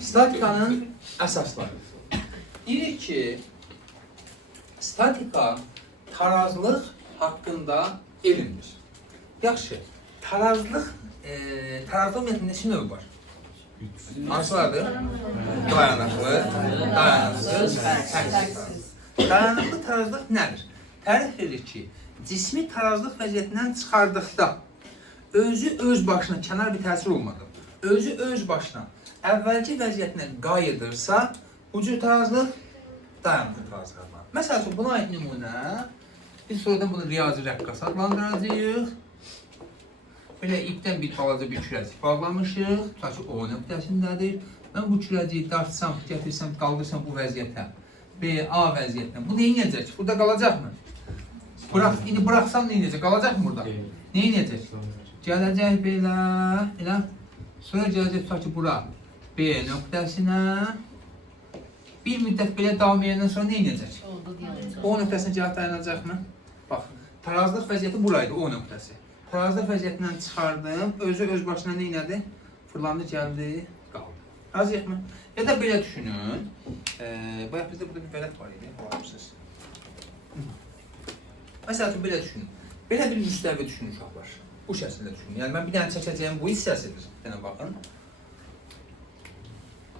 Statikanın əsasları. Deyirik ki, statika tarazlıq haqqında elmdir. Yaxşı, tarazlıq metodunda neçə növ var? Hansılardır? Dayanıqlı, dayanıqsız, təksiz. Dayanıqlı tarazlıq nədir? Tərif edir ki, cismi tarazlıq vəziyyətindən çıxardıqda özü öz başına kənar bir təsir olmadı. Özü öz başına əvvəlki vəziyyətinə qayıdırsa, bu cür tarazlıq dayanıqlı tarazlıq adlanır. Məsəl üçün, buna aid nümunə, biz sonradan bunu riyazi rəqqas adlandıracağıq. Belə ipdən bir balaca bir kürəcik bağlamışıq. Tutaq ki, O nöqtəsindədir. Mən bu kürəciyi dartsam, gətirsəm, qaldırsam bu vəziyyətə, B, A vəziyyətinə. Bu neyinəcək? Burada qalacaqmı? İndi bıraxsam neyinəcək? Qalacaq mı burada? Neyinəcək? Gələcək belə, elə. Sonra gələcək tutaq ki, bura B nöqtəsinə. Bir müddət belə davam edəndən sonra neyinəcək? O nöqtəsinə gəlib dayanacaqmı? Bax, tarazlıq vəziyyəti buraydı, O nöqtəsi. Tarazlıq vəziyyətindən çıxardım, özü öz başına neynədi? Fırlandı, gəldi, qaldı. Razıyıq mı? Ya da belə düşünün. Bayaq bizdə burada bir vələt var idi, varmışsınız. Məsəl üçün, belə düşünün. Belə bir müstəvi düşünün uşaqlar. Bu şəkildə düşünün. Yəni, mən bir dənə çəkəcəyim bu hissəsidir. Bir dənə baxın.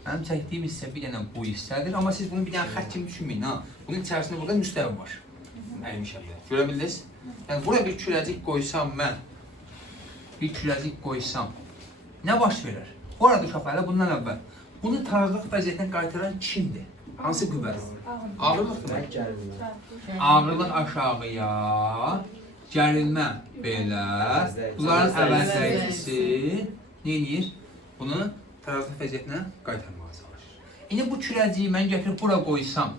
Mənim çəkdiyim hissə bir dənə bu hissədir. Amma siz bunu bir dənə xət kimi düşünməyin. Bunun içərisində burada müstəvi var. Əymişəm belə. Görə bildiniz? Yəni, buraya bir kürəcik qoysam mən, nə baş verir? Bu arada uşaqlarla bundan əvvəl, bunu tarazlıq vəziyyətinə qaytaran kimdir? Hansı qüvvədir? Ağırlıqdır. Ağırlıq aşağıya, gərilmə belə, bunların əvəzləyicisi nə edir? Bunu tarazlıq vəziyyətinə qaytarmağa çalışır. İndi bu kürəciyi mən gətirib bura qoysam,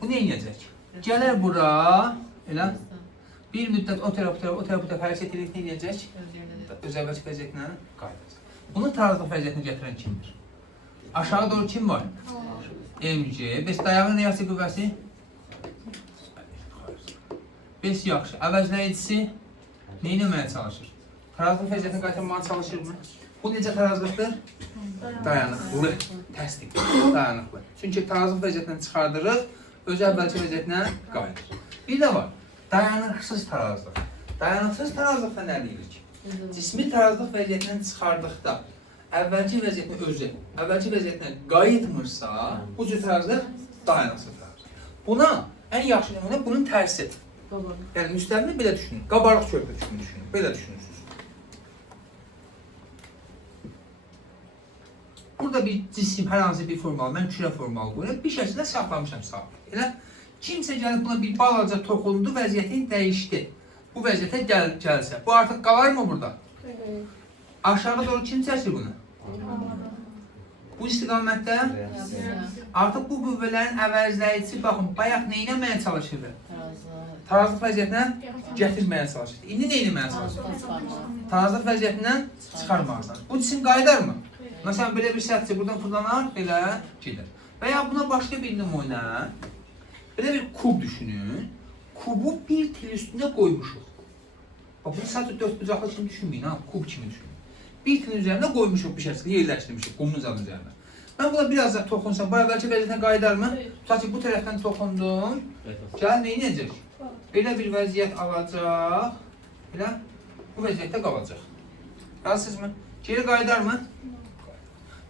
bu nə inəcək? Gələr bura, elə, bir müddət o tərəf hərəkət edib nə inəcək? Öz əvvəlki vəziyyətinə qayıdacaq. Bunu tarazlıq vəziyyətinə gətirən kimdir? Aşağı doğru kim var? MC. Bəs dayağın neyəsi qüvvəsi? Bəs yaxşı. Əvəzləyicisi nə eləməyə çalışır? Tarazlıq vəziyyətinə qaytarmağa çalışırmı? Bu necə tarazlıqdır? Dayanıqlı, təsdiq, dayanıqlı. Çünki tarazlıq vəziyyətindən çıxardırıq, özü əvvəlki vəziyyətinə qayıdır. Bir də var, dayanıqsız tarazlıq. Dayanıqsız tarazlıqda nə deyirik? Cismi tarazlıq vəziyyətindən çıxardıqda əvvəlki vəziyyətinə qayıtmırsa, bu cür tarazlıq dayanıqsız tarazlıq. Buna ən yaxşı nümunə bunun tərsi. Yəni, müstəvini belə düşünün, qabarıq körpü düşünün, belə düşünürsünüz. Burada bir cisim, hər hansı bir formal, mən kürə formalı qoyuram, bir şəkildə saxlamışam sabit. Elə, kimsə gəlib buna bir balaca toxundu, vəziyyəti dəyişdi. Bu vəziyyətə gəlsə, bu artıq qalar mı burada? Aşağı doğru kim çəkir bunu? Bu istiqamətdə artıq bu qüvvələrin əvəzləyicisi, baxın, bayaq nə eləməyə çalışırdı? Tarazlıq vəziyyətindən gətirməyə çalışırdı. İndi nə eləməyə çalışırdı? Tarazlıq vəziyyətindən çıxarmaqsan. Bu cisim qayıdarmı? Məsələn, belə bir səhətçi buradan fırlanar, belə gedir. Və ya buna başqa bir nümunə, belə bir kub düşünün. Kubu bir tel üstündə qoymuşuq. Bax, bunu sadəcə dörd bucaqlı kimi düşünməyin, kub kimi düşünün. Bir telin üzərində qoymuşuq bir şəkildə, yerləşdirmişik, qumuzanın üzərində. Mən buna biraz da toxunsam, bu əvvəlki vəziyyətinə qayıdarmı? Tutaq ki, bu tərəfdən toxundum. Gəl, nə inəcək? Belə bir vəziyyət alacaq, belə bu vəziyyətdə qalacaq. Razısınızmı? Geri qayıdarmı?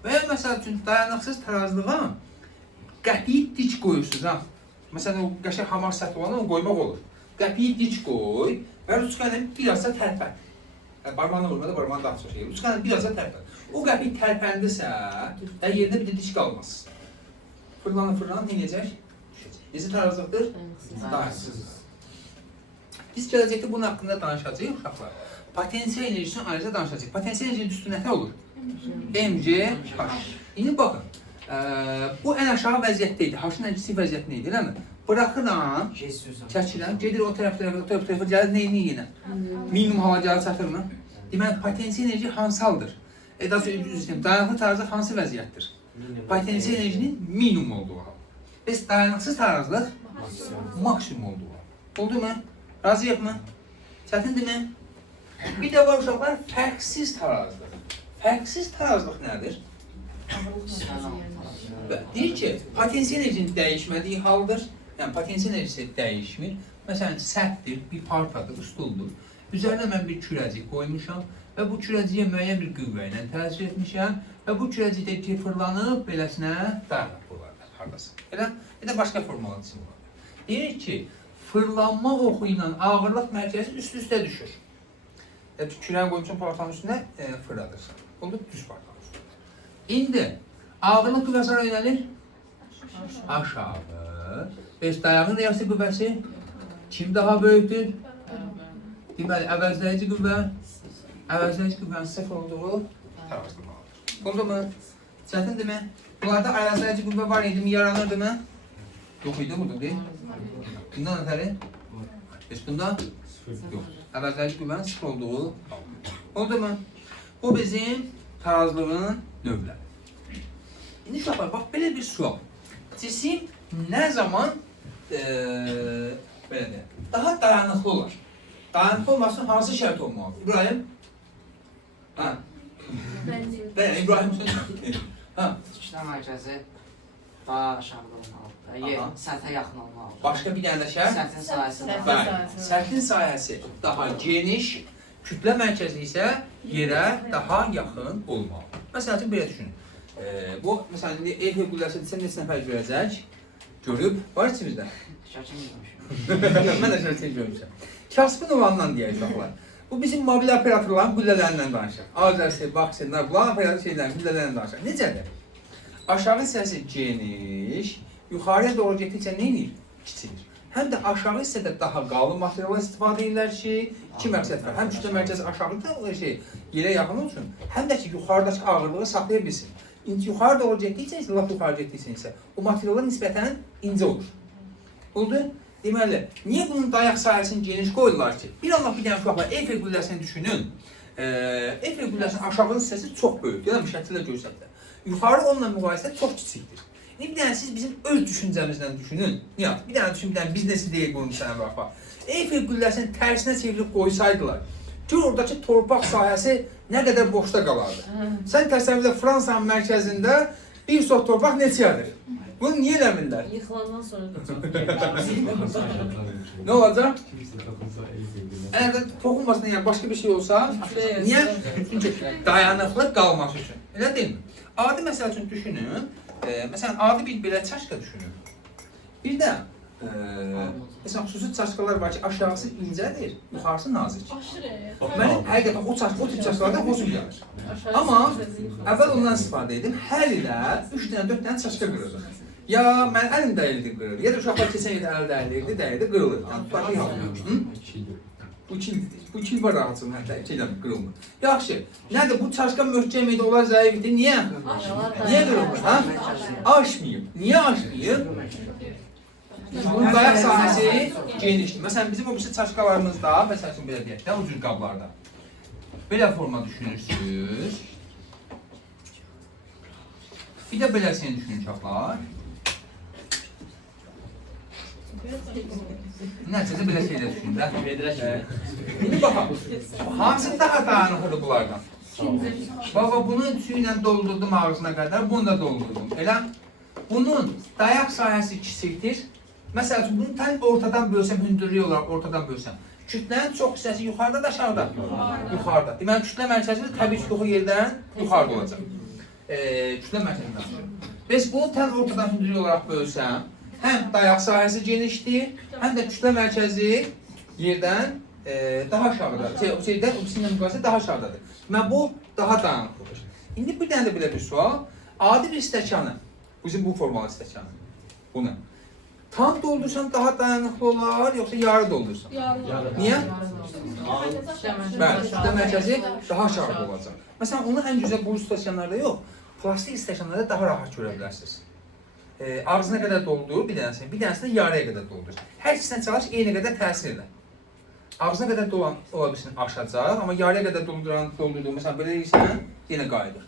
Və ya məsəl üçün dayanıqsız tarazlığa qəpiyi dik qoyursunuz. Məsələn, o qəşəng hamar səthi olan onu qoymaq olur. Qəpiyi dik qoy və ruçkanı biraz da tərpən. Barmağına vurmada barmağını da açıq şey. Ruçkanı biraz da tərpən. O qəpiyi tərpəndisə, yerində bir də dik qalmaz. Fırlanır, neyəcək? Necə tarazlıqdır? Dayanıqsız. Biz gələcəkdə bunun haqqında danışacağıq, uşaqlar. Potensial enerjisinin ayrıca danışacağıq. Potensial enerjinin üstü nətə olur? MCH. İndi baxın, bu ən aşağı vəziyyətdə idi, H-ın ən kiçik vəziyyətində idi, eləmi? Bıraxıram, çəkirəm, gedir o tərəfə gəlir, neyini yenə? Minimum hala gəlir, çatırmı? Deməli, potensial enerji hansı haldır? Dayanıqlı tarazlıq hansı vəziyyətdir? Potensial enerjinin minimum olduğu hal. Bəs dayanıqsız tarazlıq maksimum olduğu hal. Oldu mu? Razıyıq mı? Çətindir mi? Bir də var uşaqlar, fərqsiz tarazlıq. Fərqsiz tarazlıq nədir? Deyir ki, potensial enerjinin dəyişmədiyi haldır. Yəni, potensial enerjisi dəyişmir. Məsələn, səhvdir, bir partadır, stuldur. Üzərinə mən bir kürəcik qoymuşam və bu kürəciyə müəyyən bir qüvvə ilə təsir etmişəm və bu kürəcikdə ki, fırlanıb beləsinə dayanıb olarlar, haradasa. Elə də başqa formalaşım olarlar. Deyir ki, fırlanma oxu ilə ağırlıq mərkəzi üst-üstə düşür. Kürəni qoymuşam partanın üstünə fırladırsan. Oldu düz partanın üstünə. İndi ağırlıq qüvvəsi hara yönəlir? Aşağı. Bəs dayağın reaksiya qüvvəsi kim daha böyükdür? Deməli, əvəzləyici qüvvə, əvəzləyici qüvvənin sıfır olduğu tarazlamalıdır. Oldu mu? Çətindir mi? Bunlarda əvəzləyici qüvvə var idi mi, yaranırdı mı? Yox idi, budur deyil. Bundan ötəri? Bəs bunda? Yox. Əvəzləyici qüvvənin sıfır olduğu oldu mu? Bu bizim tarazlığın növləri. İndi uşaqlar, bax, belə bir sual. Cisim nə zaman daha dayanıqlı olar? Dayanıqlı olmasının hansı şərt olmalıdır? İbrahim? Hə? İbrahim söyləyir. Kütlə mərkəzi daha aşağıda olmalıdır. Səthə yaxın olmalıdır. Başqa bir dənə də şərt? Səthin sahəsi. Bəli. Səthin sahəsi daha geniş, kütlə mərkəzi isə yerə daha yaxın olmalıdır. Məsəl üçün, belə düşünün. Bu, məsələn, Eyfel qülləsi desə neçə nəfər görəcək? Görüb, var içimizdə? Şəkin görmüşəm. Mən də şəkin görmüşəm. Kasbın olandan deyək uşaqlar. Bu bizim mobil operatorların qüllələrindən danışır. Azərsi, Baksinlər, bulan operator şeylərin qüllələrindən danışır. Necədir? Aşağı hissəsi geniş, yuxarıya doğru getdikcə nə edir? Kiçilir. Həm də aşağı hissədə daha qalın materiallar istifadə edirlər ki, iki məqsəd var. Həm kütlə mərkəzi aşağıda yerə yaxın olsun, həm də ki, yuxarıdakı ağırlığı saxlaya bilsin. Yuxarı doğru getdikcə isə, laf yuxarı getdikcə isə, o materiallar nisbətən incə olur. Oldu? Deməli, niyə bunun dayaq sahəsini geniş qoyurlar ki? Bir anlıq bir dənə uşaqlar, Eyfel qülləsini düşünün. Eyfel qülləsinin aşağı hissəsi çox böyük, yəni şəkildə görsəkdə. Yuxarı onunla müqayisədə çox kiçikdir. Bir dənə siz bizim öz düşüncəmizdən düşünün. Nihat, bir dənə düşün, bir dənə biznesi deyil bunun sənə bax. Eyfel qülləsinin tərsinə çevirib qoysaydılar, ki, oradakı torpaq sahəsi nə qədər boşda qalardı. Sən təsəvvürlə Fransanın mərkəzində bir çox torpaq neçədir? Bunu niyə eləmirlər? Yıxılandan sonra da Nə olacaq? Əgər də toxunmasına yəni başqa bir şey olsa, niyə? Çünki dayanıqlı qalması üçün. Elə deyilmi? Adi məsəl üçün düşünün. Məsələn, adi bir belə çaşka düşünün. Bir də, məsələn, xüsusi çaşkalar var ki, aşağısı incədir, yuxarısı nazik. Mənim həqiqətən o tip çaşkalardan xoşum gəlir. Amma əvvəl ondan istifadə edim, hər ilə 3 dənə, 4 dənə çaşka qırırıq. Ya mən əlim dəyildi qırır, ya da uşaqlar keçən yerdə əli dəyildi, qırılır. Yəni, tutaqlı halında. Bu kil var ağacının hətta şeydən qırılmır. Yaxşı, nədir bu çaşka möhkəm idi, onlar zəif idi, niyə? Niyə qırılmır? Aşmayıb. Niyə aşmayıb? Bunun dayaq sahəsi genişdir. Məsələn, bizim o birisi çaşkalarımızda, məsəl üçün belə deyək də, o cür qablarda. Belə forma düşünürsünüz. Bir də beləsini düşünün uşaqlar. Nəticədə belə şeylə düşünün də. İndi baxaq, hansı daha dayanıqlıdır bunlardan? Baba, bunun suyu ilə doldurdum ağzına qədər, bunu da doldurdum. Elə bunun dayaq sahəsi kiçikdir. Məsəl üçün, bunu tən ortadan bölsəm, hündürlüyü olaraq ortadan bölsəm. Kütlənin çox hissəsi yuxarıda da aşağıda? Yuxarıda. Deməli, kütlə mərkəzi təbii ki, yoxu yerdən yuxarıda olacaq. Kütlə mərkəzindən danışır. Bəs bunu tən ortadan hündürlüyü olaraq bölsəm, həm dayaq sahəsi genişdir, həm də kütlə mərkəzi yerdən daha aşağıdadır. Şeydən, öbürüsündən müqayisədə daha aşağıdadır. Deməli, bu daha dayanıqlıdır. İndi bir dənə də belə bir sual. Adi bir stəkanı, bizim bu formalı stəkanı, bunu tam doldursan daha dayanıqlı olar, yoxsa yarı doldursan? Niyə? Bəli, kütlə mərkəzi daha aşağıda olacaq. Məsələn, onu ən gözəl bu stəkanlarda yox, plastik stəkanlarda daha rahat görə bilərsiniz. Ağzına qədər doldur, bir dənəsində yarıya qədər doldur. Hər ikisindən çalış, eyni qədər təsir edə. Ağzına qədər dolan ola bilsin aşacaq, amma yarıya qədər doldurduğun, məsələn, belə deyirsən, yenə qayıdır.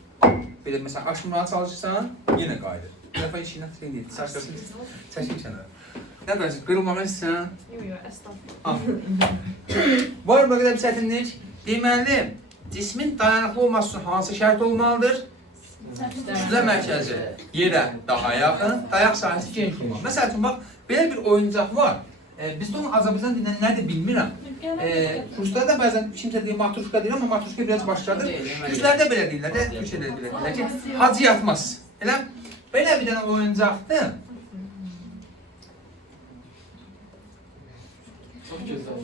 Belə, məsələn, aşmaya çalışırsan, yenə qayıdır. Bir dəfə işinə deyil, saçlasın, çəkin kənara. Nə qarşı, qırılmamaq istəyən? Yox, əsnaf. Var burada qədər bir çətinlik. Deməli, cismin dayanıqlı olması üçün hansı şərt olmalıdır? Kütlə mərkəzi yerə daha yaxın, dayaq sahəsi geniş olmalı. Məsəl üçün, bax, belə bir oyuncaq var. Bizdə onun Azərbaycan dilində nədir bilmirəm. Kurslarda bəzən kimsə deyir, matruşka deyir, amma matruşka biraz başqadır. Türklərdə belə deyirlər də, Türkçədə belə deyirlər ki, hacı yatmaz. Elə belə bir dənə oyuncaqdır. Çox gözəl.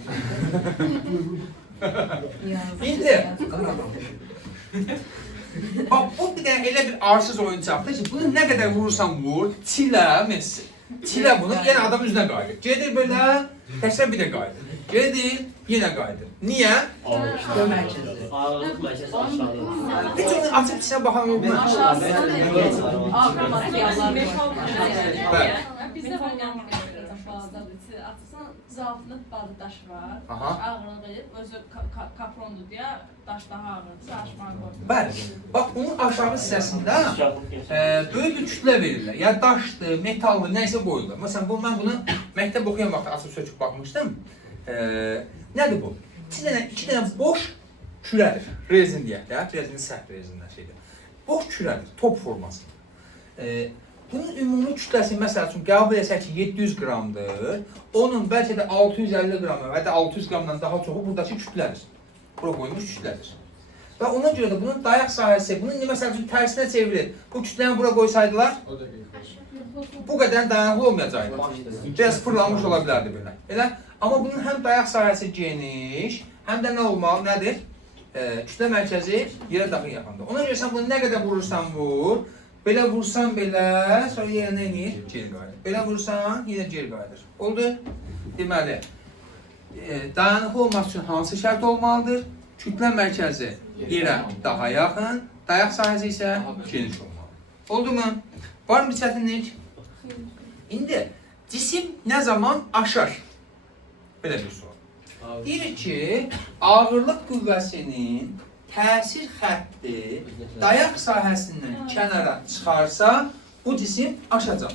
İndi, bax, bu bir dənə elə bir arsız oyuncaqdır ki, bunu nə qədər vurursan vur, çilə, Messi. Çilə bunu, yenə adam üzünə qayıdır. Gedir belə, təkrar bir də qayıdır. Gedir, yenə qayıdır. Niyə? Kütlə mərkəzi. Ağırlıq mərkəzi aşağıdır. Heç onu açıb içinə baxan olmaz. Bəli. Bizdə var bazdadır. Atırsan, zaltlı bazı daş var. Ağırlığı, özü kaprondur deyə daş daha ağırdır. Aşmağı qoydur. Bəli. Bax, bunun aşağı hissəsində böyük bir kütlə verirlər. Ya daşdır, metallı, nəysə qoyurlar. Məsələn, mən bunu məktəb oxuyan vaxt açıb söküb baxmışdım. Nədir bu? İki dənə boş kürədir. Rezin deyək də, rezin sərt rezindən şeydir. Boş kürədir, top forması. Bunun ümumi kütləsi, məsəl üçün, qəbul etsək ki, 700 qramdır. Onun bəlkə də 650 qramı və ya 600 qramdan daha çoxu buradakı kütlədir. Bura qoymuş kütlədir. Və ona görə də bunun dayaq sahəsi, bunun məsəl üçün tərsinə çevirir. Bu kütləni bura qoysaydılar, bu qədər dayanıqlı olmayacaqdı. Biraz fırlanmış ola bilərdi belə. Elə? Amma bunun həm dayaq sahəsi geniş, həm də nə olmalı, nədir? Kütlə mərkəzi yerə daha yaxındır. Ona görə sən bunu nə qədər vurursan vur, belə vursan belə, sonra yerə nə inir? Geri qayıdır. Belə vursan, yenə geri qayıdır. Oldu? Deməli, dayanıqlı olmaq üçün hansı şərt olmalıdır? Kütlə mərkəzi yerə daha yaxın, dayaq sahəsi isə geniş olmalı. Oldu mu? Var mı bir çətinlik? İndi, cisim nə zaman aşar? Belə bir sual. Deyir ki, ağırlıq qüvvəsinin təsir xətti dayaq sahəsindən kənara çıxarsa, bu cisim aşacaq.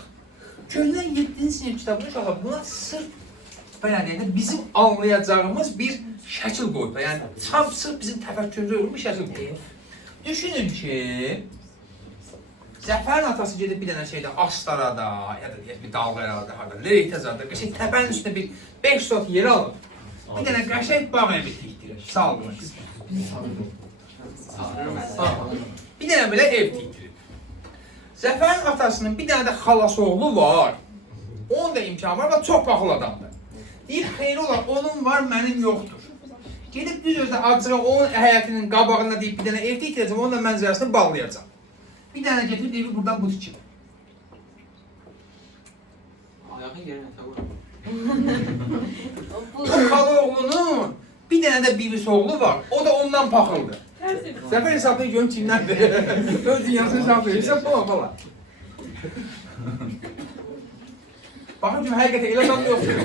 Köhnə 7-ci sinif kitabında uşaqlar buna sırf belə deyək də bizim anlayacağımız bir şəkil qoyub. Yəni, sırf bizim təfəkkürdə olur bir şəkil qoyub. Düşünün ki, Zəfərin atası gedib bir dənə şeydə Astarada, ya da deyək bir dağlarada, harada, Leytəzada, qəşək təpənin üstündə bir 5 sot yeri alıb. Bir dənə qəşək bağ evi tikdirir, sağlıq. Bir dənə belə ev tikdirib. Zəfərin atasının bir dənə də xalası oğlu var. Onun da imkanı var və çox baxıl adamdır. Deyir, xeyri olar, onun var, mənim yoxdur. Gedib düz özdə acığa onun həyətinin qabağında deyib bir dənə ev tikdirəcəm, onun da mənzərəsini bağlayacaq. Bir dənə getir, evi buradan bu tikib. Ayağın yerinə təqur. O xalı oğlunun bir dənə də birisi oğlu var, o da ondan paxıldır. Zəfər hesabını görün kimlərdir. Öz dünyasını hesabını hesab falan. Baxın ki, həqiqətən elə adam yoxdur.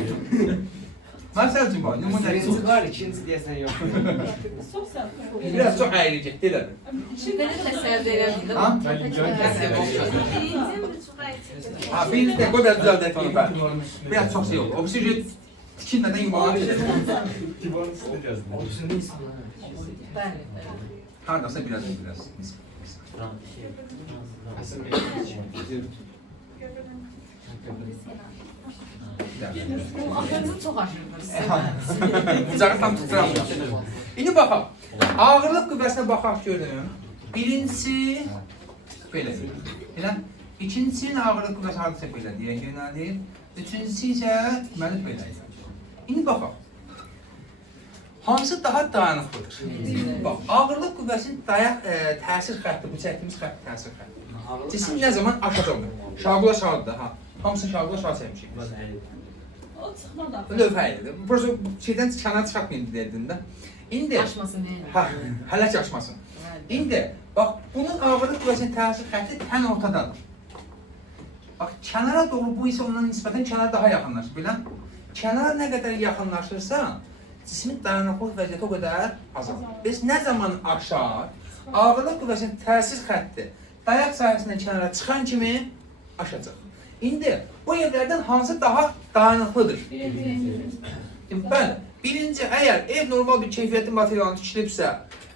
Məsəl üçün var, nümunəli. Birinci var, ikinci deyəsən yox. Biraz çox əyri getdi, elədir. Belə təsəvvür edirəm. Ha? Ha, bir də qoy biraz düzəldək onu bəli. Biraz çox şey oldu. O birisi ki, tikinmədən yumağa gedir. Hardasa biraz. Axırıncı çox aşırır. Bucağı tam tuturam. İndi baxaq. Ağırlıq qüvvəsinə baxaq görün. Birincisi belə deyil. Elə? İkincisinin ağırlıq qüvvəsi hardasa belə deyək, yönəlir. Üçüncüsü isə deməli belə deyək. İndi baxaq. Hansı daha dayanıqlıdır? Bax, ağırlıq qüvvəsinin təsir xətti, bu çəkdiyimiz xətti, təsir xətti. Cisim nə zaman aşacaq? Şaqula şağıdır ha. Hamısını şaqula şağı çəkmişik. O çıxmadı. Lövhəylidir. Burası şeydən kənar çıxartmayın dedin də. İndi Aşmasın deyil. hə, hələ ki aşmasın. İndi bax, bunun ağırlıq qüvvəsinin təsir xətti tən ortadadır. Bax, kənara doğru bu isə ondan nisbətən kənara daha yaxınlaşır. Bilən, kənara nə qədər yaxınlaşırsa, cismin dayanıqlıq vəziyyəti o qədər azalır. Biz nə zaman aşar, ağırlıq qüvvəsinin təsir xətti dayaq sahəsindən kənara çıxan kimi aşacaq. İndi bu evlərdən hansı daha dayanıqlıdır? Bəli, birinci, əgər ev normal bir keyfiyyətli materialın tikilibsə,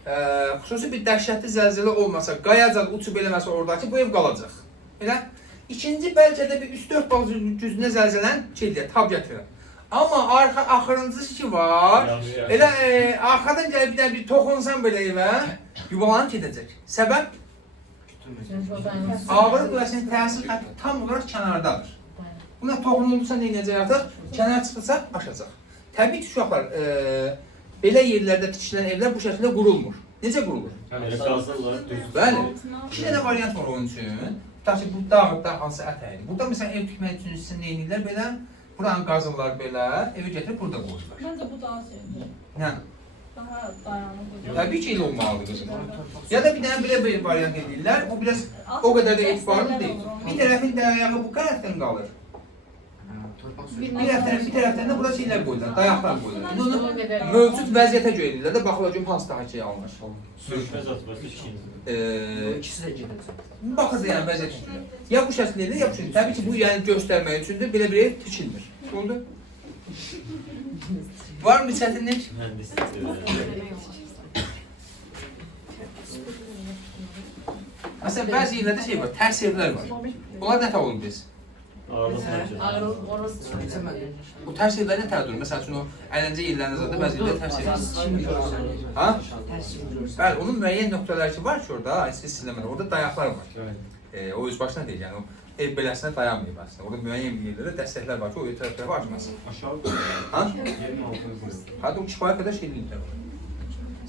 xüsusi bir dəhşətli zəlzələ olmasa, qayacaq, uçub eləməsə oradakı bu ev qalacaq. Elə? İkinci bəlkə də bir 3-4 bal gücünə zəlzələn şeydir, tab gətirir. Amma axırıncısı ki var, elə arxadan gəlib bir dənə bir toxunsan belə evə, yuvalanıb gedəcək. Səbəb? Ağır qüvvəsinin təsir xətti tam olaraq kənardadır. Buna toxunulursa nə edəcək artıq? Kənar çıxırsa aşacaq. Təbii ki, uşaqlar, belə yerlərdə tikilən evlər bu şəkildə qurulmur. Necə qurulur? Elə qazırlar, düz. Bəli. İki dənə variant var onun üçün. Tutaq ki, bu dağda hansı ətəyir. Burada məsələn ev tikmək üçün sizin nə edirlər belə? Buranı qazırlar belə, evi gətirib burada qoyurlar. Məncə bu daha şeydir. Yəni, Daha dayanıqlı. təbii ki, elə olmalıdır qızım. Ya da bir dənə belə bir variant edirlər. Bu biraz o qədər də etibarlı deyil. Bir tərəfin də ayağı bu tərəfdən qalır. Bir tərəfdən də bura şeylər qoyurlar, dayaqlar qoyurlar. İndi onu mövcud vəziyyətə görə edirlər də, baxırlar görüm hansı daha şey alınır. Sürüşməz atması ikinci. İkisi də gedəcək. Baxırsa yəni vəziyyət üçün. Ya bu şəkildə, ya bu şəkildə. Təbii ki, bu yəni göstərmək üçündür, belə bir ev tikilmir. Oldu? Var mı bir çətinlik? Məsələn, bəzi yerlərdə şey var, tərs evlər var. Onlar nə olur biz? Bu tərs evlər nə tər durur? Məsəl üçün o əyləncə yerlərində zaten bəzi yerlərdə tərs evlər. Ha? Bəli, onun müəyyən nöqtələri var ki orada, istəmələr, orada dayaqlar var. O öz başına deyil, yəni o ev beləsinə dayanmayıb əslində. Orada müəyyən bir yerlərdə dəstəklər var ki, o ev tərəfləri açmasın. Aşağı ha? Hatta o kifayət qədər şey deyil.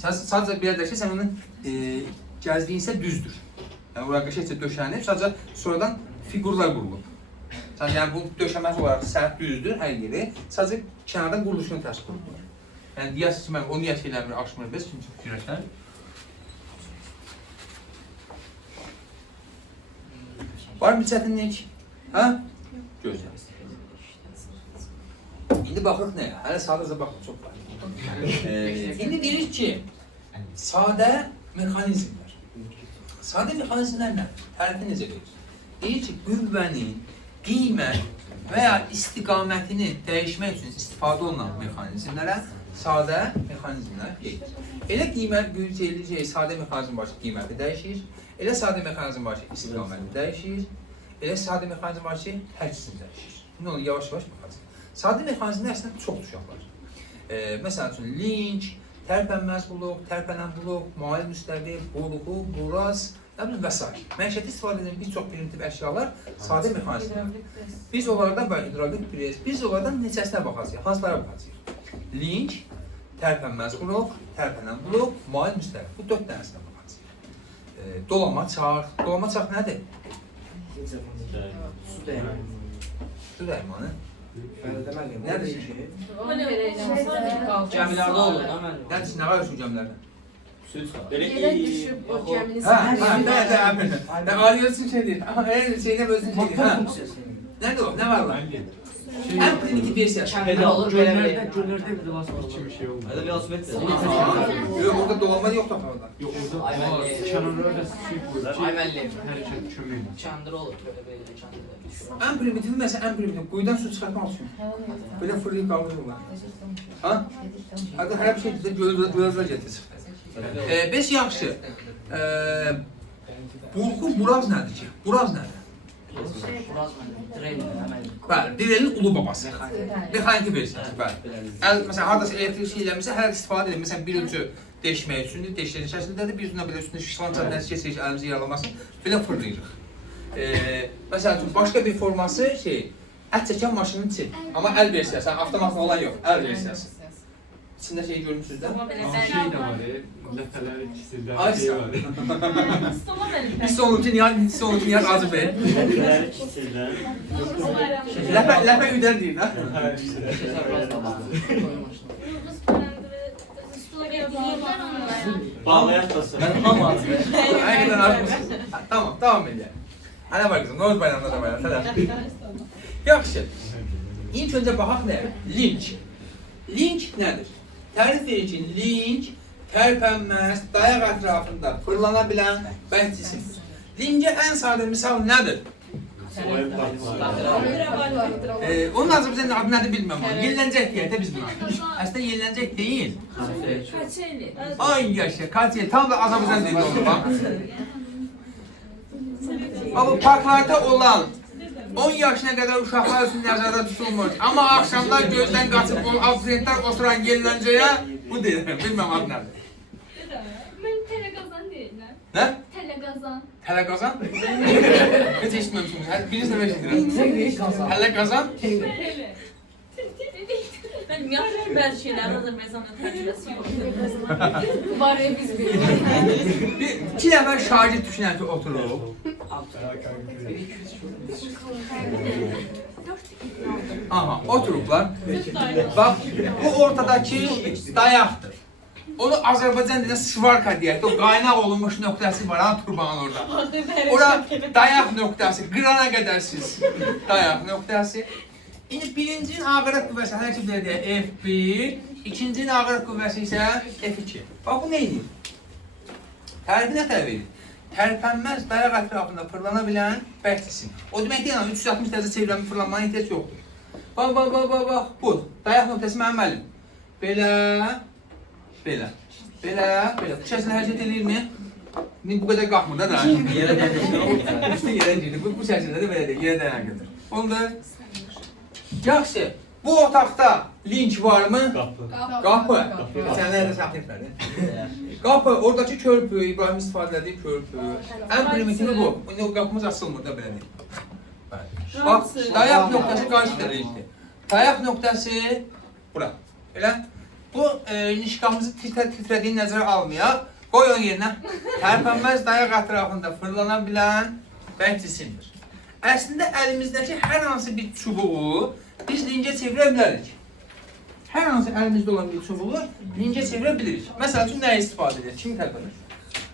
Sadəcə bir yerdəki sən onun gəzdiyin isə düzdür. Yəni oraya qəşəngcə döşənib, sadəcə sonradan figurlar qurulub. Sadəcə yəni bu döşəməz olaraq sərt düzdür hər yeri, sadəcə kənardan quruluşunu təsvir olunur. Yəni deyəsiz ki, mən o niyyət eləmir, aşmır biz, çünki fikirləşən. Var mı çətinlik? Hə? Gözləl. İndi baxırıq nəyə? Hələ sadəcə baxın, çox var. İndi deyirik ki, sadə mexanizmlər. Sadə mexanizmlər nədir? Tərifi necə verir? Deyir ki, qüvvənin qiymət və ya istiqamətini dəyişmək üçün istifadə olunan mexanizmlərə sadə mexanizmlər deyilir. Elə qiymət sadə mexanizm var ki, qiyməti dəyişir. Elə sadə mexanizm var ki, istiqaməti dəyişir. Elə sadə mexanizm var ki, hərçisini dəyişir. İndi onu yavaş-yavaş baxacaq. Sadə mexanizmlər əslində çox uşaqlar. Məsəl üçün, linç, tərpənməz blok, tərpənən blok, mail müstəvi, boruğu, buraz və s. Məişəti istifadə edən bir çox primitiv əşyalar sadə mexanizmlər. Biz onlardan hidravlik pres, biz onlardan neçəsinə baxacağıq, hansılara baxacağıq? Linç, tərpənməz blok, tərpənən blok, mail müstəvi. Bu 4 dənəsinə baxacağıq. Dolama çarx. Dolama çarx nədir? Su dəyirmanı. Su dəyirmanı. Nədir ki? Gəmilərdə olur da mən. Nədir ki, nə var şu gəmilərdən? Yerə düşüb o gəmini Nə alıyorsun şey deyil. Şeydə özün şey deyil. Nədir o? Nə var lan? Ən primitiv versiyası. Kəmdə olur, belə belə. Göllərdə bir velosiped kimi şey oldu. Hələ velosiped Yox, orada dolanma yoxdur orada. Yox, orada kənarlarda şey qoyulur. Ay müəllim. Hərəkət kömək. Kəndir olur, belə kəndir. Ən primitivi məsələn, ən primitiv quyudan su çıxartmaq üçün. Belə fırlayıb qaldırırlar. Ha? Hətta hər bir şeydə gözlər gətirir. Beş yaxşı. Bulqu buraz nədir ki? Buraz nədir? Buraz mənim, dreylir həmən. Bəli, direlin ulu babası. Mexaniki versiyası, bəli. Məsələn, haradasa elektrik şey eləmirsə, hər istifadə edir. Məsələn, bir ucu deşmək üçündür, deşlərin şəklindədir. Bir ucuna belə üstünə şişlanca nəticə seçir, əlimizi yaralamasın. Belə fırlayırıq. Məsələn üçün, başqa bir forması ət çəkən maşının içi. Amma əl versiyası, avtomatlı olan yox, əl versiyası. İçində şeyi görmüşsünüz də? Şey də var, lətələri ikisindən şey var. Stola verib. Hiss olunur ki, Niyaz Acı Bey. Lətələri ikisindən. Ləpə üdən deyil, ha? Bağlayan tasın. Həqiqətən artmışsınız. Tamam, devam edək. Hələ var qızım, Novruz bayramında da bayram, tələb. Yaxşı. İlk öncə baxaq nəyə? Link. Link nədir? Tərif verir ki, link tərpənməz, dayaq ətrafında fırlana bilən bənk cisimdir. Linkə ən sadə misal nədir? Onun Azərbaycan adı nədir bilmirəm. Yeniləncək deyək də biz buna. Əslində yeniləncək deyil. Kaçeli. Ay yaşa, Katya tam da Azərbaycan dilində olur bax. Ama parklarda olan 10 yaşına kadar uşaqlar üçün nəzərdə tutulmur. Amma axşamlar gözdən qaçıb bu abituriyentlər oturan yeniləncəyə bu deyirəm. Bilməm adı nədir. Mən Telegazan deyirlər. Nə? Telegazan. Tələqazan? Heç eşitməmişim. Birinci dəfə eşidirəm. Tələqazan? Hele. Ben yaxşı bəzi şeylər Azərbaycanın təcrübəsi yoxdur. Var ya biz biliyoruz. İki nəfər şagird düşünən ki oturub. Aha, oturublar. Bax, bu ortadakı dayaqdır. Onu Azərbaycan dilində svarka deyək. O qaynaq olunmuş nöqtəsi var ha turbanın orada. Ora dayaq nöqtəsi, qırana qədər siz dayaq nöqtəsi. İndi birincinin ağırlıq qüvvəsi hər ki belə deyək F1, ikincinin ağırlıq qüvvəsi isə F2. Bax bu nə edir? Tərbi nə tərb edir? Tərpənməz dayaq ətrafında fırlana bilən bərk cisim. O demək deyil, 360 dərəcə çevirəmə fırlanmaya ehtiyac yoxdur. Bax, bu. Dayaq nöqtəsi mənim əlim. Belə. Bu şəkildə hərəkət edirmi? Bu qədər qalxmır da. Yerə dəyir. Üstə yerə girir. Bu şəkildə də belə deyil, yerə dəyər gedir. Onda yaxşı, bu otaqda link varmı? Qapı. Sənələrdə saxlayıblar. Qapı, oradakı körpü, İbrahim istifadə etdiyi körpü. Ən primitivi bu. İndi o qapımız açılmır da belə deyil. Bax, dayaq nöqtəsi qarşıda linkdir. Dayaq nöqtəsi bura. Elə? Bu nişqamızı titrədiyi nəzərə almayaq. Qoy onun yerinə. Tərpənməz dayaq ətrafında fırlana bilən bərk cisimdir. Əslində əlimizdəki hər hansı bir çubuğu biz linkə çevirə bilərik. Hər hansı əlimizdə olan bir çubuğu linkə çevirə bilirik. Məsəl üçün nəyə istifadə edir? Kim tərpənir?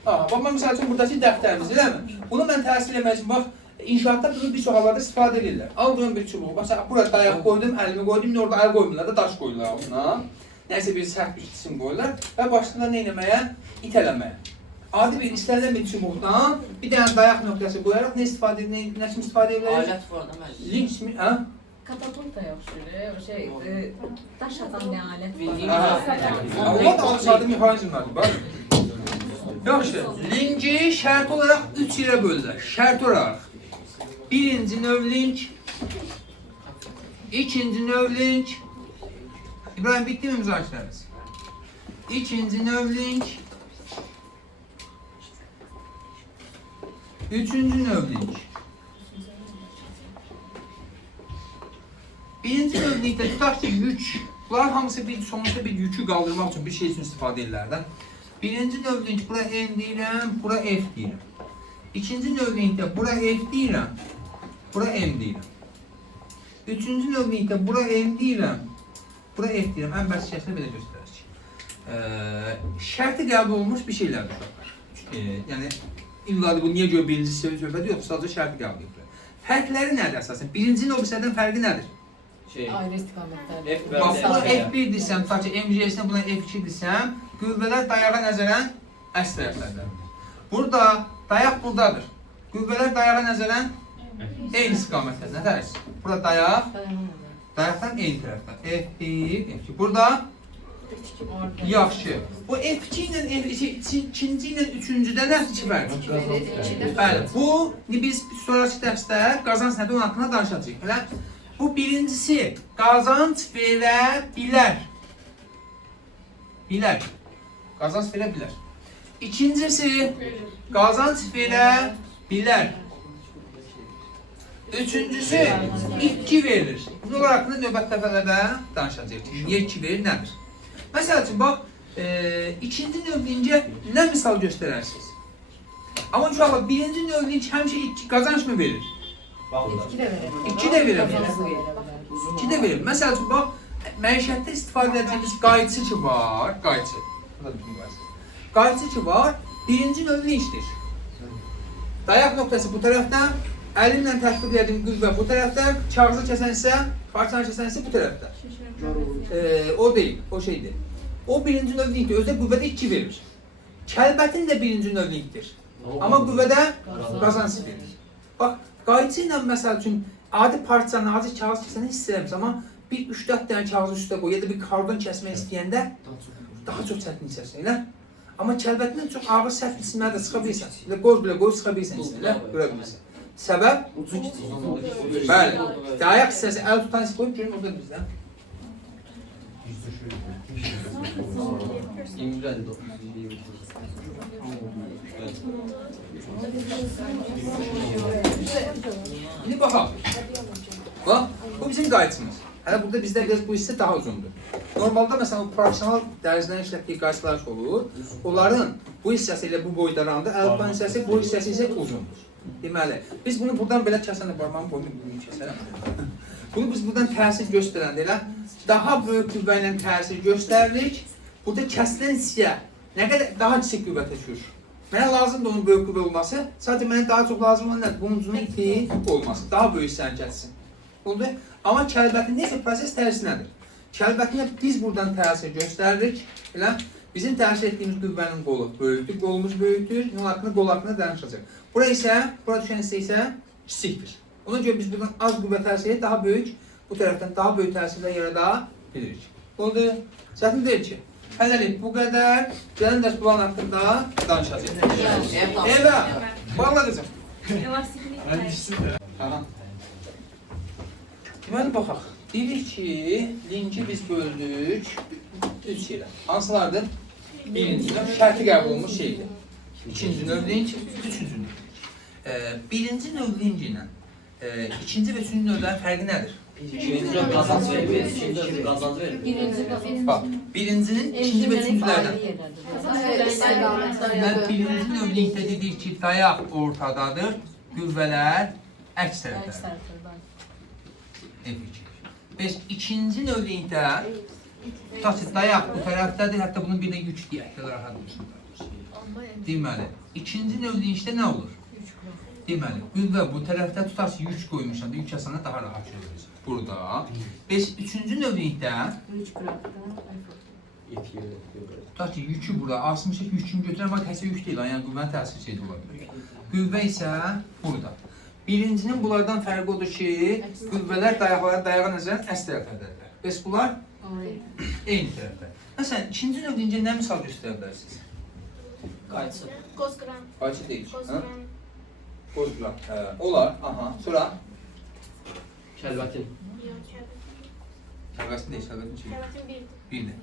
Bax, məsəl üçün buradakı dəftərimiz, eləmi? Bunu mən təhsil etmək üçün, bax, inşaatda bunu bir çox hallarda istifadə edirlər. Aldığım bir çubuğu, məsələn, burada dayaq qoydum, əlimi qoydum, orada əl qoymurlar da, daş qoyurlar altına. Nəsə bir sərt bir cisim qoyurlar və başında nə etməyə? İtələməyə. Adi bir istənilən bir çubuqdan bir dənə dayaq nöqtəsi qoyaraq nə istifadə edilir? Nə kimi istifadə edilir? Alət var da mənim. Link kimi, hə? Katapult da yaxşıdır. O şey, daş atan bir alet Bildiğin var. O da adı mexanizmlərdir, bax. Yaxşı, linki şərt olaraq 3 yerə bölürlər. Şərt olaraq. Birinci növ link, ikinci növ link. İbrahim, bitti mi müzakirəmiz? İkinci növ link. Üçüncü növ link. Birinci növ linkdə tutaq ki, yük. Bunların hamısı sonuçta bir yükü qaldırmaq üçün bir şey üçün istifadə edirlər. Birinci növ link, bura N deyirəm, bura F deyirəm. İkinci növ linkdə bura F deyirəm, bura M deyirəm. Üçüncü növ linkdə bura M deyirəm, bura F deyirəm. Ən bəsit şəkildə belə göstərir. Şərti qəbul olmuş bir şeylərdir uşaqlar. Yəni, İlla bu niyə görə birinci söhbəti yox, sadəcə şərti qəbul edir. Fərqləri nədir əsasən? Birinci növ-sərdən fərqi nədir? Ayrı istiqamətlər. Bax, buna F1 desəm, ta ki MGS-nə buna F2 desəm, qüvvələr dayağa nəzərən əks tərəflərdir. Burada, dayaq buradadır. Qüvvələr dayağa nəzərən eyni istiqamətlərdir. Nə tərəz? Burada dayaq, dayaqdan eyni tərəfdən. F1, F2. Burada yaxşı. Bu F2 ilə ikinci ilə üçüncüdə nədir ki fərq? Bəli, bu biz sonraki dərsdə qazanc nədir onun haqqında danışacağıq. Elə bu birincisi qazanc verə bilər. Qazanc verə bilər. İkincisi qazanc verə bilər. Üçüncüsü itki verir. Bunlar haqqında növbət dəfələrdə danışacağıq. Niyə itki verir, nədir? Məsəl üçün, bax, ikinci növlincə nə misal göstərərsiniz? Amma uşaqlar, birinci növlinc həmişə qazanc mı verir? İki də verir. Məsəl üçün, bax, məişətdə istifadə edəcəyimiz qayçı ki var, qayçı ki var, birinci növlincdir. Dayaq nöqtəsi bu tərəfdən, əlimlə tətbiq edəcəyim qüvvə bu tərəfdən, kağızı kəsənsə, parçanı kəsənsə bu tərəfdən. O deyil, o şeydir. O birinci növlinkdir, özdə qüvvədə 2 verir. Kəlbətin də birinci növlinkdir. Amma qüvvədə qazanc verir. Bax, Qayçı ilə məsəl üçün adi partiyanın adi kağız kəsəni hiss eləmirsən, amma bir 3-4 dənə kağız üstə qoy ya da bir karbon kəsmək istəyəndə daha çox çətin içərsən, elə? Amma kəlbətindən çox ağır səhv cisimləri də sıxa bilirsən. Elə qoz belə qoy sıxa bilirsən içində, elə? Görə bilirsən. Səbəb? Bəli. Ayaq hissəsi əl tutan hissə qoyub görün, o da bizdə. İndi baxaq. Bax, bu bizim qayçımız. Hələ burada bizdə biraz bu hissə daha uzundur. Normalda məsələn, profesional dərzilərin işlətdiyi qayçılar olur. Onların bu hissəsi ilə bu boydaranda, əl tutan hissəsi, bu hissəsi isə uzundur. Deməli, biz bunu buradan belə kəsəndə, barmağın boyunu bunu kəsərəm. Bunu biz buradan təsir göstərəndə elə, daha böyük qüvvə ilə təsir göstəririk. Burada kəsilən hissəyə nə qədər daha kiçik qüvvə təşkür. Mənə lazımdır onun böyük qüvvə olması, sadəcə mənə daha çox lazım olan nədir? Bunun ucunun iti olması, daha böyük hissəni kəssin. Oldu. Amma kəlbətin neysə proses tərsinədir. Kəlbətinə biz buradan təsir göstəririk. Elə, bizim təsir etdiyimiz qüvvənin qolu böyükdür, qolumuz böyükdür, yol haqqında qol haqqında danışacaq. Bura isə, bura düşən hissə isə kiçikdir. Ona görə biz buradan az qüvvə təsiri daha böyük, bu tərəfdən daha böyük təsirlər yarada bilirik. Oldu. Çətin deyil ki. Hələlik bu qədər. Gəlin dərs plan haqqında danışacaq. Eva, bağla qızım. Elastiklik. Aha. Deməli, baxaq. Deyirik ki, linki biz böldük 3 şeylə. Hansılardır? Birinci növ şərti qəbul olmuş şeydir. İkinci növ link, üçüncü növ link. Birinci növ link ilə ikinci və üçüncü növlərin fərqi nədir? Birinci növ qazanc verir, ikinci növ qazanc verir. Bax, birincinin ikinci və üçüncülərdən. Birinci növ linkdə dedik ki, dayaq ortadadır, qüvvələr əks tərəfdədir. Bəs ikinci növ linkdə tutaq ki, dayaq bu tərəfdədir, hətta bunun birinə yük deyək, rahat olsun. Deməli, ikinci növ linkdə nə olur? Deməli, qüvvə bu tərəfdə tutaq ki, yük qoymuşam da, yük asana daha rahat görürüz. Burada. Bəs üçüncü növ linkdə tutaq ki, yükü burada asmışıq, yükünü götürən, amma təsir yük deyil, yəni qüvvənin təsir şeydə ola bilir. Qüvvə isə burada. Birincinin bunlardan fərqi odur ki, qüvvələr dayağa nəzərən əks tərəfdədirlər. Bəs bunlar eyni tərəfdə. Məsələn, ikinci növ deyince nə misal göstərə bilərsiniz? Qayçı. Qozqıran. Qayçı deyil. Qozqıran. Qozqıran. Olar. Aha. Sonra? Kəlbətin. Kəlbətin deyil, kəlbətin şey. Kəlbətin birdir. Birdir.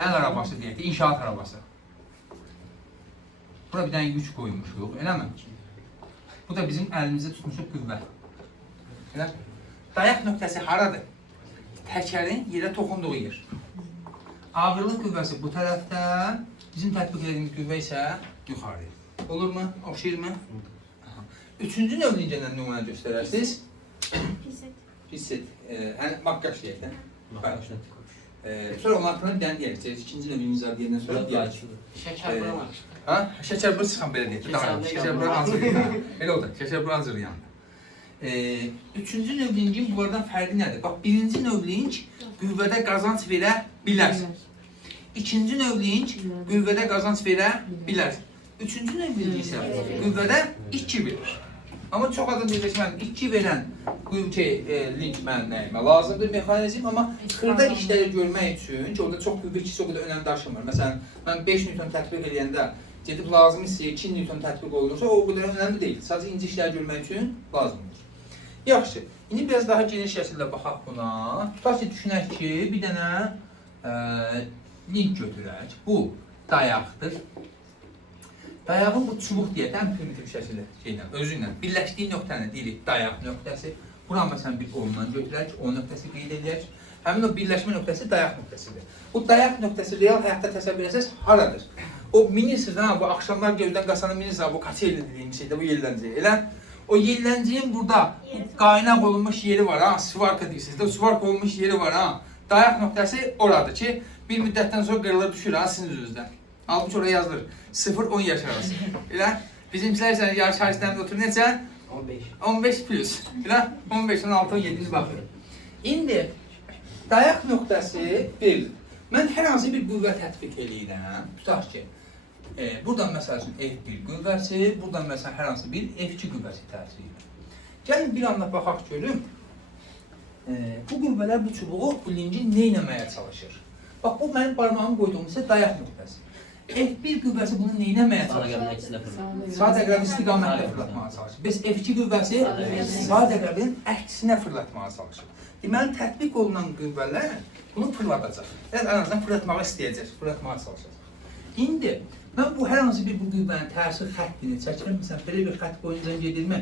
Əl arabası deyək, inşaat arabası. Bura bir dənə yük qoymuşuq, eləmi? Bu da bizim əlimizdə tutmuşuq qüvvə. Elə? Dayaq nöqtəsi haradır? Təkərin yerə toxunduğu yer. Ağırlıq qüvvəsi bu tərəfdə, bizim tətbiq edilmiş qüvvə isə yuxarıya. Olurmu? Oxşayırmı? Üçüncü növ lincədən nümunə göstərərsiniz. Hisset. Yəni, maqqaş deyək də. Sonra onun haqqında bir dənə deyək. İkinci növ lincələr deyəndən sonra deyək. Şəkər buramaq. Ha? Şəkər bura çıxan belə deyək. Şəkər bura hazırlayandı. Elə o da, şəkər bura hazırlayandı. Üçüncü növ linkin bunlardan fərqi nədir? Bax, birinci növ link qüvvədə qazanc verə bilər. İkinci növ link qüvvədə qazanc verə bilər. Üçüncü növ link isə qüvvədə 2 verir. Amma çox adam deyəcək ki, mən 2 verən link mənim nəyimə lazımdır, mexanizm, amma xırda işləri görmək üçün ki, orada çox qüvvə ikisi o qədər önəm daşımır. Məsələn, mən 5 Newton tətbiq edəndə gedib lazım hissə 2 Newton tətbiq olunursa, o qədər önəmli deyil. Sadəcə inci işləri görmək üçün lazımdır. Yaxşı, indi biraz daha geniş şəkildə baxaq buna. Tutaq ki, düşünək ki, bir dənə link götürək. Bu dayaqdır. Dayağın bu çubuq deyək, ən primitiv şəkildə özü ilə birləşdiyi nöqtəni deyirik dayaq nöqtəsi. Buranı məsələn bir ondan götürək, o nöqtəsi qeyd edək. Həmin o birləşmə nöqtəsi dayaq nöqtəsidir. Bu dayaq nöqtəsi real həyatda təsəvvür etsəz haradır? O minirsiniz, bu axşamlar göldən qaçanı minirsiniz, bu kaçeli dediyimiz şeydə, bu yellənciyi, elə? O yellənciyin burada qaynaq olunmuş yeri var, svarka deyirsiniz, o svarka olmuş yeri var, dayaq nöqtəsi oradır ki, bir müddətdən sonra qırılır düşür, sizin üzünüzdən. Halbuki oraya yazılır, 0-10 yaş arası. Elə? Bizimkiler isə yarış hariçlərində oturur necə? 15 plus. Elə? 15, 16, 17 baxır. İndi dayaq nöqtəsi verilir. Mən hər hansı bir qüvvə tətbiq edirəm. Tutaq ki, Buradan məsəl üçün F1 qüvvəsi, buradan məsələn hər hansı bir F2 qüvvəsi təsir edir. Gəlin bir anda baxaq görüm. Bu qüvvələr bu çubuğu, bu linci nə etməyə çalışır? Bax, bu mənim barmağımı qoyduğum isə dayaq nöqtəsi. F1 qüvvəsi bunu nə etməyə çalışır? Sağ təqrəbi istiqamətlə fırlatmağa çalışır. Biz F2 qüvvəsi sağ təqrəbinin əksinə fırlatmağa çalışır. Deməli, tətbiq olunan qüvvələr bunu fırladacaq. Yəni, ən azından fırlatmağa istəyəcək, fırlatmağa çalışacaq. İndi, mən bu hər hansı bir bu qüvvənin təsir xəttini çəkirəm. Məsələn, belə bir xətt boyunca gedirmi?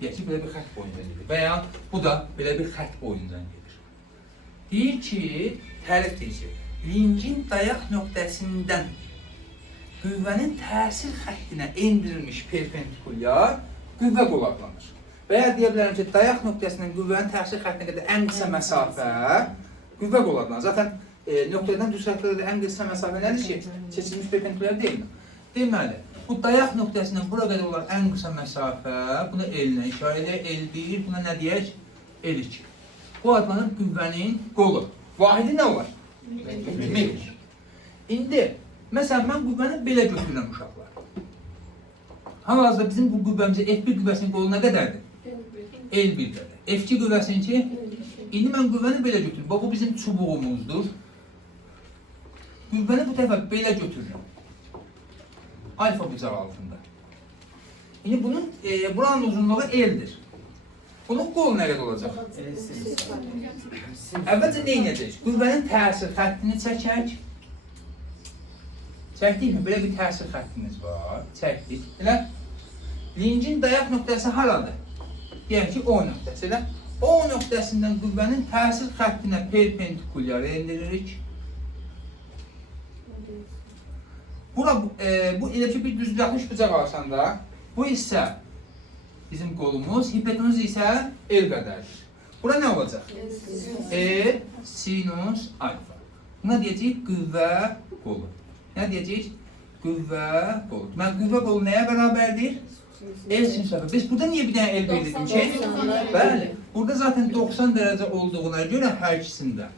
Deyək ki, belə bir xətt boyunca gedir. Və ya bu da belə bir xətt boyunca gedir. Deyir ki, tərif deyir ki, lincin dayaq nöqtəsindən qüvvənin təsir xəttinə endirilmiş perpendikulyar qüvvə qolu adlanır. Və ya deyə bilərəm ki, dayaq nöqtəsindən qüvvənin təsir xəttinə qədər ən qısa məsafə qüvvə qolu adlanır. Zaten nöqtədən düz xəttlərdə ən qısa məsafə nədir ki, seçilmiş perpendikulyar deyilmi? Deməli, bu dayaq nöqtəsindən bura qədər olan ən qısa məsafə, buna L-nə işarə edək, L1, buna nə deyək? L2. Bu adlanır qüvvənin qolu. Vahidi nə olar? Metr. İndi, məsələn, mən qüvvəni belə götürürəm uşaqlar. Hal-hazırda bizim bu qüvvəmizə F1 qüvvəsinin qolu nə qədərdir? L1 qədər. F2 qüvvəsinin ki, indi mən qüvvəni belə götürürüm. Bu bizim çubuğumuzdur. Qüvvəni bu dəfə belə götürürüm. Alfa bucağı altında. İndi bunun, buranın uzunluğu L-dir. Bunun qolu nə qədər olacaq? Əvvəlcə nə edəcək? Qüvvənin təsir xəttini çəkək. Çəkdikmi? Belə bir təsir xəttimiz var. Çəkdik. Elə? Lincin dayaq nöqtəsi haradır? Deyək ki, O nöqtəsi. Elə? O nöqtəsindən qüvvənin təsir xəttinə perpendikulyar endiririk. Bu elə ki, bir düzgahmış bucaq alsan da, bu isə bizim qolumuz, hipotenuz isə L qədərdir. Bura nə olacaq? E sinus alfa. Buna deyəcəyik qüvvə qolu. Nə deyəcəyik? Qüvvə qolu. Mən qüvvə qolu nəyə bərabərdir? L sinus alfa. Biz burada niyə bir dənə L verdik ki? Bəli. Burada zaten 90 dərəcə olduğuna görə hər ikisində.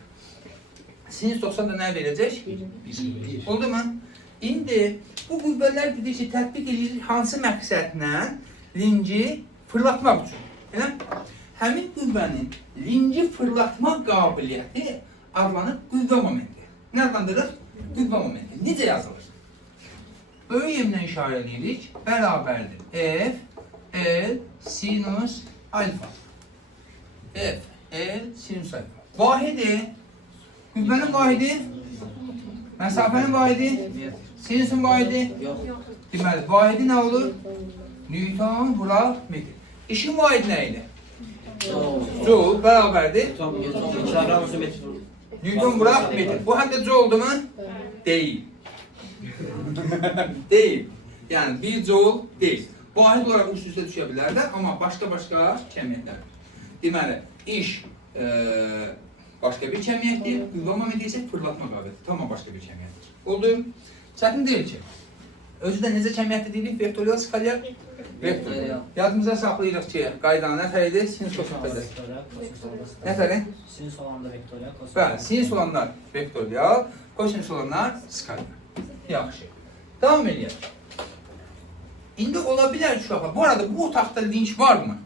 Sinus 90 da nə verəcək? 1. Oldu mu? İndi bu qüvvələr dedik ki, tətbiq edilir hansı məqsədlə? Linci fırlatmaq üçün. Elə? Həmin qüvvənin linci fırlatma qabiliyyəti adlanır qüvvə momenti. Nə adlandırır? Qüvvə momenti. Necə yazılır? Böyük yemlə işarə edirik. Bərabərdir. F, L, sinus alfa. F, L, sinus alfa. Vahidi. Qüvvənin vahidi. Məsafənin vahidi. Sinusun vahidi. Deməli, vahidi nə olur? Newton vuraq metr. İşin vahidi nə idi? Joule bərabərdir. Newton vuraq metr. Bu həm də joule-dur mu? Deyil. Deyil. Yəni, 1 joule deyil. Vahid olaraq üst-üstə düşə bilər də, amma başqa-başqa kəmiyyətlər. Deməli, iş başqa bir kəmiyyətdir, qüvvə momenti isə fırlatma qabiliyyəti. Tamam başqa bir kəmiyyətdir. Oldu? Çətin deyil ki. Özü də necə kəmiyyətli deyilik? Vektorial skalyar vektorial. Yadımıza saxlayırıq ki, qaydanı nə tərədir? Sinus kosinusdur. Nə tərədir? Sinus olanlar vektorial, kosinus. Bəli, sinus olanlar vektorial, kosinus olanlar skalyar. Yaxşı. Davam edək. İndi ola bilər ki, uşaqlar, bu arada bu otaqda linç varmı?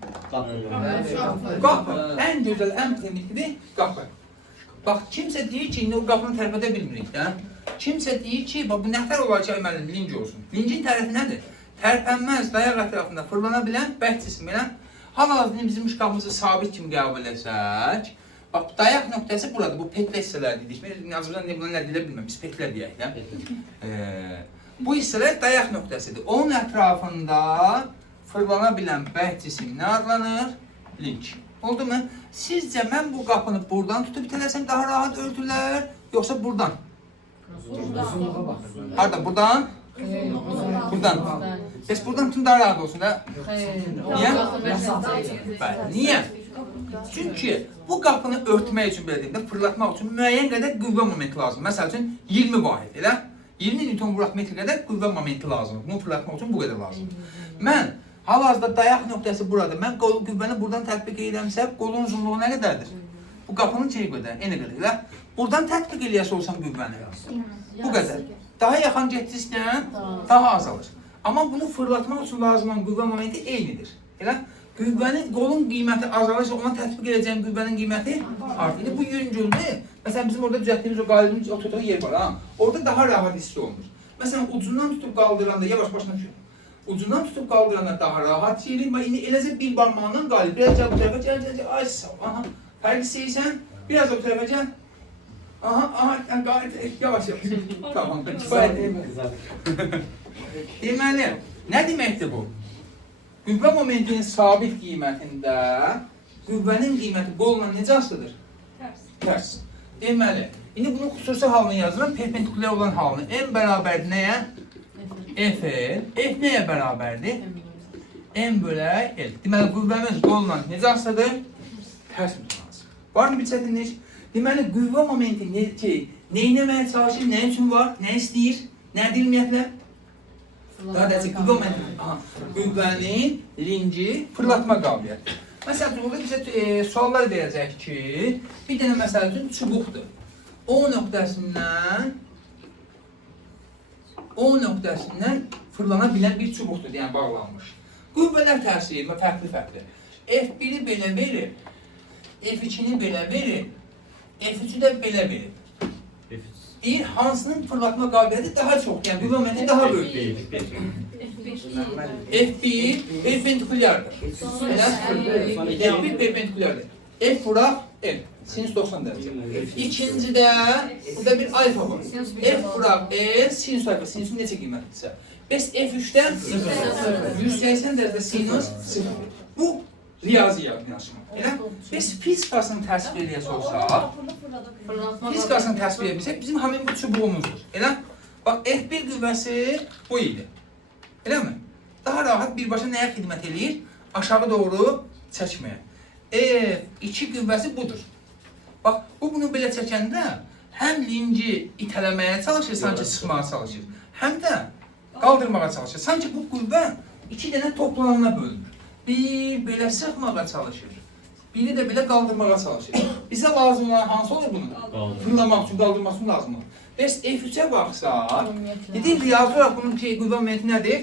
Qapı. Ən gözəl, ən primitivli qapı. Bax, kimsə deyir ki, indi o qapını tərpədə bilmirik də. Kimsə deyir ki, bu nətər olar ki, müəllim, linc olsun. Lincin tərəfi nədir? Tərpənməz, dayaq ətrafında fırlana bilən bərk cisim. Hal-hazırda bizim şkafımızı sabit kimi qəbul etsək, bax, dayaq nöqtəsi buradır, bu petlə hissələr dedik. Yazıqdan buna nə deyilə bilməm, biz petlə deyək də. Bu hissələr dayaq nöqtəsidir. Onun ətrafında fırlana bilən bərk cisim nə adlanır? Linç. Oldu mu? Sizcə mən bu qapını buradan tutub itələsəm daha rahat örtülər, yoxsa buradan? Harada? Buradan? Buradan. Bəs buradan tutun daha rahat olsun da. Niyə? Niyə? Çünki bu qapını örtmək üçün, belə deyim də, fırlatmaq üçün müəyyən qədər qüvvə momenti lazım. Məsəl üçün 20 vahid, elə? 20 Newton vuraq metr qədər qüvvə momenti lazımdır. Bunu fırlatmaq üçün bu qədər lazımdır. Mən hal-hazırda dayaq nöqtəsi burada. Mən qüvvəni buradan tətbiq edəmsə, qolun uzunluğu nə qədərdir? Bu qapının şeyi qədər, eyni qədər. Buradan tətbiq eləyəsi olsam qüvvəni. Bu qədər. Daha yaxın getdikcə daha azalır. Amma bunu fırlatmaq üçün lazım olan qüvvə momenti eynidir. Elə qüvvənin qolun qiyməti azalırsa ona tətbiq edəcəyin qüvvənin qiyməti artır. Bu yüngüldür. Məsələn bizim orada düzəltdiyimiz o qalibimiz oturduğu yer var ha. Orada daha rahat hiss olunur. Məsələn ucundan tutub qaldıranda yavaş başına düşür. Ucundan tutub qaldıranda daha rahat gelir. İndi eləcə bir barmağından qalib. Biraz bu tərəfə gəl. Ay sağ ol. Aha. Fərq istəyirsən biraz o tərəfə gəl. Aha, yavaş. Tamam, kifayət. Deməli, nə deməkdir bu? Qüvvə momentinin sabit qiymətində qüvvənin qiyməti qolla necə asılıdır? Tərs. Deməli, indi bunu xüsusi halını yazıram, perpendikulyar olan halını. M bərabər nəyə? FL. F nəyə bərabərdir? M bölək L. Deməli, qüvvəmiz qolla necə asılıdır? Tərs mütəmazı. Var mı bir çətinlik? Deməli, qüvvə momenti neynəməyə çalışır, nə üçün var, nə istəyir, nədir ümumiyyətlə? Daha dəqiq, qüvvə momenti, qüvvənin linci fırlatma qabiliyyəti. Məsələn, burada bizə suallar verəcək ki, bir dənə məsəl üçün çubuqdur. O nöqtəsindən fırlana bilən bir çubuqdur, yəni bağlanmış. Qüvvələr təsiri fərqli-fərqli. F1-i belə verir, F2-ni belə verir, F3-ü də belə verir. Deyir, hansının fırlatma qabiliyyəti daha çoxdur, yəni qüvvə momenti daha böyükdür. F1 perpendikulyardır. F1 perpendikulyardır. F vuraq L, sinüs 90 dərəcə. İkincidə, burada bir alfa var. F vuraq L, sinüs alfa, sinüsün neçə qiymətlidirsə. Bəs F3-də 180 dərəcə sinüs 0. Bu, riyazi yaxınlaşma. Biz fizikasını təsvir edəcək olsaq, fizikasını təsvir edəcək bizim həmin bu çubuğumuzdur. Elə? Bax, F1 qüvvəsi bu idi. Eləmi? Daha rahat birbaşa nəyə xidmət edir? Aşağı doğru çəkməyə. F2 qüvvəsi budur. Bax, bunu belə çəkəndə həm linci itələməyə çalışır, sanki sıxmağa çalışır. Həm də qaldırmağa çalışır. Sanki bu qüvvə iki dənə toplanana bölünür. Bir belə sıxmağa çalışır. Biri də belə qaldırmağa çalışır. Bizə lazım olan hansı olur bunu? Fırlamaq üçün, qaldırmaq üçün lazım olur. Bəs F3-ə baxsaq, dedik riyazi olaraq bunun qüvvə momenti nədir?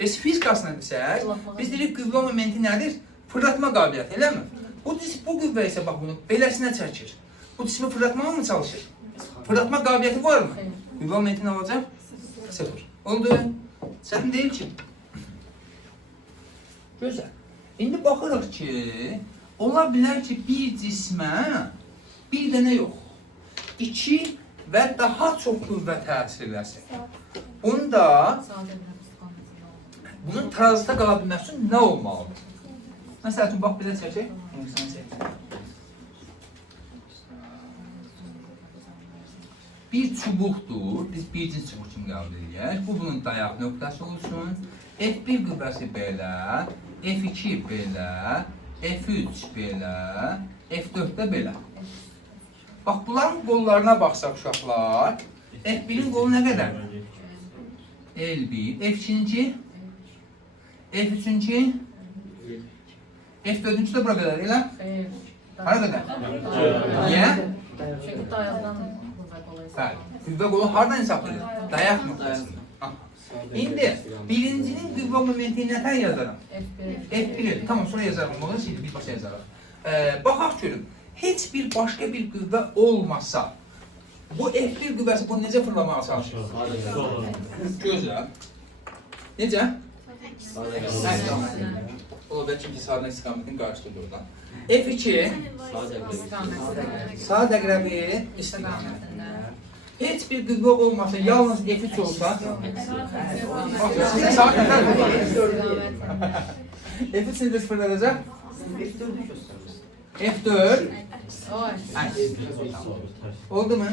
Bəs fizikasına desək, biz dedik qüvvə momenti nədir? Fırlatma qabiliyyəti, eləmi? Bu qüvvə isə bax bunu beləsinə çəkir. Bu cismi fırlatmağa mı çalışır? Fırlatma qabiliyyəti var mı? Qüvvə momenti nə olacaq? 0. Oldu. Çətin deyil ki. Gözəl. İndi baxırıq ki, ola bilər ki, bir cismə bir dənə yox, 2 və daha çox qüvvə təsir eləsin. Bunun tarazda qala bilmək üçün nə olmalıdır? Məsəl üçün, bax, belə çəkək. Bir çubuqdur, biz bir cins çubuq kimi qəbul edək. Bu, bunun dayaq nöqtəsi olsun. F1 qüvvəsi belə, F2 belə, F3 belə, F4 də belə. Bax, bunların qollarına baxsaq uşaqlar, F1-in qolu nə qədərdir? L1, F2-ninki, F3-ünki, F4-ünki də bura qədər, elə? Hara qədər? Niyə? Çünki dayaqdan qüvvə qolu Bəli, qüvvə qolu haradan hesablayır? Dayaq nöqtəsində. İndi birincinin qüvvə momenti nətən yazaram? F1. Tamam, sonra yazarım. Onu şimdi bir başa yazarım. Baxaq görüm. Heç bir başqa bir qüvvə olmasa, bu F1 qüvvəsi bunu necə fırlamağa çalışır? Gözəl. Necə? Ola da çünki sağdan istikamətin qarşıdır oradan. F2 sağ dəqrəbi istiqamətində. Heç bir qüvvə olmasa, yalnız F3 olsa, sağ F3 necə fırlanacaq? F4 oldu mu?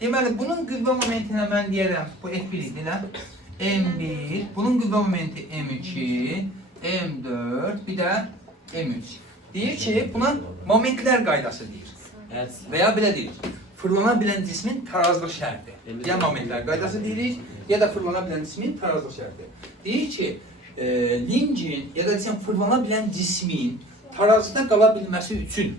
Deməli, bunun qüvvə momentinə mən deyərəm, bu F1 idi, M1, bunun qüvvə momenti M2, M4, bir də M3. Deyir ki, buna momentlər qaydası deyir. Və ya belə deyir, fırlana bilən cismin tarazlıq şərti. Ya momentlər qaydası deyirik, ya da fırlana bilən cismin tarazlıq şərti. Deyir ki, lincin ya da fırlana bilən cismin tarazıda qala bilməsi üçün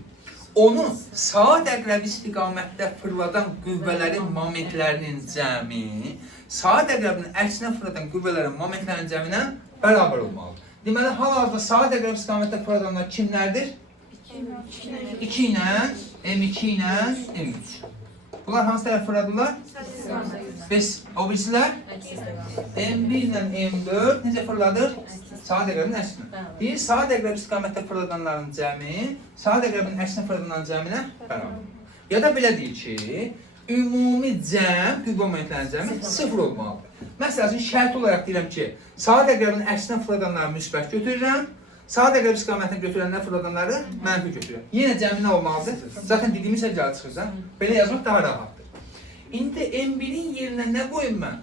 onu saat əqrəbi istiqamətdə fırladan qüvvələrin momentlərinin cəmi saat əqrəbinin əksinə fırladan qüvvələrin momentlərinin cəminə bərabər olmalıdır. Deməli, hal-hazırda saat əqrəbi istiqamətdə fırladanlar kimlərdir? 2 ilə, M2 ilə, M3. Bunlar hansı tərəf fırladırlar? O birisilər? M1 ilə M4 necə fırladır? Saat əqrəbinin əksinə. Bir, saat əqrəbi istiqamətdə fırladanların cəmi, saat əqrəbinin əksinə fırladanların cəminə bərabər. Ya da belə deyil ki, ümumi cəm, qüvvə momentlərinin cəmi 0 olmalıdır. Məsəl üçün, şərt olaraq deyirəm ki, saat əqrəbinin əksinə fırladanları müsbət götürürəm, saat əqrəbi istiqamətini götürənlər fırladanları mənfi götürürəm. Yenə cəmi nə olmalıdır? Zaten dediyimiz gəlib çıxırsan, belə yazmaq daha rahatdır. İndi M1-in yerinə nə qoyum mən?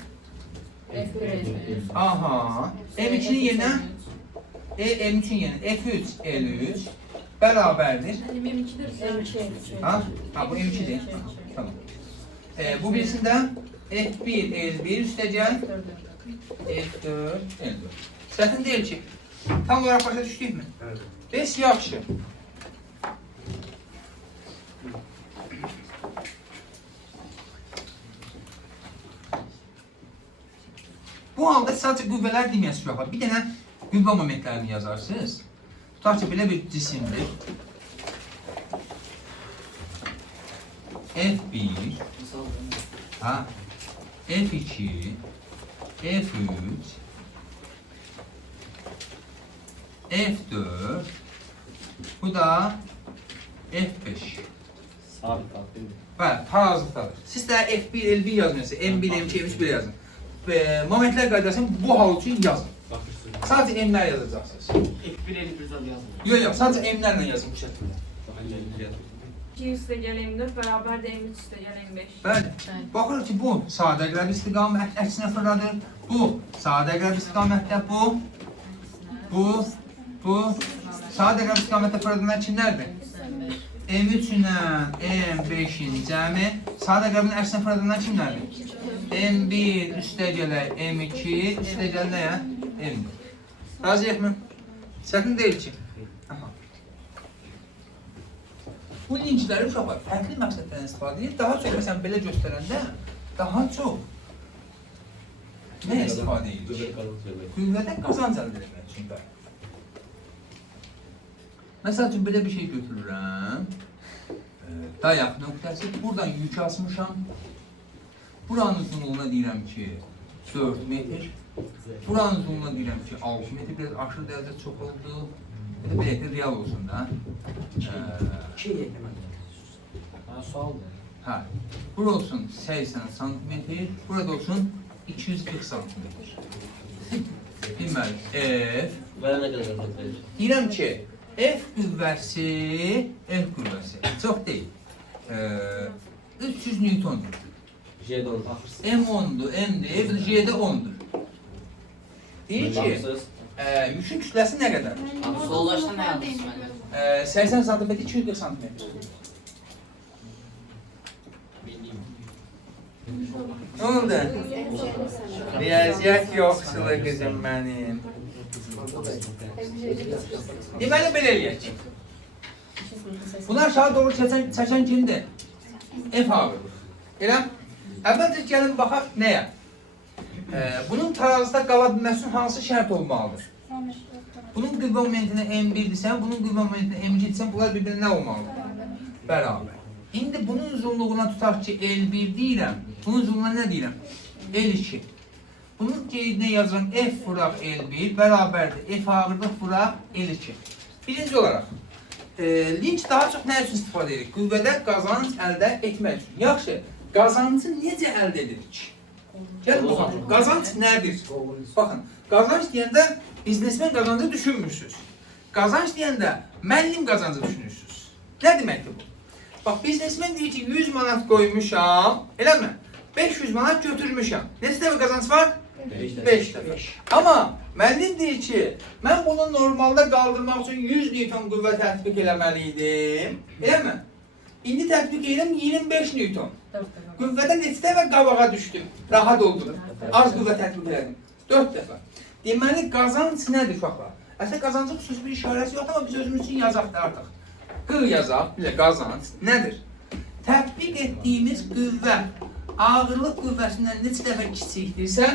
Aha, M2'nin yerine M3'ün yerine F3 L3 beraberdir. Ha, bu M2 değil. Tamam. Bu birisinde F1 L1 üstecen F4 L4. Zaten değil ki. Tam olarak başa düştük mü? Evet. 5 yaxşı. Bu halda sadece qüvvələr deməyəsiz yox. Bir dənə qüvvə momentlərini yazarsınız. Tutaq ki, belə bir cisimdir. F1, ha, F2, F3, F4, bu da F5. Sabit qaldı. Bəli, tarazlıqdadır. Siz də F1, L1 yazmıyorsunuz, M1, M2, M3 belə yazın. Momentlər qaydasını bu hal üçün yazın. Sadəcə M-lər yazacaqsınız. F1 L1 yazın. Yox, sadəcə M-lərlə yazın bu şəkildə. 2 üstə gəl M4 bərabər də M3 üstə gəl M5. Bəli. Baxırıq ki, bu sadə əqrəbi istiqamət əksinə fırladır. Bu sadə əqrəbi istiqamətdə bu sadə əqrəbi istiqamətdə fırladanlar kimlərdir? M3 ilə M5-in cəmi sadə əqrəbinin əksinə fırladanlar kimlərdir? M1 üstə gələk M2 üstə gəl nəyə? M4. Razıyıq mı? Çətin deyil ki. Aha. Bu linkləri uşaqlar fərqli məqsədlərdən istifadə edir. Daha çox məsələn belə göstərəndə daha çox nə istifadə edir? Qüvvədən qazanc əldə etmək üçün. Məsəl üçün belə bir şey götürürəm. Dayaq nöqtəsi. Buradan yük asmışam. Buranın uzunluğuna deyirəm ki 4 metr. Buranın uzunluğuna deyirəm ki 6 metr. Biraz aşırı dərəcə çox oldu. Belə ki real olsun da. Sualdır. Hə. Bura olsun 80 cm. Burada olsun 240 cm. Deməli F. Mənə nə qədər verir? Deyirəm ki F qüvvəsi çox deyil. 300 Newtondur. J'də onu baxırsın. M10'dur, M'dir, bu da J'də 10'dur. Deyir ki, yükün kütləsi nə qədər? Soldaşda nə yazmışsın məndə? 80 cm, 240 cm. Nə oldu? Riyaziyyat yoxsulu qızım mənim. Deməli belə eləyək. Bunlar aşağı doğru çəkən kimdir? F ağırlıq. Elə? Əvvəlcə gəlin baxaq nəyə? Bunun tarazda qala bilməsi üçün hansı şərt olmalıdır? Bunun qüvvə momentini M1-dirsən, bunun qüvvə momentini M2-dirsən, bunlar bir-birinə nə olmalıdır? Bərabər. İndi bunun uzunluğuna tutaq ki L1 deyirəm, bunun uzunluğuna nə deyirəm? L2. Bunun qeydinə yazıram F vuraq L1 bərabərdir F ağırlıq vuraq L2. Birinci olaraq, link daha çox nə üçün istifadə edirik? Qüvvədə qazanc əldə etmək üçün. Yaxşı, qazancı necə əldə edirik? Gəlin baxın, qazanc nədir? Baxın, qazanc deyəndə biznesmen qazancı düşünmürsünüz. Qazanc deyəndə müəllim qazancı düşünürsünüz. Nə deməkdir bu? Bax, biznesmen deyir ki, 100 manat qoymuşam, eləmi? 500 manat götürmüşəm. Neçə dəfə qazanc var? 5 dəfə. Amma müəllim deyir ki, mən bunu normalda qaldırmaq üçün 100 Newton qüvvə tətbiq eləməliydim. Eləmi? İndi tətbiq edirəm 25 Newton. Qüvvədə neçə dəfə qabağa düşdüm, rahat oldum. Az qüvvə tətbiq elədim. 4 dəfə. Deməli, qazanc nədir uşaqlar? Əslində qazancın xüsusi bir işarəsi yoxdur, amma biz özümüz üçün yazaq da artıq. Q yazaq, bilə qazanc nədir? Tətbiq etdiyimiz qüvvə ağırlıq qüvvəsindən neçə dəfə kiçikdirsə,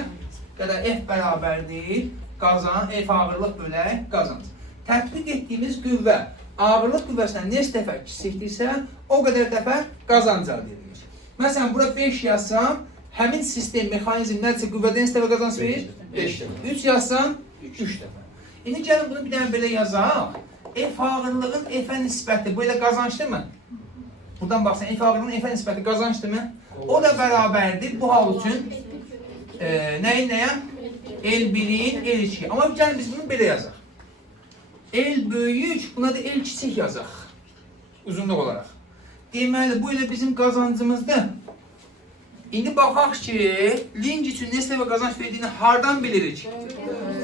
qədər F bərabərdir, F ağırlıq bölək qazanc. Tətbiq etdiyimiz qüvvə ağırlıq qüvvəsindən neçə dəfə kiçikdirsə, o qədər dəfə qazanc əldə edilir. Məsələn, bura 5 yazsam, həmin sistem, mexanizm nədirsə qüvvədən neçə dəfə qazanc verir? 5 dəfə. 3 yazsam, 3 dəfə. İndi gəlin bunu bir dənə belə yazaq. F ağırlığın F-ə nisbəti, bu elə qazancdırmı? Buradan baxsan, F ağırlığın F-ə nisbəti qazancdırmı? O da bərabərdir bu hal üçün nəyin nəyə? L1-in L2. Amma gəlin biz bunu belə yazaq. L böyük, buna da L kiçik yazaq. Uzunluq olaraq. Deməli, bu elə bizim qazancımızdır. İndi baxaq ki, linc üçün neçə dəfə qazanc verdiyini hardan bilirik?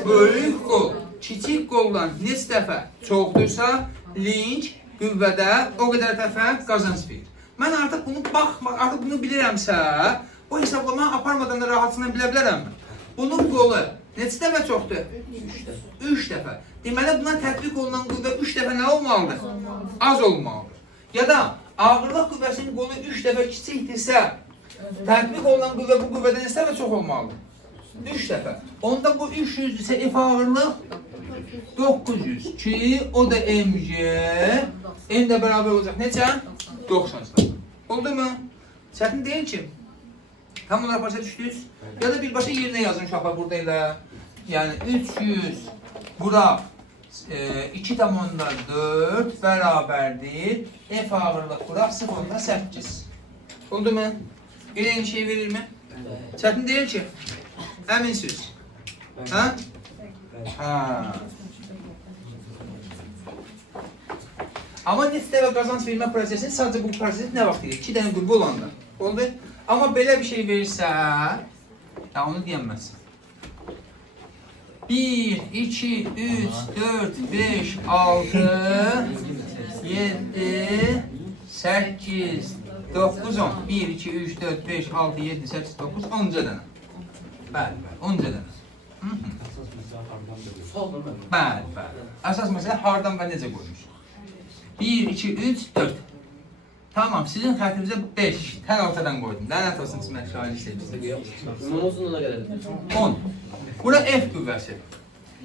Böyük qol, kiçik qoldan neçə dəfə çoxdursa, linc qüvvədə o qədər dəfə qazanc verir. Mən artıq bunu bilirəmsə, o hesablama aparmadan da rahatsından bilə bilərəm. Bunun qolu neçə dəfə çoxdur? 3 dəfə. Deməli, buna tətbiq olunan qüvvə 3 dəfə nə olmalıdır? Az olmalıdır. Ya da ağırlıq qüvvəsinin qolu 3 dəfə kiçikdirsə, tətbiq olunan qüvvə bu qüvvədən neçə dəfə çox olmalıdır? 3 dəfə. Onda bu 300-dürsə F ağırlıq 900 ki, o da mg, m də bərabər olacaq. Necə? 90. Oldu mu? Çətin deyil ki. Tam olaraq başa düşdünüz? Ya da birbaşa yerinə yazın uşaqlar burada elə. Yəni 300 bura 2,4 bərabərdir. F ağırlıq bura 0,8. Oldu mu? Eyni şey verir mi? Çətin deyil ki. Əminsiniz. Hə? Hə. Amma neçə dəfə qazanc vermə prosesini sadəcə bu prosesi nə vaxt deyir? 2 dənə qüvvə olanda. Oldu? Amma belə bir şey verirsə, ya onu deyəməzsin. 1, 2, 3, 4, 5, 6, 7, 8, 9, 10. 1, 2, 3, 4, 5, 6, 7, 8, 9, 10 dənə. Bəli, 10 dənə. Bəli. Əsas məsələ hardan və necə qoymuşuq. 1, 2, 3, 4. Tamam, sizin xətrinizə 5. Tər ortadan qoydum. Lənət olsun sizin şahid istəyirsiniz. Ümumi uzunluğuna qədər. 10. Bura F qüvvəsi.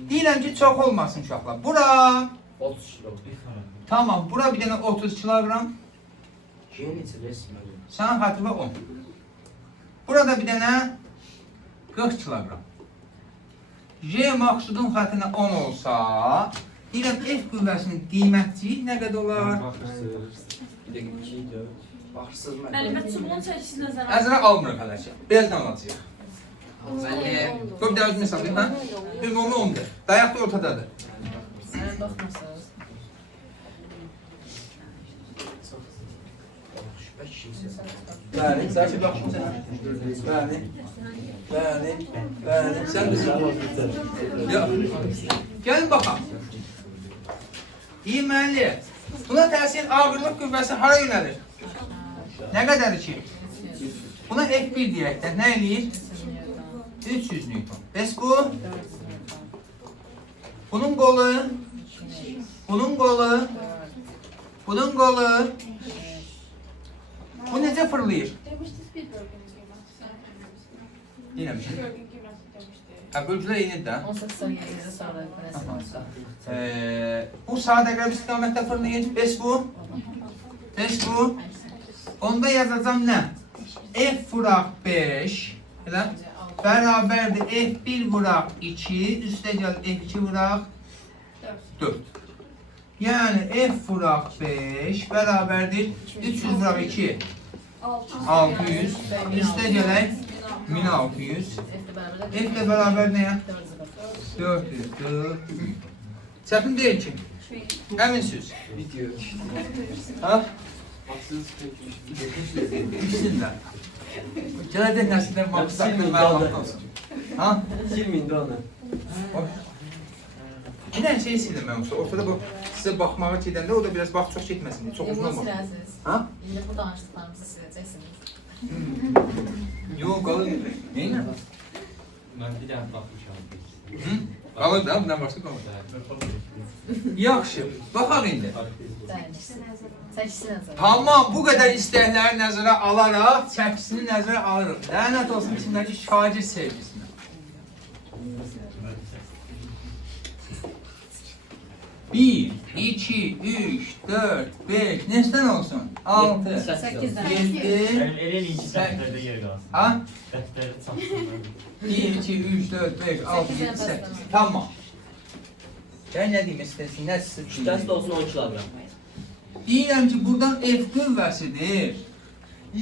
Deyirəm ki, çox olmasın uşaqlar. Bura 30 kilo. tamam, bura bir dənə 30 kilogram. Sənin xətrinə 10. Burada bir dənə 40 kilogram. J məqsudun xətrinə 10 olsa, deyirəm F qüvvəsinin qiyməti nə qədər olar? Bir də 2, 4. Baxırsız mən. Müəllimə çubuğun çəkisi nəzərə Əzrə almırıq hələ ki. Birazdan alacağıq. Qoy bir də özümü hesablayayım, hə? Ümumi 10'dur. Dayaq da ortadadır. Sən baxmırsınız. Bəli, sən baxın sənə. Bəli. Sən qızım. Yox. Gəlin baxaq. Deməli, buna təsir ağırlıq qüvvəsi hara yönəlir? Nə qədəri ki? Buna F1 deyək də, nə eləyir? 300 Newton. Bəs bu? Bunun qolu, bu necə fırlayır? Demişdiniz bir bölgünün qiyməti. Deyirəm ki. Bölgün qiyməti demişdiniz. Hə, bölgülər eynidir də. 18-ci sonra rəsm. Bu sadə qəbul istiqamətdə fırlayır. Bəs bu? Onda yazacağım nə? F vuraq 5. Elə? Bərabərdir F1 vuraq 2. Üstə gəl F2 vuraq 4. Yəni F vuraq 5 bərabərdir 300 vuraq 2. 600. Üstə gələk 1600. F ilə bərabər nəyə? 400. Çətin deyil ki. Əminsiniz. Video. Ha? Haksız peki. Bilsinlər. Gələcək nəsillər maqsadlı məlumat olsun. Ha? Silmeyin də onu. Bir dənə şey sildim mən olsa. Ortada bu sizə baxmağa gedəndə o da biraz vaxt çox getməsin deyə. Çox uzun olmasın. Siləsiniz. Ha? İndi bu danışdıqlarımızı siləcəksiniz. Yox, qalın. Neynə? Ben bir daha bakmışam. Hı? Qalır da, bundan başqa qalır. Yaxşı, baxaq indi. Çəkisi nəzər. Tamam, bu qədər istəkləri nəzərə alaraq, çəkisini nəzərə alırıq. Lənət olsun içindəki şagird sevgisinə. Bir, iki, üç, dört, beş, neçdən olsun? 6, 8-dən. 7, Elə linki dəftərdə yer qalsın. ha? Dəftəri çapsınlar. 1, 2, 3, 4, 5, 6, 7, 8. Tamam. Gəl nə deyim istəsin, nə sizin? Kütləsi də olsun 10 kilogram. Deyirəm ki, buradan F qüvvəsidir.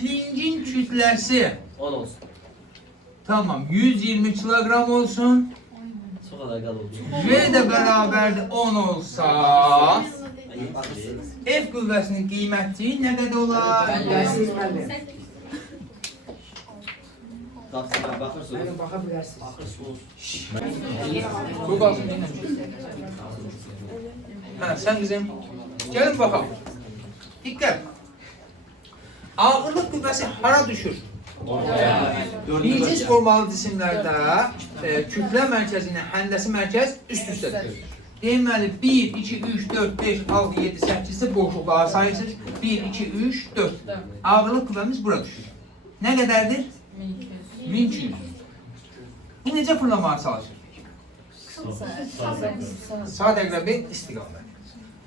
Lincin kütləsi, 10 olsun. tamam, 120 kilogram olsun. Çox əlaqəli oldu. J də bərabərdir 10 olsa, F qüvvəsinin qiyməti nə qədər olar? Bəlirsiniz, bəli. Baxırsınız. Mənə baxa bilərsiniz. Bu qalsın dinlə. Hə, sən qızım, gəlin baxaq. Diqqət. Ağırlıq qüvvəsi hara düşür? Birinci formalı cisimlərdə kütlə mərkəzi ilə həndəsi mərkəz üst-üstə düşür. Deməli 1, 2, 3, 4, 5, 6, 7, 8-də boşluqları sayırsınız. 1, 2, 3, 4. Ağırlıq qüvvəmiz bura düşür. Nə qədərdir? 1200. Bu necə fırlamağa çalışır? Sağ dəqrəbi istiqamət.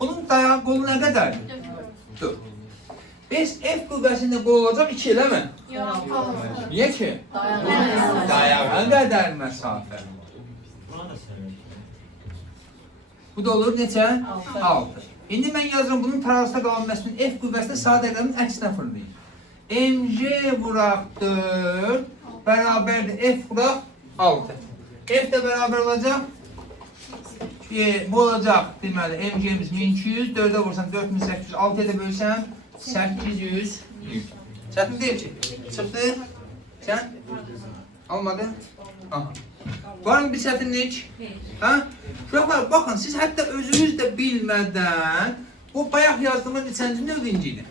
Bunun dayağı qolu nə qədərdir? 4. Biz F qüvvəsində qol olacaq 2 eləmə. Niyə ki? Dayağa qədər məsafə. Bu da olur neçə? 6. İndi mən yazıram bunun tarazda qalan məsələn F qüvvəsində sağ dəqrəbin əksinə fırlayın. mg vuraq 4 bərabərdir F vuraq 6. F də bərabər olacaq. Bu olacaq deməli mg'miz 1200, 4'ə vursam 4800, 6'ya da bölsəm 800. Çətin deyil ki. Çıxdı. Sən? Almadın? Aha. Var mı bir çətinlik? Ha? Uşaqlar baxın, siz hətta özünüz də bilmədən bu bayaq yazdığımın neçənci növdüncü idi?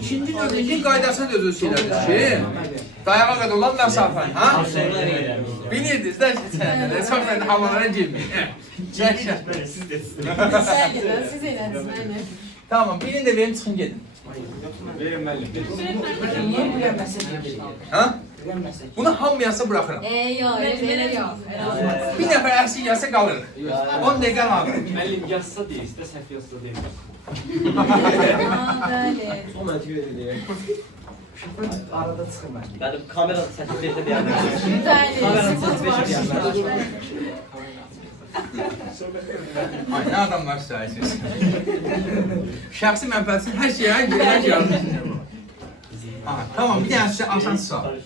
İkinci növdüncü qaydasını da özünüz elədik ki, dayağa qədər olan məsafəni, ha? Bilirdiniz də keçənlərdə, çox mən havalara girməyin. Çəkşə. Siz de siz. Siz elədiniz mənə. Tamam, birini de verin, çıxın gedin. Verin müəllim. Niyə bilənməsə deyir? Ha? Bilənməsə. Bunu hamıyasa bırakırım. Yox, elə yox. Bir nəfər əksik gəlsə qalırıq. 10 dəqiqə qalır. Müəllim yazsa deyir, istə səhv yazsa deyir. Bəli. Çox məntiqi verildi. Arada çıxır mən. Yəni kamera çəkilirsə deyərlər. Bəli. Kamera çəkilirsə deyərlər. Ay, nə adamlar sayısınız. Şəxsi mənfəətsin hər şeyə girək yazmışsınız. Aha, tamam, bir dənə sizə asan sual.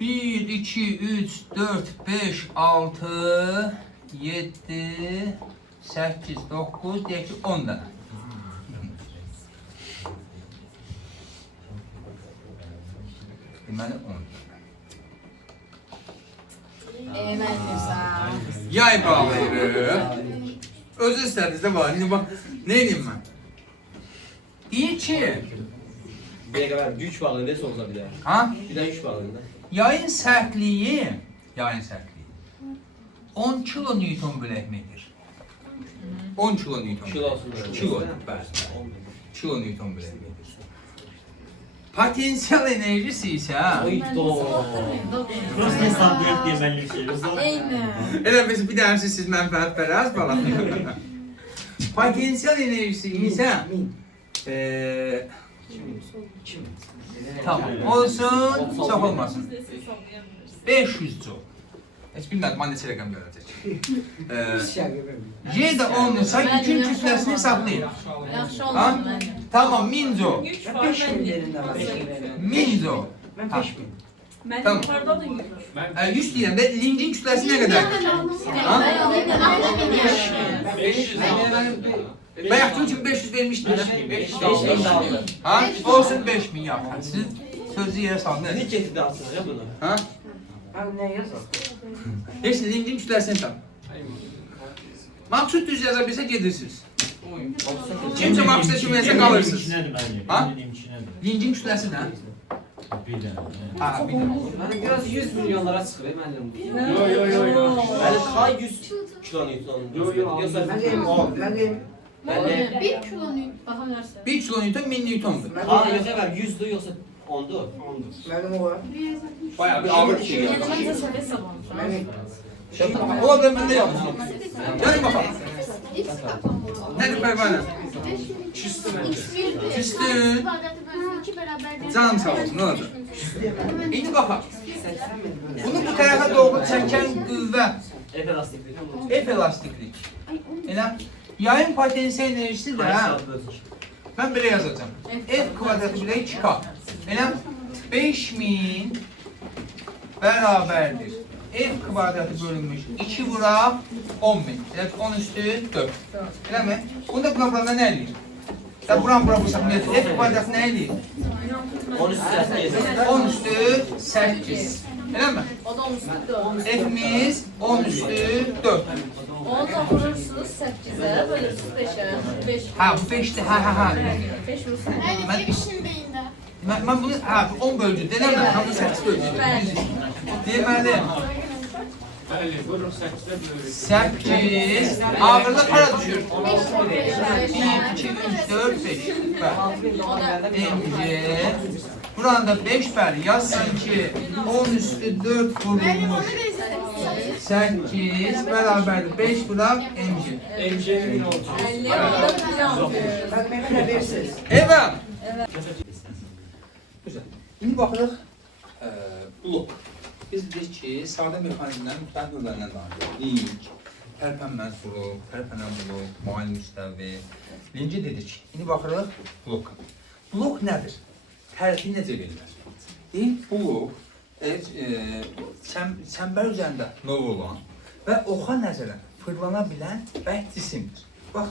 Bir, iki, üç, dört, beş, altı, yedi, 8, 9, deyək ki, 10 dənə. Deməli 10 dənə. Mən bilsəm. Yay bağlayırıq. Özü istədiniz də var. İndi bax, nə edeyim mən? Deyir ki, Bir dəqiqə ver, yük bağlayında heç olsa bilər. ha? Bir də yük bağlayında. Yayın sərtliyi 10 kilo Newton bölək metr. 10 kilo Newton. Kilosun. Kilo, bəli. Kilo Newton bölək metr. Potensial enerjisi isə Prosta hesablayıb deyə müəllim şey yazır. Eynən. elə bir dənəsi siz mənfəət pərəz bala. Potensial enerjisi isə tamam olsun, çox olmasın. 500 joule. Heç bilmədim, mən neçə rəqəm gələcək. J də 10'dursa yükün kütləsini hesablayın. Yaxşı Ha? olmadı mənim. Tamam, 1000 joule. Yük 5 var min məndə. verin də var. 1000 joule. Mən 5 min. Mənim Tamam. yuxarıda da yük var. 100 deyirəm də lincin kütləsi nə qədərdir? Ha? Bayaq kim 500 vermişdiniz? 5000 daldı. Ha? Olsun 5000 yaxın. Siz sözü yerə saldınız. Ne getirdi aslında ya bunu? Ha? Mən nə yazır? Heç lincin kütləsini tap. Maksud düz yaza bilsə gedirsiniz. Kimsə maksud düşünməsə qalırsınız. Linkçinədir müəllim. Ha? Linkçinədir. Lincin kütləsi nə? Bir dənə. Ha, bir dənə. Mənim biraz 100 milyonlara çıxır mənim. Yo yo yo yo. Mənim K 100 kilonewton. Yo yo. Yoxsa Ben 1 kilonun baha versen. 1 kilonewton 1000 newtondur. K yoxsa 100'dür yoxsa 10'dur? Bayağı bir ağır bir şey yani. Məncə səviyyə savunmuşam. Ola bilər məndə yanlış. Gəlin baxaq. X kapan bu. Nədir fərqanə? X1'dir. Küstün. İfadeti bölümü 2 beraber. Can sağ olsun, nə olacaq? İndi baxaq. Bunu bu tərəfə doğru çəkən qüvvə Elastiklik. F elastiklik. Elə yayın potansial enerjisi də mən belə yazacağam. F kvadratı bile 2K. Elə 5000 bərabərdir. F kvadratı bölünmüş 2 vura 10.000. Elə 10 üstü 4. Elə mi? Bunu da buna nə eləyir? Sən buram vursan F kvadratı nə eləyir? 10 üstü 8. 10 üstü 8. Elə mi? O da 10 üstü 4. F'miz 10 üstü 4. Onu da vurursunuz 8'e, bölürsünüz 5'e. 5. Ha bu 5'ti. Ha. 5 vurursunuz. Yani bir işindeyim de. Mən bunu 10 bölücü denəmə. Hamı 8 bölücü. Deməli Bəli, vurur 8-də bölürük. 8 ağırlıq hara düşür? 1, 2, 3, 4, 5. MC. Buranda 5 bəli yazsan ki 10 üstü 4 vurulmuş. 8 bərabərdir 5 bura MC. MC'nin olacaq. 50 orada bir Evet. Güzel. İndi baxırıq blok. Biz dedik ki, sadə mexanizmlərin müxtəlif növlərindən danışırıq. Ling, tərpənməz blok, tərpənən blok, mail müstəvi. Birinci dedik. İndi baxırıq blok. Blok nədir? Tərifi necə verilir? Deyil, blok çəmbər üzərində növ olan və oxa nəzərən fırlana bilən bərk cisimdir. Bax,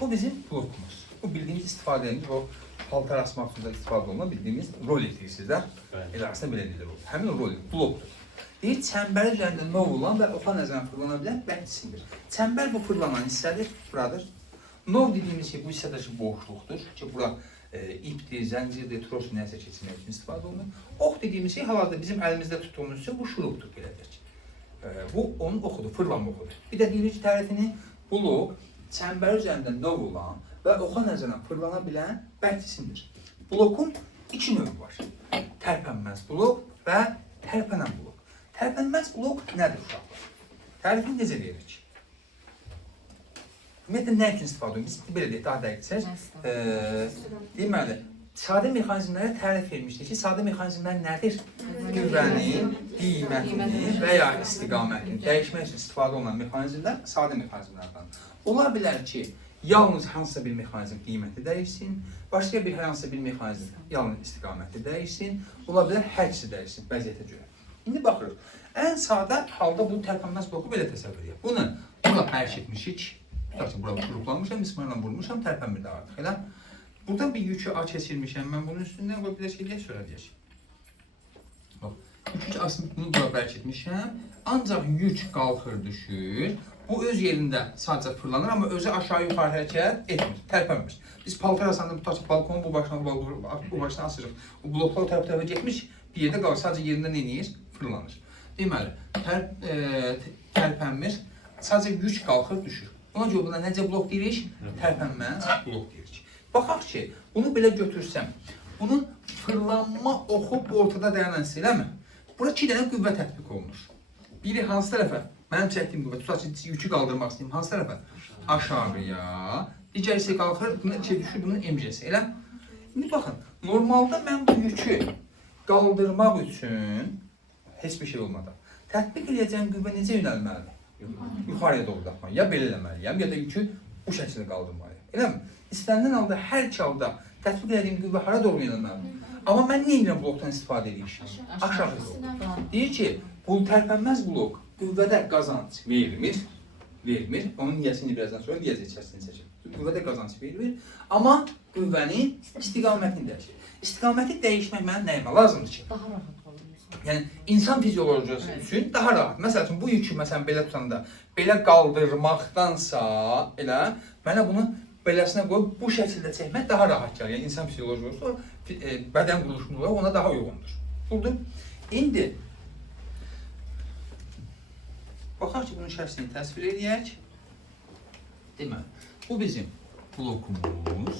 bu bizim blokumuz. Bu bildiyimiz istifadəmiz, o paltar asmaq üçün də istifadə olunan bildiyimiz rolik deyirsiniz də. Elə aslında belə deyilir o. Həmin o rolik, blokdur. Deyir, çəmbər üzərində növ olan və oxa nəzərən fırlana bilən bərk cisimdir. Çəmbər bu fırlanan hissədir, buradır. Növ dediyimiz şey bu hissədəki boşluqdur ki, bura ipdir, zəncirdir, tros nəsə keçirmək üçün istifadə olunur. Ox dediyimiz şey hal-hazırda bizim əlimizdə tutduğumuz üçün bu şurupdur, belə deyək. Bu onun oxudur, fırlanma oxudur. Bir də deyirik ki, tərifini blok çəmbər üzərində növ olan və oxa nəzərən fırlana bilən bərk cisimdir. Blokun iki növü var. Tərpənməz blok və tərpənən blok. Tərpənməz blok nədir uşaqlar? Tərifini necə veririk? Ümumiyyətlə, nə üçün istifadə edilir? Biz belə deyək, daha dəqiq deməli, sadə mexanizmlərə tərif vermişdik ki, sadə mexanizmlər nədir? Qüvvənin, qiymətini və ya istiqamətini dəyişmək üçün istifadə olunan mexanizmlər sadə mexanizmlərdən. Ola bilər ki, yalnız hansısa bir mexanizm qiyməti dəyişsin, başqa bir hansısa bir mexanizm yalnız istiqaməti dəyişsin, ola bilər hər ikisi dəyişsin vəziyyətə görə. İndi baxırıq, ən sadə halda bu tərpənməz bloku belə təsəvvür edək. Bunu bura bərk etmişik, tutaq ki, bura qruplanmışam, mismarla vurmuşam, tərpənmir də artıq, elə? Buradan bir yükü A keçirmişəm, mən bunun üstündən qoy bir də şey deyək, sonra deyək. Yükü aslında bunu bura bərk etmişəm, ancaq yük qalxır, düşür. Bu öz yerində sadəcə fırlanır, amma özü aşağı yuxarı hərəkət etmir, tərpənmir. Biz paltar asanda tutaq ki, balkonun bu başdan asırıq. Bu bloklar tərəf-tərəfə getmiş, bir yerdə qalır, sadəcə yerindən eləyir, fırlanır. Deməli, tərpənmir, sadəcə yük qalxır, düşür. Ona görə buna necə blok deyirik? Tərpənməz blok deyirik. Baxaq ki, bunu belə götürsəm, bunun fırlanma oxu ortada dayanan hissə, eləmi? Bura 2 dənə qüvvə tətbiq olunur. Biri hansı tərəfə? Mənim çəkdiyim qüvvə, tutaq ki, yükü qaldırmaq istəyim, hansı tərəfə? Aşağıya. Digər hissə qalxır, bunun içə düşür, bunun MC'si, elə? İndi baxın, normalda mən bu yükü qaldırmaq üçün heç bir şey olmadan tətbiq edəcəyim qüvvə necə yönəlməlidir? Yuxarıya doğru daxmalıyım, ya belə eləməliyəm, ya da yükü bu şəkildə qaldırmalıyım, eləmi? İstənilən halda hər iki halda tətbiq edəcəyim qüvvə hara doğru yönəlməlidir? Amma mən nə edirəm blokdan istifadə edirəm? Aşağı doğru. Deyir ki, bu tərpənməz blok qüvvədə qazanc vermir. Onun niyəsini birazdan sonra niyəz içərisini çəkir. Qüvvədə qazanc vermir, amma qüvvənin istiqamətini dəyişir. İstiqaməti dəyişmək mənə nəyimə lazımdır ki? Daha rahat olur. Yəni, insan fiziologiyası üçün daha rahat. Məsəl üçün, bu yükü belə tutanda, belə qaldırmaqdansa, elə, mənə bunu beləsinə qoyub bu şəkildə çəkmək daha rahat gəlir. Yəni insan psixologiyası, bədən quruluşu ona daha uyğundur. Buldum. İndi baxaq ki, bunun şəklini təsvir edək. Deməli, bu bizim blokumuz.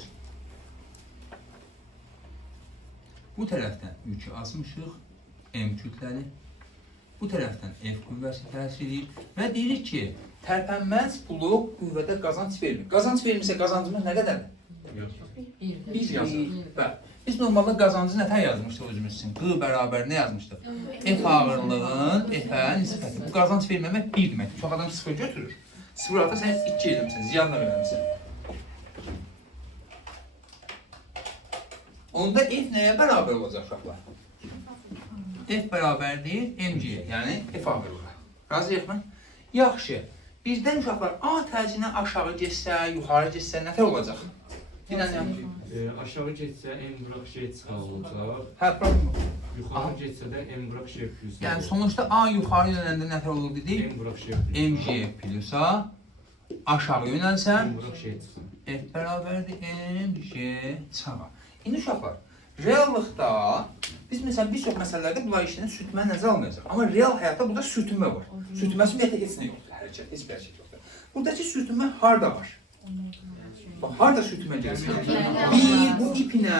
Bu tərəfdən yükü asmışıq, M kütləli. Bu tərəfdən F qüvvəsi təsir edir və deyirik ki, tərpənməz blok qüvvədə qazanc vermir. Qazanc vermirsə qazancımız nə qədərdir? 1 yazılır. Bəli. Biz normalda qazancı nətər yazmışdıq özümüz üçün? Q bərabər nə yazmışdıq? F ağırlığın F-ə nisbəti. Bu qazanc verməmək 1 deməkdir. Çox adam 0 götürür. 0 artıq sən 2 eləmişsən, ziyanla vermişsən. Onda F nəyə bərabər olacaq uşaqlar? F bərabərdir mg, yəni F ağırlığa. Razıyıq mı? Yaxşı. Bizdən uşaqlar A təcinə aşağı getsə, yuxarı getsə nətər olacaq? Aşağı getsə M bıraq J çıxar olacaq. Hə, problem yox. Yuxarı getsə də M bıraq J plus. Yəni sonuçta A yuxarı yönəndə nətər olur dedik? M bıraq J plus. mg plusa aşağı yönəlsə M bıraq J çıxar. F bərabərdir mg sağa. İndi uşaqlar, reallıqda biz məsələn bir çox məsələlərdə bunlar işləyən sürtmə nəzərə almayacaq. Amma real həyatda burada sürtünmə var. Sürtünməsi ümumiyyətlə heç nə yoxdur, hərəkət, heç bir şey yoxdur. Buradakı sürtünmə harda var? Bax, harda sürtünmə gəlir? Bu iplə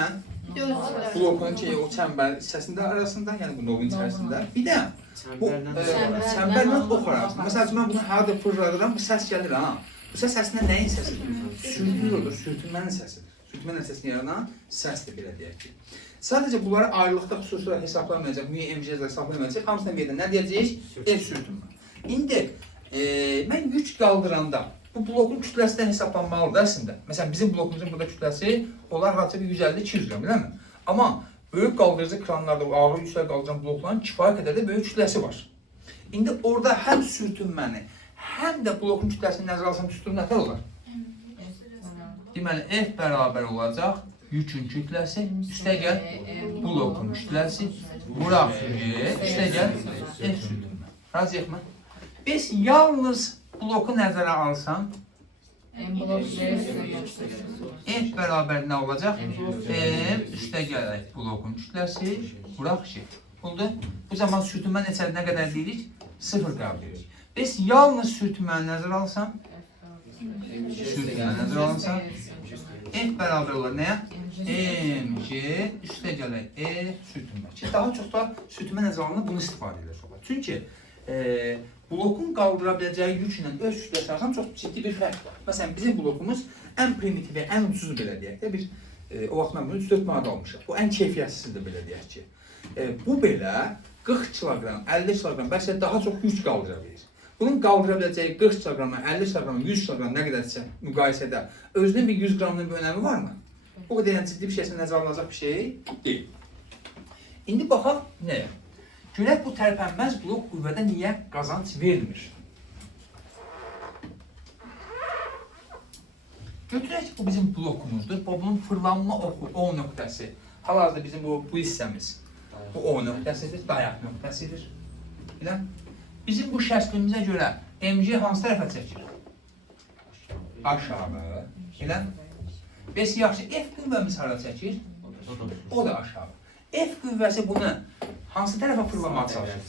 blokun o çəmbər hissəsində arasında, yəni bu novun içərisində. Bir də bu çəmbərlə ox arasında. Məsələn, mən bunu harada fırladıram, bu səs gəlir ha. Bu səs əslində nəyin səsidir? Sürtünür, sürtünmənin səsidir. Sürtünmə nəticəsində yaranan səsdir, belə deyək ki. Sadəcə bunları ayrılıqda xüsusilə hesablamayacaq, müəyyən MG-lər hesablamayacaq. Hamısına bir də nə deyəcəyik? F sürtünmə. İndi mən yük qaldıranda bu blokun kütləsi də hesablanmalıdır əslində. Məsələn, bizim blokumuzun burada kütləsi olar hardasa 150-200 qram, eləmi? Amma böyük qaldırıcı kranlarda, ağır yüksək qaldıran blokların kifayət qədər də böyük kütləsi var. İndi orada həm sürtünməni, həm də blokun kütləsini nəzərə alsam tutduğum nətər olar? Deməli, F bərabər olacaq yükün kütləsi, üstəgəl blokun kütləsi, vuraq üstəgəl F sürtünmə. Razıyıq mı? Biz yalnız bloku nəzərə alsam, F bərabər nə olacaq? M üstəgəl blokun kütləsi, vuraq J. Oldu. Bu zaman sürtünmə neçədir, nə qədər deyirik? 0 qəbul edirik. Biz yalnız sürtünməni nəzərə alsam, F bərabər olur nəyə? mg üstəgəl E sürtünmə. Daha çox da sürtünmə nəzərə alınır, bunu istifadə edir. Çünki blokun qaldıra biləcəyi yüklə öz kütləsi arasında çox ciddi bir fərq var. Məsələn, bizim blokumuz ən primitiv və ən ucuzu belə deyək də, biz o vaxt mən bunu 3-4 manat almışıq. Bu ən keyfiyyətsiz də belə deyək ki. Bu belə 40 kiloqram, 50 kiloqram, bəlkə daha çox yük qaldıra bilir. Bunun qaldıra biləcəyi 40 kiloqram, 50 kiloqram, 100 kiloqram nə qədərsə müqayisədə özünün bir 100 qramının bir önəmi varmı? Bu qədər ciddi bir şeysə nəzərə alınacaq bir şey deyil. İndi baxaq nəyə? Görək bu tərpənməz blok qüvvədə niyə qazanc vermir? Götürək ki, bu bizim blokumuzdur. Bunun fırlanma oxu, O nöqtəsi. Hal-hazırda bizim bu hissəmiz. Bu O nöqtəsidir, dayaq nöqtəsidir. Elə? Bizim bu şəklimizə görə MG hansı tərəfə çəkir? Aşağı. Elə? Bəs yaxşı, F qüvvəmiz hara çəkir? O da aşağı. F qüvvəsi bunu hansı tərəfə fırlamağa çalışır?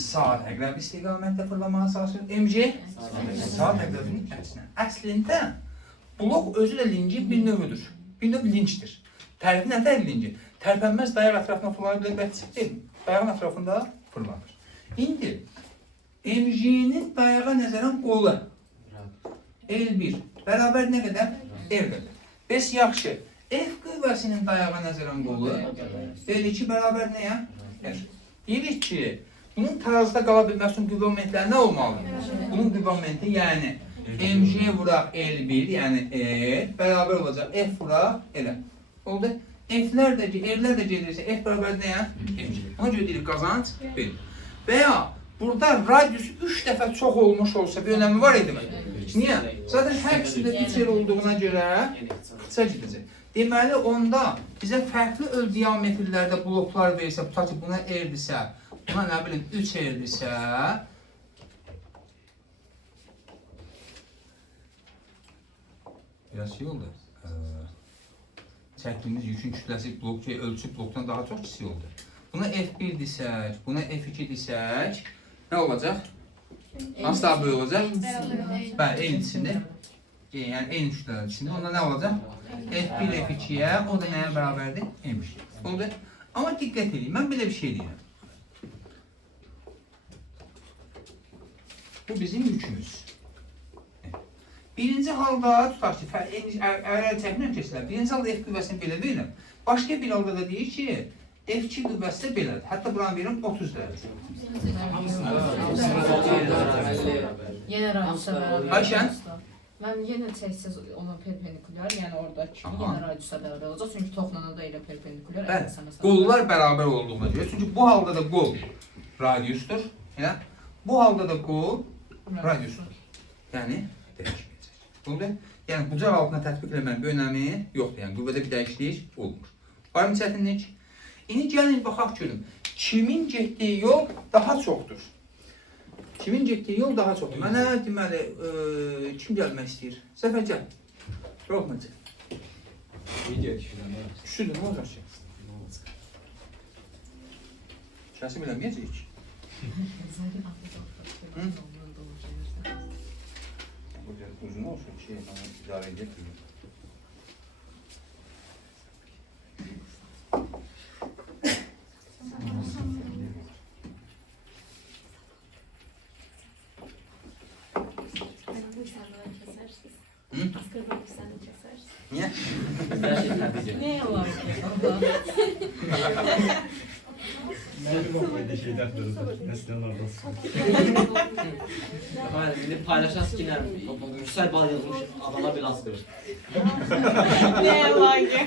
Sağ təqrəb istiqamətdə fırlamağa çalışır. MG sağ təqrəbinin əksinə. Əslində blok özü də lincin bir növüdür. Bir növ lincdir. Tərifi nətər linci? Tərpənməz dayaq ətrafına fırlanır bilir, bəlkə deyil. Dayağın ətrafında fırlanır. İndi MG-nin dayağa nəzərən qolu L1 bərabər nə qədər? L qədər. Bəs yaxşı, F qüvvəsinin dayağa nəzərən qolu L2 bərabər nəyə? Deyirik ki, bunun tarazda qala bilmək üçün qüvvə momentləri nə olmalıdır? Bunun qüvvə momenti, yəni MG vuraq L1, yəni L bərabər olacaq F vuraq L. Oldu? F'lər də gedirsə, F bərabər nəyə? MG. Ona görə deyirik qazanc verir. Və ya burada radius 3 dəfə çox olmuş olsa bir önəmi var idi mi? Niyə? Zaten hər ikisində 3 yer olduğuna görə qısa gedəcək. Deməli, onda bizə fərqli öz diametrlərdə bloklar versə, tutaq ki, buna R-dirsə, buna nə bilim 3 R-dirsə, Biraz şey oldu. Çəkdiyimiz yükün kütləsi ölçü blokdan daha çox kiçik oldu. Buna F1 desək, buna F2 desək, nə olacaq? Hansı daha böyük olacaq? Bəli, eyni içində. Yəni eyni kütlələr içində. Onda nə olacaq? F1 F2-yə, o da nəyə bərabərdir? M2. Oldu. Amma diqqət edin, mən belə bir şey deyirəm. Bu bizim yükümüz. Birinci halda tutaq ki, əgər çəkinəm keçirlər, birinci halda F qüvvəsini belə verirəm. Başqa bir halda da deyir ki, F2 qüvvəsi də belədir. Hətta buranı verirəm 30 dərəcə. Yenə radiusa bərabər. Ayşən? Mən yenə çəksiz ona perpendikulyar, yəni oradakı yenə radiusa bərabər olacaq. Çünki toxlanan da elə perpendikulyar. Bəli, qollar bərabər olduğuna görə. Çünki bu halda da qol radiusdur. Bu halda da qol radiusdur. Yəni, dəyişməyəcək. Oldu? Yəni, bucaq altına tətbiq eləmənin bir önəmi yoxdur. Yəni, qüvvədə bir dəyişiklik olmur. Var mı çətinlik? İndi gəlin, baxaq görün. Kimin getdiyi yol daha çoxdur? Kimin getdiyi yol daha çoxdur? Mənə deməli, kim gəlmək istəyir? Səfər gəl. Yoxma gəl. Video kişidən. Küçüdür, nə olacaq ki? Kəsim eləməyəcək ki. Uzun olsun ki, idarə edək. Niye? Her şey təbii Ne yalan ki? Böyle şeyler nesnelerden Efendim, şimdi paylaşası yine Mürsel Bal yazmış adama biraz kırır. Ne yalan ki?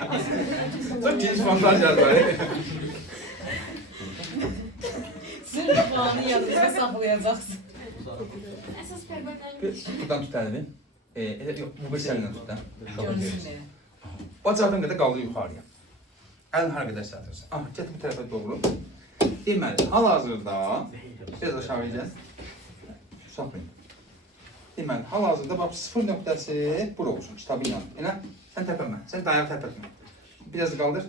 Çok geniş fantazyalar var. Sırf puanı yazıda saxlayacaqsın. Əsas pərbədən Buradan tut əlini. Yox, bu bir səndən tut da. Görsün. Bacardığın qədər qaldır yuxarıya. Əlini hər qədər sətrirsən. Get bu tərəfə doğru. Deməli, hal-hazırda biraz aşağı gəl. Saxlayın. Deməli, hal-hazırda bax 0 nöqtəsi bura olsun, kitabın yanı. Elə, sən tərpənmə, sən dayağı tərpətmə. Biraz da qaldır.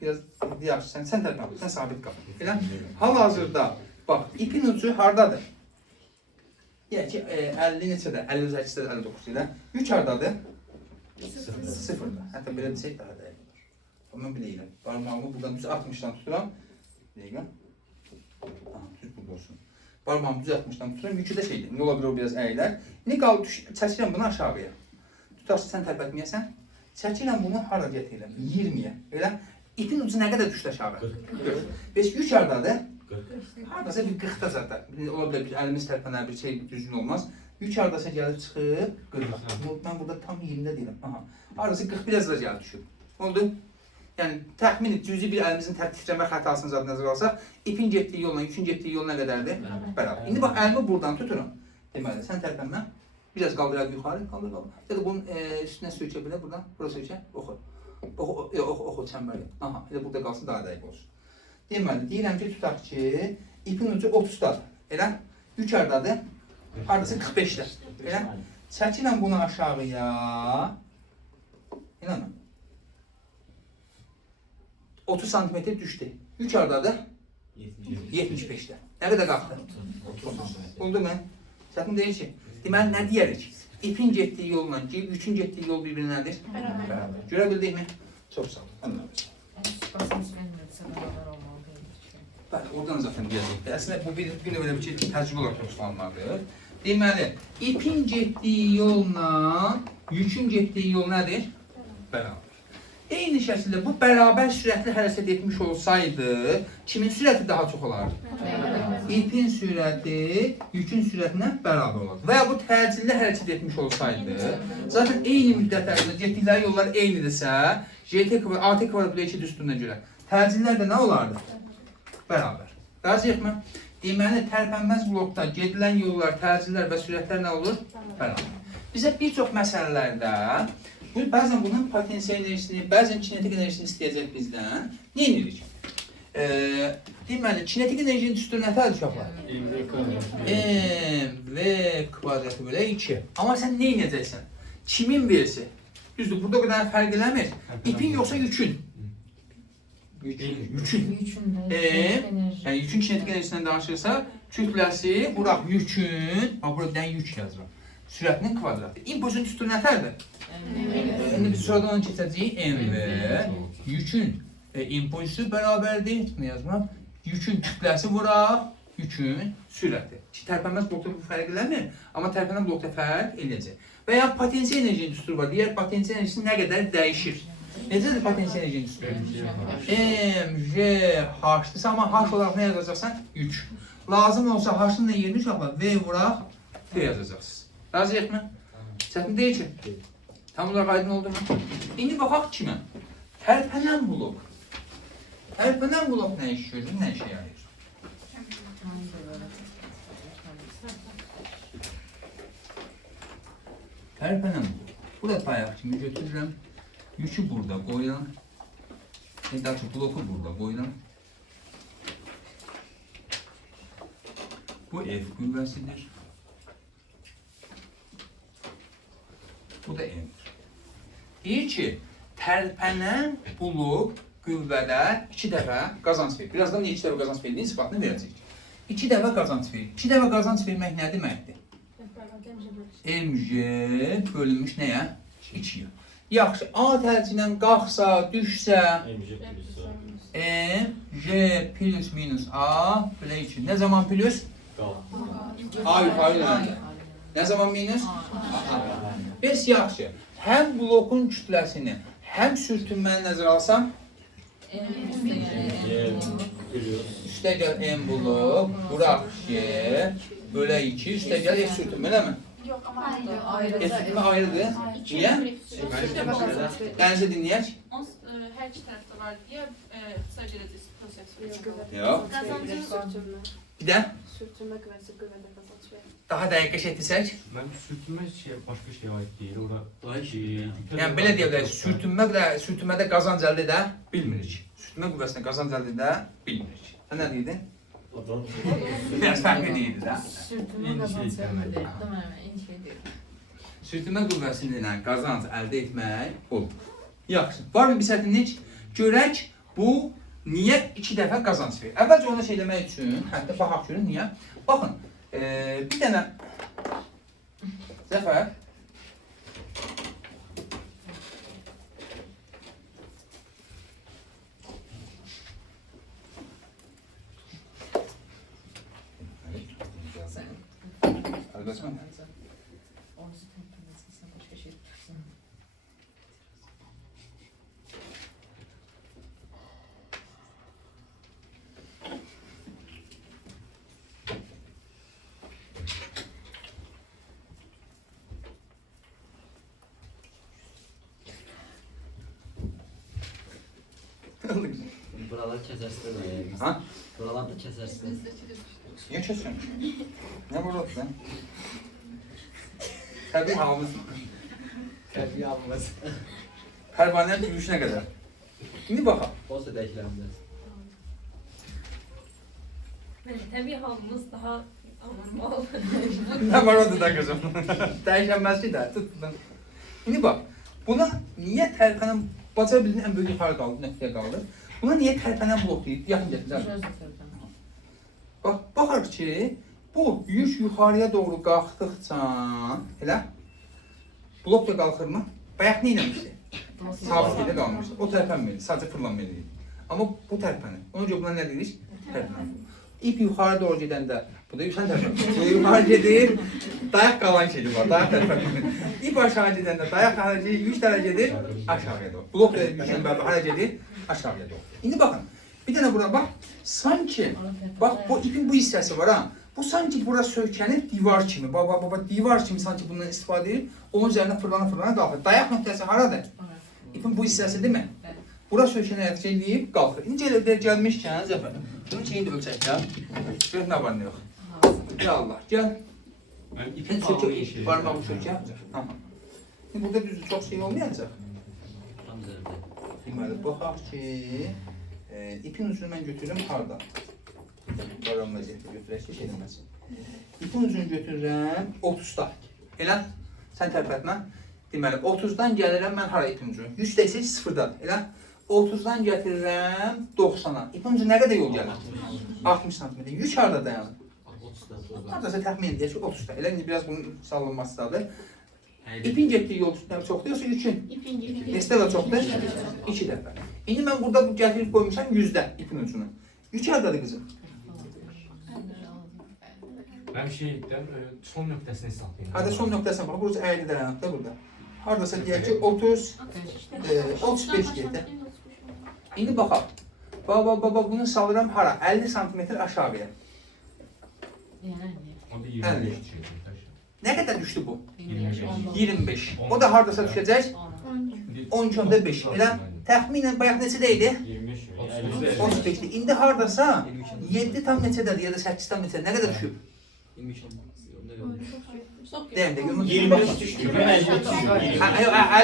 Biraz yaxşı, sən tərpənmə, sən sabit qal. Elə, hal-hazırda bax, ipin ucu hardadır? Yəni ki, 50 neçədə, 58-də, 59 ilə. Yük hardadır? 0-da. Hətta belə desək daha dəqiq olur. Mən biləyirəm. Barmağımı buradan düz 60-dan tuturam. Dəqiqə. Düz burada olsun. Barmağımı düz 60-dan tuturam. Yükü də şeydir. Ne ola bilir o biraz əyilər. İndi qalıb çəkirəm bunu aşağıya. Tutarsın sən tərpətməyəsən. Çəkirəm bunu hara gətirirəm? 20-yə. Elə ipin ucu nə qədər düşdü aşağı? 40. Bəs yük hardadır? 40. Hardasa bir 40-da zaten. Ola bilər bir əlimiz tərpənər, bir şey düzgün olmaz. Yük hardasa gəlib çıxıb 40. Mən burada tam 20-də deyirəm. Aha. Hardasa 40 biraz da gəlib düşüb. Oldu? Yəni təxmini cüzi bir əlimizin titrəmə xətasını zad nəzərə alsaq, ipin getdiyi yolla, yükün getdiyi yol nə qədərdir? Bərabər. İndi bax əlimi buradan tuturam. Deməli, sən tərpənmə. Biraz qaldır əlini yuxarı, qaldır. Ya da bunun üstünə söykə belə buradan, bura söykə, oxu. Oxu çəmbərli. Aha, elə burada qalsın daha dəqiq olsun. Deməli, deyirəm ki, tutaq ki, ipin ucu 30-dadır. Elə? Yük hardadır? Hardasa 45-də. Elə? Çəkirəm bunu aşağıya. İnanın. 30 cm düşdü. Yük hardadır? 75-də. Nə qədər qalxdı? 30. Oldu mu? Çətin deyil ki. Deməli, nə deyərik? İpin getdiyi yolla, yükün getdiyi yol bir-birinə nədir? Bərabər. Görə bildikmi? Çox sağ olun. Basınç vermirsə bərabər olmalıdır. Bəli, oradan zaten deyəcəkdir. Əslində, bu bir öyle bir şey təcrübə olaraq yoxlanmalıdır. Deməli, ipin getdiyi yolla, yükün getdiyi yol nədir? Bərabər. Eyni şəkildə bu bərabər sürətli hərəkət etmiş olsaydı, kimin sürəti daha çox olardı? İpin sürəti yükün sürətinə bərabər olardı. Və ya bu təcilli hərəkət etmiş olsaydı, zaten eyni müddət ərzində getdikləri yollar eynidirsə, AT kvadratı 2 düsturuna görə təcillər də nə olardı? Bərabər. Razıyıq mı? Deməli, tərpənməz blokda gedilən yollar, təcillər və sürətlər nə olur? Bərabər. Bizə bir çox məsələlərdə bəzən bunun potensial enerjisini, bəzən kinetik enerjisini istəyəcək bizdən. Nə edirik? Deməli, kinetik enerjinin düsturu nətədir uşaqlar? MV kvadratı bölə 2. Amma sən nə edəcəksən? Kimin verisi? Düzdür, burada o qədər fərq eləmir. İpin yoxsa yükün? Yükün. Yəni yükün kinetik enerjisindən danışırsa, kütləsi, bura yükün, burada bir dənə yük yazıram. Sürətinin kvadratı. İmpulsun üstü nətərdir? İndi biz sonradan onu keçəcəyik. MV yükün impulsu bərabərdir. Nə yazmam? Yükün kütləsi vuraq, yükün sürəti. Tərpənməz blokda bu fərq eləmir, amma tərpənən blokda fərq eləyəcək. Və ya potensial enerji düsturu var. Digər potensial enerjisi nə qədər dəyişir. Necədir potensial enerji düsturu? M, J, H-dırsa, amma H olaraq nə yazacaqsan? Yük. Lazım olsa H-ın da yerini uşaqlar V vuraq, V yazacaqsınız. Razıyıq mı? Çətin deyil ki. Tam olaraq aydın oldu mu? İndi baxaq kimə? Tərpənən blok. Tərpənən blok nə iş görür, nə işə yarayır? Tərpənən blok. Burada dayaq kimi götürürəm. Yükü burada qoyuram. Daha çox bloku burada qoyuram. Bu F qüvvəsidir. Bu da M'dir. Deyir ki, tərpənən blok qüvvədə 2 dəfə qazanc verir. Birazdan 2 dəfə qazanc verdiyin isbatını verəcək. 2 dəfə qazanc verir. 2 dəfə qazanc vermək nə deməkdir? MG bölünmüş nəyə? 2-yə. Yaxşı, A tərcihlə qalxsa, düşsə MG plus minus A bölü 2. Nə zaman plus? A yuxarı yönəndə. Nə zaman minus? Bəs yaxşı, həm blokun kütləsini, həm sürtünməni nəzərə alsam, üstə gəl M blok, bura G, bölə 2, üstə gəl F sürtünmə, eləmi? Yox, amma Ayrı. F sürtünmə ayrıdır. Niyə? Dənizə dinləyək. Hər iki tərəfdə var deyə qısa gələcək proses. Yox. Qazancın sürtünmə. Bir də Sürtünmə qüvvəsi qüvvədə qazanc verir. daha dəqiq etsək. Ben sürtünme başka şeye ait değil. Orada Yəni belə deyə bilərik, sürtünmədə qazanc əldə edə bilmirik. Sürtünmə qüvvəsində qazanc əldə edə bilmirik. Sən nə deyirdin? Biraz fərqli deyildi də. Sürtünmə qazanc vermədi. Tamam, eyni şey deyil. Sürtünmə qüvvəsindən qazanc əldə etmək olur. Yaxşı, var mı bir sətrinlik? Görək bu niyə 2 dəfə qazanc verir? Əvvəlcə ona şey demək üçün, hətta baxaq görün niyə? Baxın, bir dənə Zəfər Əlbəttə. Orası tərpənəcəksən, başqa şey tutursan. Buralar kəsərsə də. Ha? Buralar da kəsərsə. Niyə kəsən? Nə vurur sən? Təbii halımız Təbii almaz. pərvanənin gülüşünə qədər. İndi baxaq. O sədəklərimiz. Təbii halımız daha anormal. Nə var orada da qızım? Dəyişənməz ki də, tut buradan. İndi bax, buna niyə tərpənən, bacara bildiyinin ən böyük yuxarı qaldı, nöqtəyə qaldı. Buna niyə tərpənən blok deyib? Yaxın gətirəcəm. Sözlə tərpənmə. Bax, baxaq ki, bu yük yuxarıya doğru qalxdıqca, elə, blok da qalxırmı? Bayaq nə eləmişdi? Sabit yerdə qalmışdı. O tərpənməydi, sadəcə fırlanmaydı. Amma bu tərpənir. Ona görə buna nə deyirik? Tərpənir. İp yuxarı doğru gedəndə, bu da yuxarı gedir, dayaq qalan şeyi var, dayaq tərpənir. İp aşağı gedəndə, dayaq hara gedir, yük hara gedir, aşağıya doğru. Blok da yükün bəli hara gedir, aşağıya doğru. İndi baxın, bir dənə bura bax, sanki, bax bu ipin bu hissəsi var ha, bu sanki bura söykənib divar kimi, baba divar kimi sanki bundan istifadə edib, onun üzərinə fırlana qalxır. Dayaq nöqtəsi haradır? İpin bu hissəsi değil mi? Bura söykənərək eləyib qalxır. İndi elə gəlmişkən Zəfər, bunun şeyini də ölçək ya. Gör nə var nə yox. Ya Allah, gəl. Ben İpin ipin bağlı sökü, şey. barmağı sökə. Tamam. Şimdi burada düzdür, çox şey olmayacaq. Tam üzərində. Deməli, baxaq ki, ipin ucunu mən götürürüm harda? Qaran vəziyyətdə götürək ki, şey deməsin. İpin ucunu götürürəm 30'da. Elə, sən tərpətmə. Deməli 30-dan gəlirəm mən hara ipin ucu? 100 desək 0-dan. Elə 30-dan gətirirəm 90-a. İpin ucu nə qədər yol gəlir? 60 sm. Yük harda dayanır? Hardasa təxmin edək ki 30-da. Elə indi biraz bunun salınmasıdadır. İpin getdiyi yol çoxdur yoxsa yükün? İpin getdiyi. Dəstə də çoxdur? 2 dəfə. İndi mən burada bu gətirib qoymuşam 100-də ipin ucunu. Yük hardadır qızım? Ben şeyden son noktasını hesaplayayım. Hadi son nöqtəsinə bax. Burası 50 dayanıb da burada. Hardasa deyək ki 30, 35 getdi. İndi baxaq. Baba bunu salıram hara? 50 sm aşağıya. O da 25 50. şey. Nə qədər düşdü bu? 25. 25. O da hardasa düşəcək 12.5. Elə təxminən bayaq neçədə idi? 25. 35'dir. İndi hardasa 7 tam neçədədir ya da 8 tam neçədə? Nə qədər düşüb? 23 olmaz. Deyəm də görün. 25 düşdü. 50 düşdü.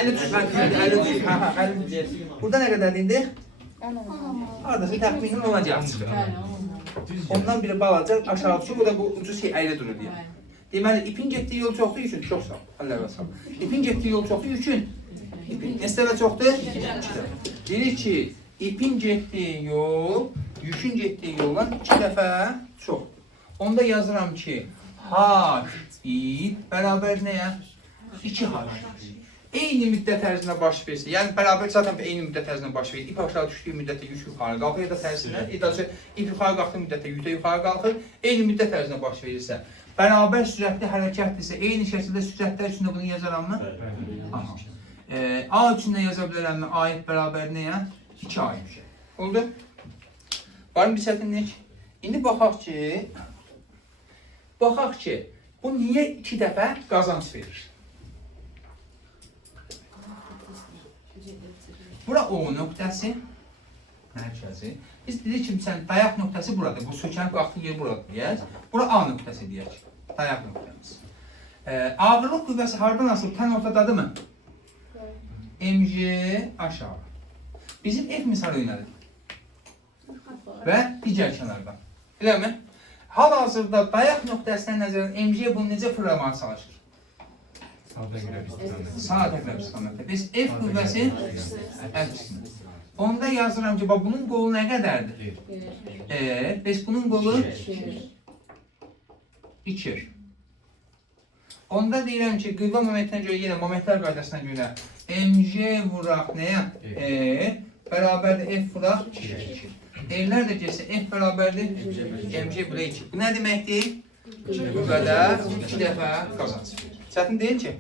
50 düşüb. 50 düşüb. Ha, 50 düşüb. Burada nə qədərdir indi? Hardasa təxminən olacaq çıxır. Ondan biri balaca aşağı düşüb. Bu da bu ucu şey əyri durur deyə. Deməli ipin getdiyi yol çoxdur üçün. Çox sağ ol. Allah razı olsun. İpin getdiyi yol çoxdur üçün. İpin neçə dəfə çoxdur? 2 dəfə. Deyirik ki, ipin getdiyi yol, yükün getdiyi yoldan 2 dəfə çoxdur. Onda yazıram ki, H ip bərabər nəyə? 2H. Eyni müddət ərzində baş versə, yəni bərabər zaten eyni müddət ərzində baş verir. İp aşağı düşdüyü müddətdə yük yuxarı qalxır ya da tərsinə. İp yuxarı qalxdığı müddətdə yük də yuxarı qalxır. Eyni müddət ərzində baş verirsə, bərabər sürətli hərəkətdirsə, eyni şəkildə sürətlər üçündə bunu yazarammı? Aha. A üçündə yaza bilərəmmi? A ip bərabər nəyə? 2A ip. Oldu? Var mı bir çətinlik? İndi baxaq ki, bu niyə 2 dəfə qazanc verir? Bura O nöqtəsi, mərkəzi. Biz dedik ki, sən dayaq nöqtəsi buradır. Bu sökən qalxdığı yer buradır deyək. Bura A nöqtəsi deyək. Dayaq nöqtəmiz. Ağırlıq qüvvəsi hardan asılıb? Tən ortadadır mı? MJ aşağı. Bizim F misal yönəlir. Və digər kənardan. Eləmi? Hal-hazırda dayaq nöqtəsindən nəzərən MJ bunu necə fırlamağa çalışır? Sağda göre biz Sağa təkrar istiqamətdə. Biz F qüvvəsi əksini. Onda yazıram ki, bunun qolu nə qədərdir? Biz bunun qolu 2. Onda deyirəm ki, qüvvə momentinə görə, yenə momentlər qaydasına görə MJ vuraq nəyə? Bərabərdir F vuraq 2. Evlər də gəlsə F bərabərdir MJ bura 2. Bu nə deməkdir? Qüvvədə 2 dəfə qazanc. Çətin deyil ki.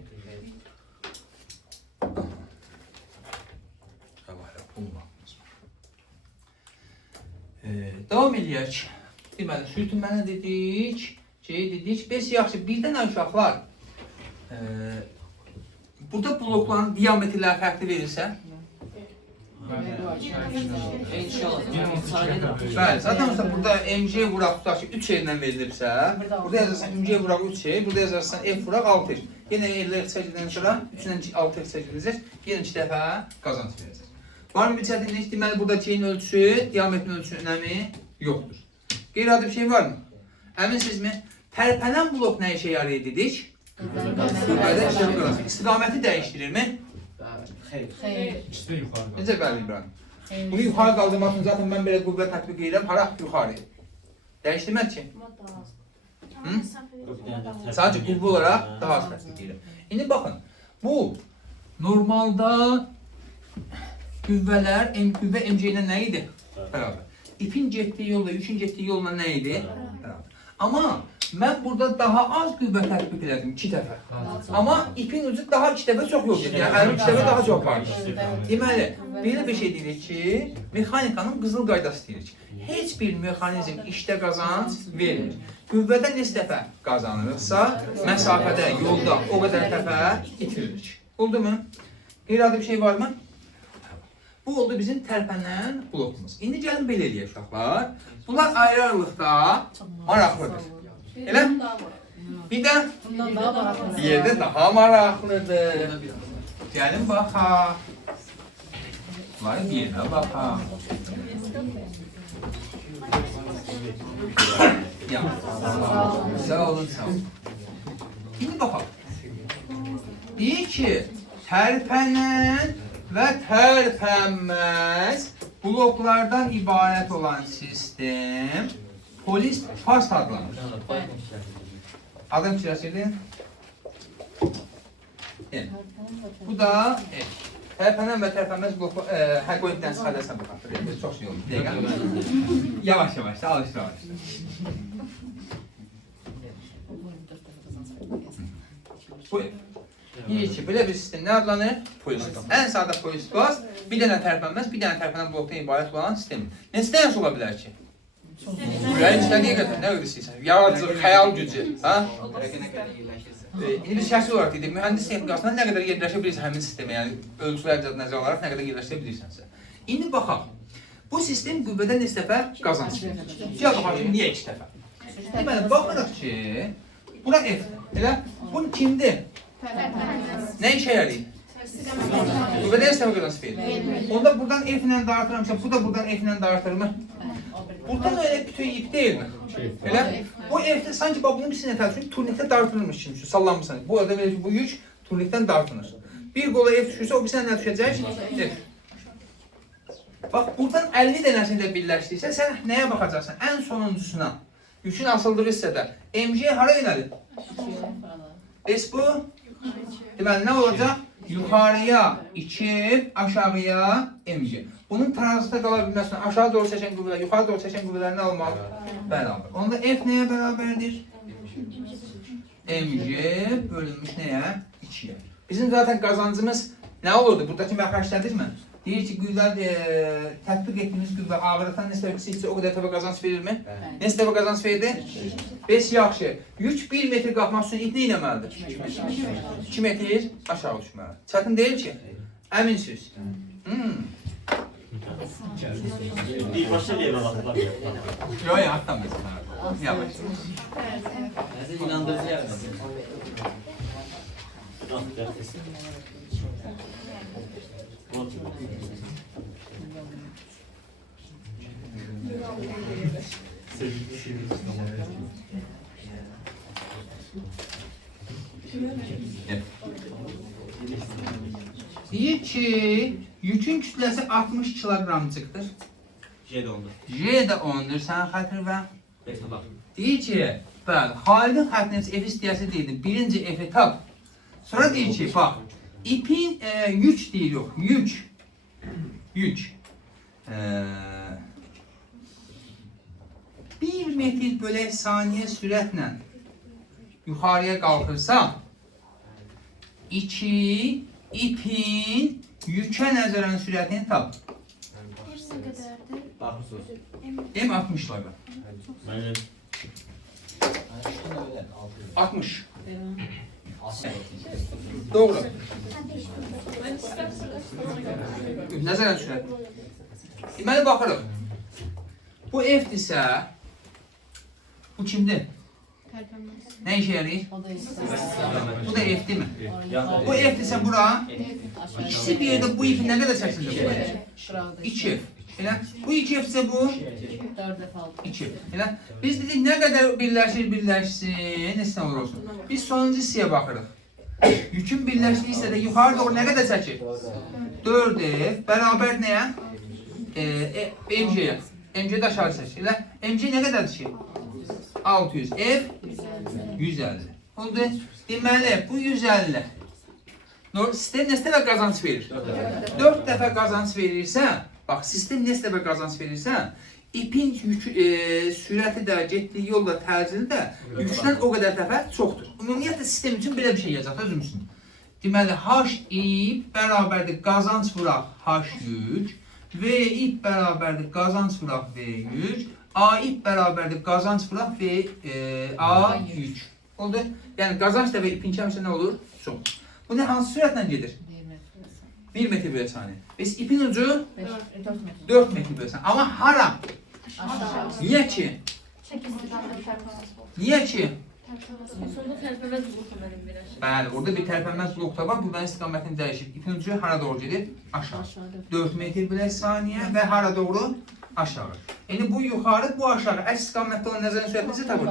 Davam edək. Deməli, sürtünməni dedik. Bəs yaxşı, birdən uşaqlar, burada blokların diametrləri fərqli verirsə, bəli, zaten burada MJ vuraq tutaq ki 3 yerindən verilirsə, burada yazarsan MJ vuraq 3 yer, burada yazarsan F vuraq 6 yer. Yenə yerlər çəkildən sonra 3-dən 6 yer çəkiləcək, yenə 2 dəfə qazanc verəcək. Var mı bir çətinlik? Deməli, burada C'nin ölçüsü, diametrin ölçüsü önəmi yoxdur. Qeyri-adi bir şey var mı? Əminsizmi? Tərpənən blok nə işə yarayır dedik? Qüvvədə işlemi qazanır. İstiqaməti dəyişdirirmi? Xeyr. İkisi de yukarı. Necə bəli İbrahim? Bunu yuxarı qaldırmaq üçün zaten mən belə qüvvə tətbiq edirəm, hara yuxarı. Dəyişdirmək ki? Sadəcə qüvvə olaraq daha az tətbiq edirəm. İndi baxın, bu normalda qüvvələr, qüvvə MC ilə nə idi? Bərabər. İpin getdiyi yolla, yükün getdiyi yolla nə idi? Bərabər. Amma mən burada daha az qüvvə tətbiq elədim 2 dəfə. Amma ipin ucu daha 2 dəfə çox yox idi. Yəni 2 dəfə daha çox var. Deməli, belə bir şey deyirik ki, mexanikanın qızıl qaydası deyirik. Heç bir mexanizm işdə qazanc vermir. Qüvvədə neçə dəfə qazanırıqsa, məsafədə, yolda o qədər dəfə itiririk. Oldu mu? Qeyri-adi bir şey var mı? Bu oldu bizim tərpənən blokumuz. İndi gəlin belə eləyək uşaqlar. Bunlar ayrı-ayrılıqda maraqlıdır. Elə? Bir də yerdə daha maraqlıdır. Gəlin baxaq. Bunları bir yerinə baxaq. Sağ olun, sağ olun. İndi baxaq. Deyir ki, tərpənən və tərpənməz bloklardan ibarət olan sistem polis fast adlanır. Adım kirəsidir. Bu da tərpənən və tərpənməz bloku həqiqətən sadəsən bu xatırlayın. Çox şey oldu. Dəqiqə. Yavaş-yavaş da alışır. Bu deyir ki, belə bir sistem nə adlanır? Polis fast. Ən sadə polis fast bir dənə tərpənməz, bir dənə tərpənən blokdan ibarət olan sistem. Neçə dənəsi ola bilər ki? Ürəyin istədiyi qədər, nə qədər istəyirsən? Yaradıcı, xəyal gücü, ha? İndi biz şəxsi olaraq dedik, mühəndis texnikasında nə qədər yerləşə bilirsən həmin sistemə, yəni ölçülər nəzərə alaraq nə qədər yerləşə bilirsənsə. İndi baxaq, bu sistem qüvvədə neçə dəfə qazanc verir? Cəl baxaq ki, niyə 2 dəfə? Deməli, baxırıq ki, bura F, elə? Bu kimdir? Nə işə yarayır? Qüvvədə neçə dəfə qazanc verir? Onda buradan F ilə də artırmışam, bu da buradan F ilə də artırmır. Buradan öyle bütün yük değil mi? Öyle. Bu F'de sanki bunun bir sinetler çünkü turnikte dartılırmış şimdi şu sallanmışsan. Bu arada bu yük turnikten dartılır. Bir qola F düşürsə o bir sənə nə düşəcək? F. Bax buradan 50 dənəsini də birləşdirsə sən nəyə baxacaqsan? Ən sonuncusuna. Yükün asıldığı hissədə MG hara yönəlir? Bəs bu? Deməli nə olacaq? Yuxarıya 2, aşağıya MG. Bunun tranzitə qala bilməsinə aşağı doğru çəkən qüvvələr, yuxarı doğru çəkən qüvvələr nə olmalı? Bərabər. Onda F nəyə bərabərdir? MG bölünmüş nəyə? 2'ye. Bizim zaten qazancımız nə olurdu? Buradakı məxrəclərdirmi? Deyir ki, tətbiq etdiyimiz qüvvə ağırlıqdan neçə dəfə kiçiksə o qədər dəfə qazanc verirmi? Neçə dəfə qazanc verdi? 5 yaxşı. Yük 1 metr qalxmaq üçün it nə etməlidir? 2 metr aşağı düşməlidir. Çətin deyil ki? Əminsiniz. Bir başa bir baktılar. Yok ya hatta mesela. Yavaş. Nəsə inandırıcı gəlmir. Deyir ki, yükün kütləsi 60 kilogramcıqdır. J də ondur. J də 10'dur, sən xətir və? Bekle bak. Deyir ki, bəli, Xalidin xəttinin F istəyəsi deyildi, birinci F'i tap. Sonra deyir ki, bax, ipin yük deyil, yox, yük. 1 metr bölək saniyə sürətlə yuxarıya qalxırsa, 2 ipin yükə nəzərən sürətini tap. Yarısı qədərdir. Baxırsınız. M 60 var. Aynen. 60. Doğru. Nəzərən sürət. Deməli baxırıq. Bu F'dirsə, bu kimdir? Nə işə yarayır? Bu da F'dir mi? Bu F'dirsə bura, ikisi bir yerdə bu ipin nə qədər çəkilir buraya? 2 F. Elə, bu 2 F isə bu 2. Elə, biz dedik nə qədər birləşsin, neçə olur olsun. Biz sonuncu hissəyə baxırıq. Yükün birləşdiyi hissədə yuxarı doğru nə qədər çəkir? 4F bərabər nəyə? MG'yə. MG'də aşağı çəkir. Elə, MG nə qədərdir ki? 600. F 150. Oldu. Deməli, bu 150. Sistem neçə dəfə qazanc verir? 4 dəfə qazanc verirsə, bax, sistem neçə dəfə qazanc verirsə, ipin sürəti də, getdiyi yol da, təcili də yükdən o qədər dəfə çoxdur. Ümumiyyətlə, sistem üçün belə bir şey yazacaq, özüm üçün. Deməli, H ip bərabərdir qazanc vuraq H yük, V ip bərabərdir qazanc vuraq V yük, A ip bərabərdir qazanc vuraq A yük. Oldu? Yəni, qazanc da və ipin kəmsə nə olur? Çox. Bu nə, hansı sürətlə gedir? 1 metr bölü saniyə. Biz ipin ucu 4 metr bölü saniyə. Amma hara? Niyə ki? Niyə ki? Sonunda tərpənməz blokla mənim birləşir. Bəli, orada bir tərpənməz blokda var. Buradan istiqamətini dəyişir. İpin ucu hara doğru gedir? Aşağı. 4 metr bölü saniyə və hara doğru? Aşağı. Yəni bu yuxarı, bu aşağı. Əks istiqamətdə olan nəzərin sürətinizi tapır.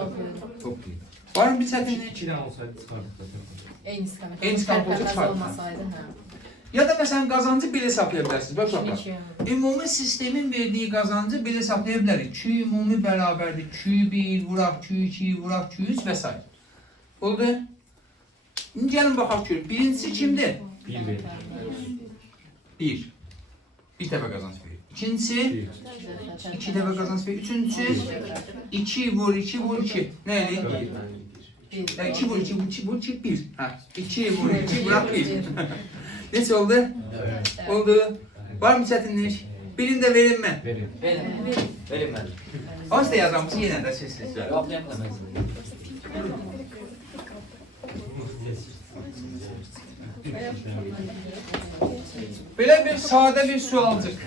Toplayır. Var mı bir çətinlik? 2'den olsaydı çıkardık da. Eyni istikamət. Eyni istikamət olsa Tərpənməz çıxar. olmasaydı, hə. Ya da məsələn qazancı belə saxlaya bilərsiniz. Bax, bax, bax. 2-2. Ümumi sistemin verdiyi qazancı belə saxlaya bilərik. Q ümumi bərabərdir. Q1 vuraq Q2 vuraq Q3 və s. Oldu? İndi gəlin baxaq görün. Birincisi kimdir? 1 verir. 1. Bir dəfə qazanc verir. İkincisi 2 dəfə qazanc verir. Üçüncüsü 2 vur 2 vur 2. Nə edir? 2 vur 2 vur 2 vur 2 1. Hə. 2 vur 2 vuraq 1. Neçə oldu? Oldu. Var mı çətinlik? Birini də verin mən. Verin. Verin mən. Az da yazılmış yenə də sizsiz. Cavablayan da mən. Belə bir sadə bir sualcıq.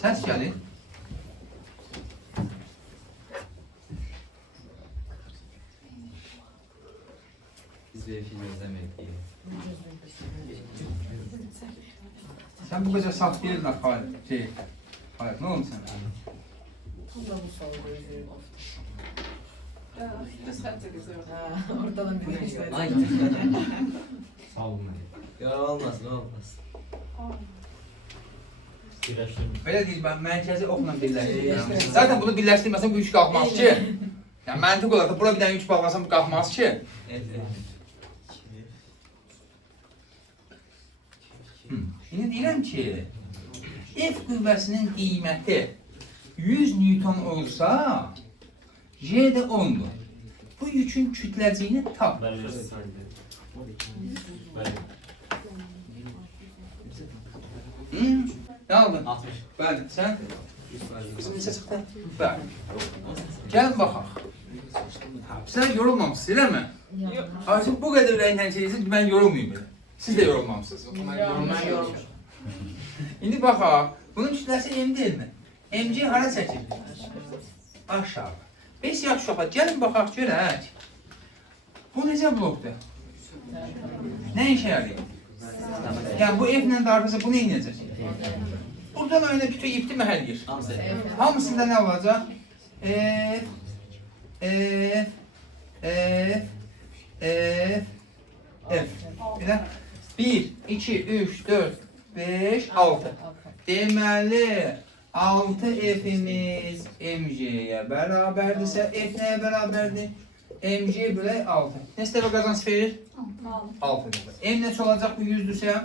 Səs gəlir. Biz bir film izlemedik. Sən bu qədər saf deyildin Xayır. Xayır, nə olmuş sən? Tam da bu soru gözləyir. Oradan bir şey. Aynen. Sağ olun. Ya olmaz, ne olmaz. Birləşdirmiş. Belə deyil, mən mərkəzi oxla birləşdirirəm. Zaten bunu birləşdirməsəm bu üç qalxmaz ki. Yəni məntiq olaraq da bura bir dənə üç bağlasam bu qalxmaz ki. Evet. Şimdi deyirəm ki, F qüvvəsinin qiyməti 100 Newton olsa, J də 10'dur. Bu yükün kütləciyini tap. Bəli. Ne aldın? 60. Bəli, sən? Bizim neçə çıxdı? Bəli. Gəlin baxaq. Sən yorulmamışsınız, elə mi? Artıq bu qədər rənglə şeysiniz, mən yorulmayayım belə. Siz də yorulmamışsınız. Mən yorulmuşum. İndi baxaq, bunun kütləsi M deyilmi? MC hara çəkir? Aşağı. 5 yaş uşaqlar, gəlin baxaq görək. Bu necə blokdur? Nə işə yarayır? Yəni bu F ilə dartırsa bu nə inəcək? Buradan önə bütün ipti məhəllir. Hamısında nə olacaq? F, F, F, F, F. Belə 1, 2, 3, 4, 5, 6. Deməli 6 F'imiz MC'ye bərabərdirsə, F nəyə bərabərdir? MC bölək 6. Neçə dəfə qazanc verir? 6 dəfə. M neçə olacaq bu 100'dürsə?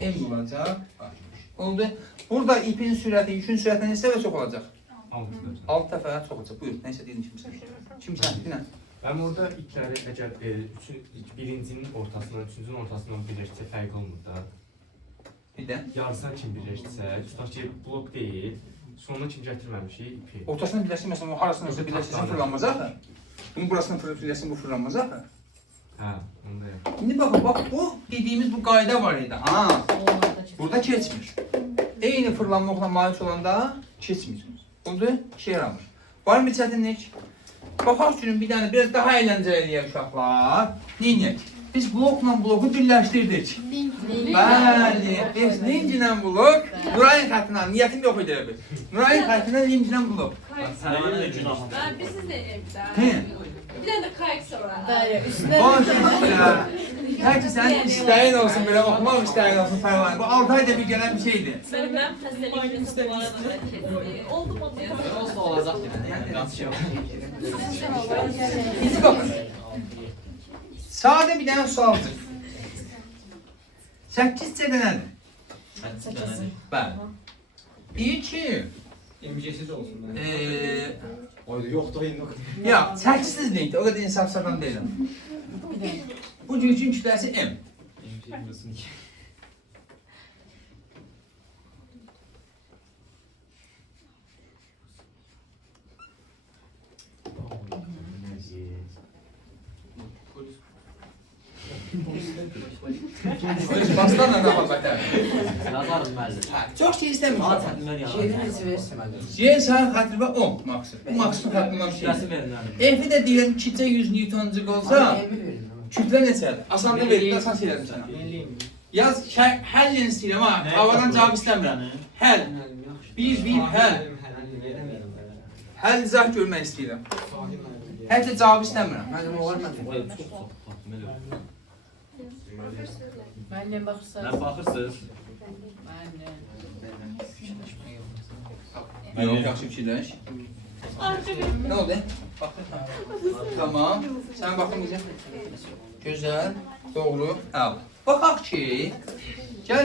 M olacaq. Oldu. Burada ipin sürəti, yükün sürəti neçə dəfə çox olacaq? 6 dəfə çox olacaq. Buyur, neysə deyin kimsən? Kimsən? Dinən. Ben orada ipləri əgər birincinin ortasından, üçüncünün ortasından birləşdirsə fərq olmur da. Bir də. Yarısına kim birləşdirsə, tutaq ki blok deyil, sonuna kim gətirməmişik ipi. Ortasına birləşdirməsən, o harasına birləşdirsən fırlanmaz axı. Bunun burasına birləşdirsən bu fırlanmaz axı. Hə, onu da yap. İndi baxın, bax bu dediğimiz bu qayda var idi. Ha, burada keçmir. Eyni fırlanmaqla malik olanda keçmir. Oldu, işe yaramır. Var mı çətinlik? Baxaq günün bir dənə biraz daha əyləncə eləyək uşaqlar. Neyniyək? Biz blokla bloku birləşdirdik. Bəli, biz linklə blok, Nurayın xəttinə, niyyətim yox idi əbi. Nurayın xəttinə linklə blok. Sənin də günah. Ben bizi de evden. He. Bir tane de kayık sonra. Dayı, üstüne Boş ya. Hər ki sənin istəyin olsun, belə oxumaq istəyin olsun falan. Bu 6 ayda bir gələn bir şeydir. Benim xəstəliklə bu arada da keçdi. Oldu mu? Olsa olacaq yəni. Qansı yox. İndi baxın. Sadə bir dənə sualcıq. 8C də nədir? Bəli. İyi ki, MC'siz olsun. Oydu yoxdur indi. ya 8'siz neydi? O qədər insafsız adam deyiləm. Bu yükün kütləsi M. Polis baslarla da var bətər. Yazarız müəllim. Çox şey istəmir. Daha çətinlər Şehrin yazarız. neçə verirsin məndə? C sənin xətrinə 10 maksimum. Bu maksimum xətrindən bir Şirəsi şey. verin müəllim. F-i də deyirəm 2-cə 100 Newtoncuk olsa, Emir verin. kütlə neçədir? Asanda verir, asan şeylərim sənə. Yaz, həllini istəyirəm ha, havadan cavab istəmirəm. Həll. Bir, həll. Hələ izah görmək istəyirəm. Hətta cavab istəmirəm. Mənim olar mənim. Müəllim baxırsa. Nə baxırsınız? Müəllim. Yox, yaxşı fikirləş. Nə oldu? Tamam. Sən baxın necə? Gözəl, doğru, əla. Baxaq ki, gəl,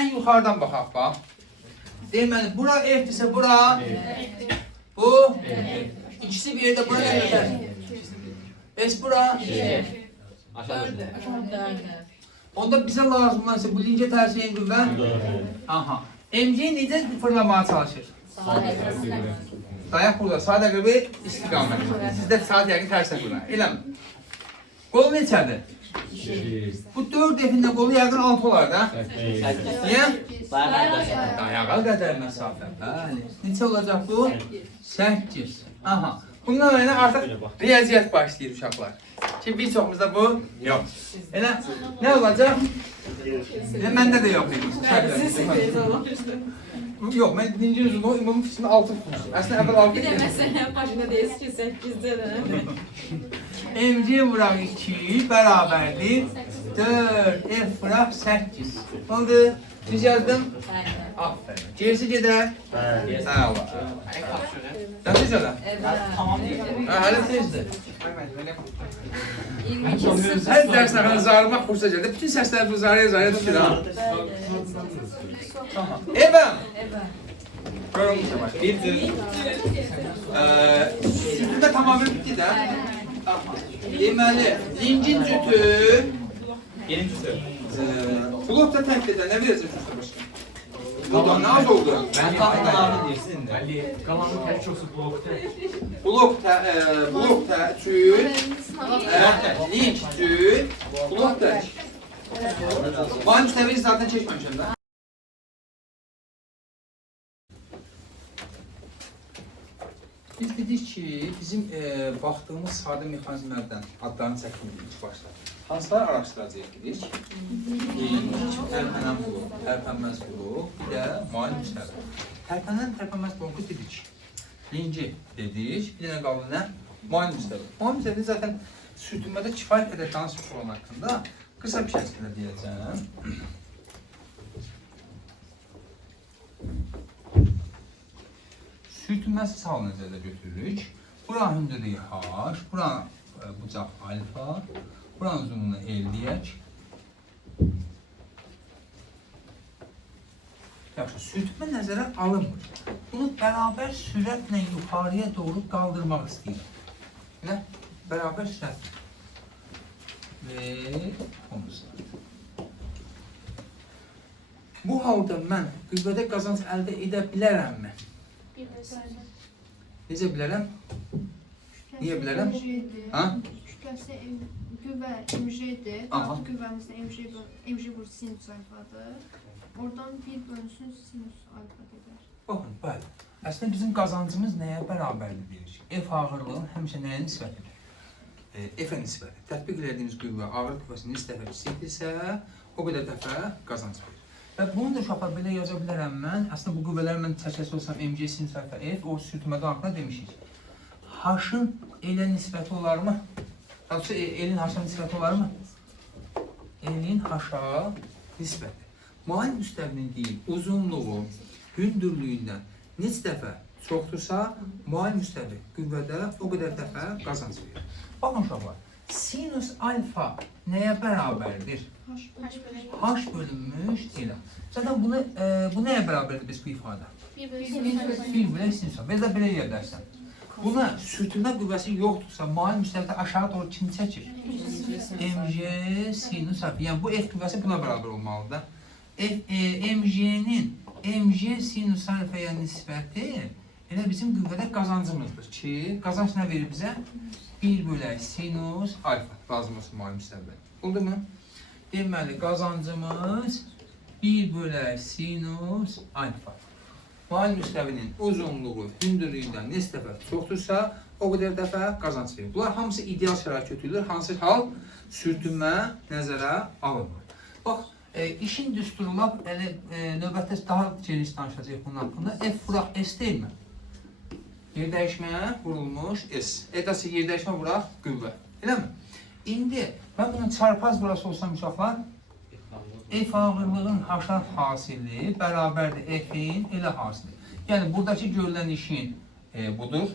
ən yuxarıdan baxaq, bax. Deməli, bura F-dirsə, bura bu, ikisi bir yerdə bura nə qədər? S bura? Onda bizə lazımlansa bu lincə təsirin qüvvə? Aha. MC necə fırlamaya çalışır? Dayaq burada, saat əqrəbi istiqamət. Sizdə saat yəqin tərsinə qurma. Eləmi? Qol neçədir? Bu 4 F-ində qolu yəqin 6 olar da? Niyə? Dayağa qədər məsafə. Bəli. Neçə olacaq bu? 8. Aha. Bundan sonra artıq riyaziyyat başlayır uşaqlar. Ki bir çoxumuzda bu yox. Elə nə olacaq? Məndə də yox idi. Yox, mən birinci üzümü ümumi fiksini 6 tutmuşum. Əslində əvvəl 6 Bir də məsələn başına deyirsiniz ki 8-də də. MC vuraq 2 bərabərdir 4 F vuraq 8. Oldu. Düz yazdım. Aferin. Gerisi gedər. Əla. Yaxşı söyle. Tamam deyirəm. Hələ tezdir. Hər dərs nəxələ zarımaq kursa gəldi. Bütün səslər bu zarıya düşür ha. Evəm. Görün bu zaman. Bir cür. Sütündə tamamı bitti də. Deməli, lincin cütü. Yeni cütü. Blokda təklidə nə verəcəksiniz başqa? Blokda nə az oldu? Ben tahtalarını deyirsin de. Ali, qalanın tək çoxsu blokda. Blokda cüt. Linç cüt. Blokda. Benim müstəviyi zaten çəkməmişəm də. Biz dedik ki, bizim baxdığımız sadə mexanizmlərdən adlarını çəkmirik ilk başda. Hansıları araşdıracağıq dedik? Tərpənən blok, tərpənməz blok, bir də mail müstəvi. Tərpənən, tərpənməz bloku dedik. Linci dedik, bir dənə qaldı nə? Mail müstəvi. Mail müstəvi zaten sürtünmədə kifayət qədər danışmış olan haqqında qısa bir şəkildə deyəcəm. Sürtünməsiz hal nəzərdə götürürük. Bura hündürlüyü H, bura bucaq alfa, buranın uzunluğunu L deyək. Yaxşı, sürtünmə nəzərə alınmır. Bunu bərabər sürətlə yuxarıya doğru qaldırmaq istəyir. Nə? Bərabər sürət. Və omuzlar. Bu halda mən qüvvədə qazanc əldə edə bilərəmmi? Necə bilərəm? Niyə bilərəm? Ha? Kütləsi qüvvə MJ-dir. Altı qüvvəmizdə MJ bu sinus alfadır. Oradan 1 bölünsün sinus alfa gedər. Baxın, bəli. Əslində bizim qazancımız nəyə bərabərdir deyirik? F ağırlığın həmişə nəyə nisbətidir? F-ə nisbəti. Tətbiq edildiyimiz qüvvə ağırlıq qüvvəsinin nisbəti kiçikdirsə, o qədər dəfə qazanc verir. Və bunu da uşaqlar belə yaza bilərəm mən. Əslində bu qüvvələri mən çəkəsi olsam MC sinus alfa F, o sürtünmədə haqqında demişik. H-ın L-ə nisbəti olarmı? Doğrusu L-in H-a nisbəti olarmı? L-in H-a nisbəti. Mail müstəvinin deyil, uzunluğu, hündürlüyündən neç dəfə çoxdursa, mail müstəvi qüvvədə o qədər dəfə qazanc verir. Baxın uşaqlar, sinus alfa nəyə bərabərdir? H bölünmüş L-ə. Zaten bu nəyə bərabərdir biz bu ifadə? 1 bölək sinus alfa. Belə eləyə bilərsən. Buna sürtünmə qüvvəsi yoxdursa, mail müstəvidə aşağı doğru kim çəkir? MJ sinus alfa. Yəni bu F qüvvəsi buna bərabər olmalıdır. MJ-nin MJ sinus alfaya nisbəti elə bizim qüvvədə qazancımızdır ki, qazanc nə verir bizə? 1 bölək sinus alfa lazım olsun mail müstəvidə. Oldu mu? Deməli, qazancımız 1 bölək sinus alfa. Mail müstəvinin uzunluğu, hündürlüyündən neçə dəfə çoxdursa, o qədər dəfə qazanc verir. Bunlar hamısı ideal şərait götürülür, hansı hal sürtünmə nəzərə alınmır. Bax, işin düsturu lap növbətdə daha geniş danışacaq bunun haqqında. F vuraq S deyilmi? Yer dəyişmə vurulmuş S. Edası yer dəyişmə vuraq qüvvə. Eləmi? İndi mən bunun çarpaz burası olsam uşaqlar, F ağırlığın H-dan hasili bərabərdir F-in elə hasili. Yəni buradakı görülən işin budur.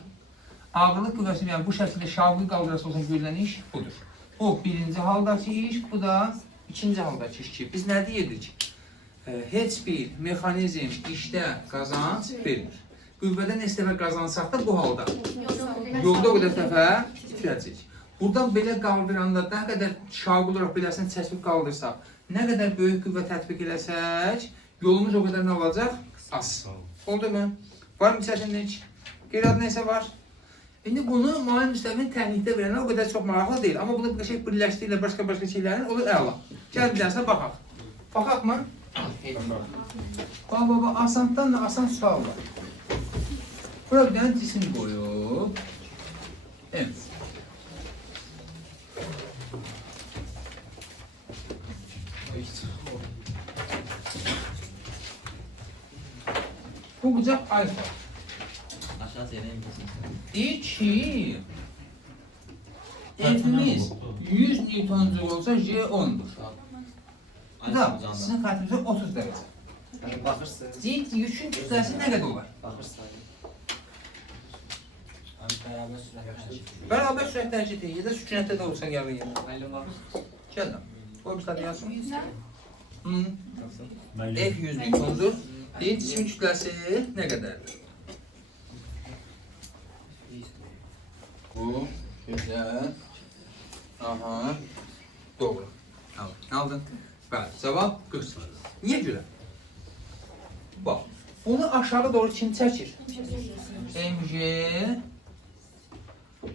Ağırlıq qüvvəsi yəni bu şəkildə şavqı qaldırası olsa görülən iş budur. Bu birinci haldakı iş, bu da ikinci haldakı iş ki, biz nə deyirdik? Heç bir mexanizm işdə qazanc vermir. Qüvvədə neçə dəfə qazansaq da bu halda yolda o qədər dəfə itirəcək. Buradan belə qaldıranda nə qədər şavqı olaraq beləsini çəkib qaldırsaq, nə qədər böyük qüvvə tətbiq eləsək, yolumuz o qədər nə olacaq? Az. Oldu mu? Var mı çətinlik? Qeyri-adı nəsə var? İndi bunu müayən müstəvinin təhlildə verənlər o qədər çox maraqlı deyil. Amma bunu bir şey birləşdirirlər, başqa şeylərin olur əla. Gəl bir dənəsə baxaq. Baxaq mı? Baba, asandan da asan sual var. Bura bir dənə cisim qoyub. Evet. Bu bucaq alfa. Aşağı seyreğin kesin. Deyir ki, F'imiz 100 Newtoncuq olsa J 10'dur. Bu da sizin xətrinizə 30 dərəcə. Baxırsınız. Deyir ki, yükün kütləsi nə qədər olar? Baxırsınız. Bərabər sürət. Bərabər sürət dərəcə deyil, ya da sükunətdə də olsa gəlin yerine. Aylın baxır. Gəl də. Qoy bir tane yazsın. Müəllim. F 100 Newtondur. Deyir cismin kütləsi nə qədərdir? Bu, güzel. Aha, doğru. Tamam, ne aldın? Bəli, cavab 40 sayı. Niyə görə? Bax, bunu aşağı doğru kim çəkir? MG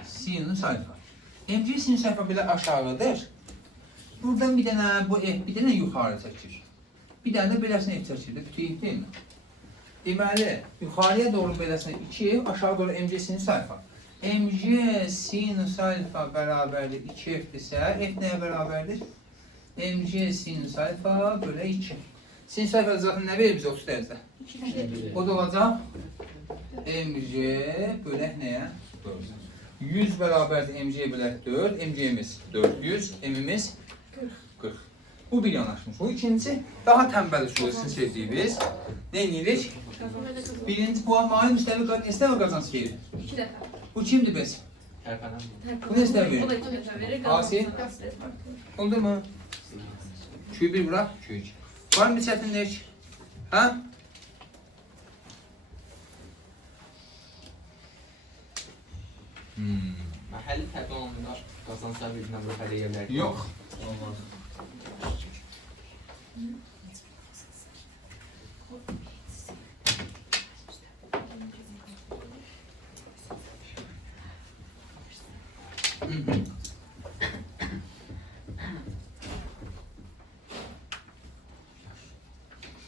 sinus alfa. MG sinus alfa belə aşağıdır. Buradan bir dənə bu F, bir dənə yuxarı çəkir. Bir dənə də beləsini F çəkir. Bütün değil mi? Deməli, yuxarıya doğru beləsini 2, aşağı doğru MG sinus alfa. MG sinus alfa bərabərdir 2F'dirsə, F nəyə bərabərdir? MG sinus alfa bölə 2. Sinus alfa zaten nə verir bizə 30 dərəcədə? O da olacaq MG bölə nəyə? 4. 100 bərabərdir MG bölə 4. MG'miz 400, M'imiz 40. Bu bir yanaşmış. Bu ikinci daha tənbəl üsul sizin sevdiyiniz. Nə edirik? Birinci bu müayən müstəvi neçə qazanc verir? 2 dəfə. Bu kimdir bəs? Tərpənən. Bu ne istər O verir? da 2 dəfə verir. Asi? Oldu mu? 2'yi 1 bırak, 2'yi 2. Var mı bir çətinlik? Ha? Məhəlli fərqli olanlar qazansa bir-birinə bu fərqə gələr. Yox. Olmaz.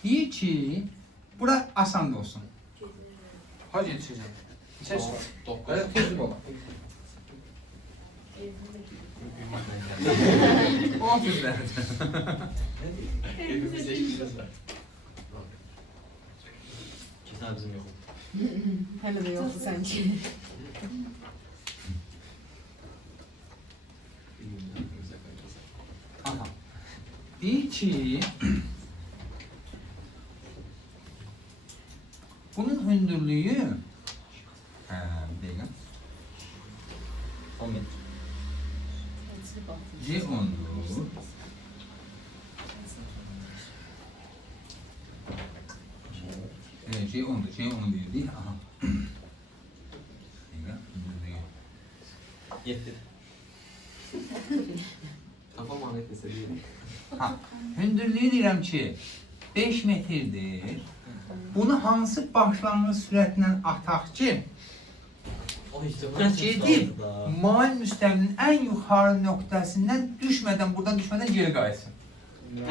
Deyir ki, bura asan da olsun. Hadi yetişeceğim. İçerisi. Evet, tezli baba. O tezler. Kesin bizim yok. Hələ də yoxdur sanki. Aha. Deyir ki, bunun hündürlüğü bir dakika. 10 metre. C10'dur. Evet, C10'dur. C10'un büyüğü değil. Aha. Bir dakika, hündürlüğü. Yetti. Kafam anlayıb desə deyim. Ha, hündürlüğü deyirəm ki 5 metrdir. Bunu hansı başlanğıc sürətindən ataq ki, gedib mail müstəvinin ən yuxarı nöqtəsindən düşmədən, buradan düşmədən geri qayıtsın. Bir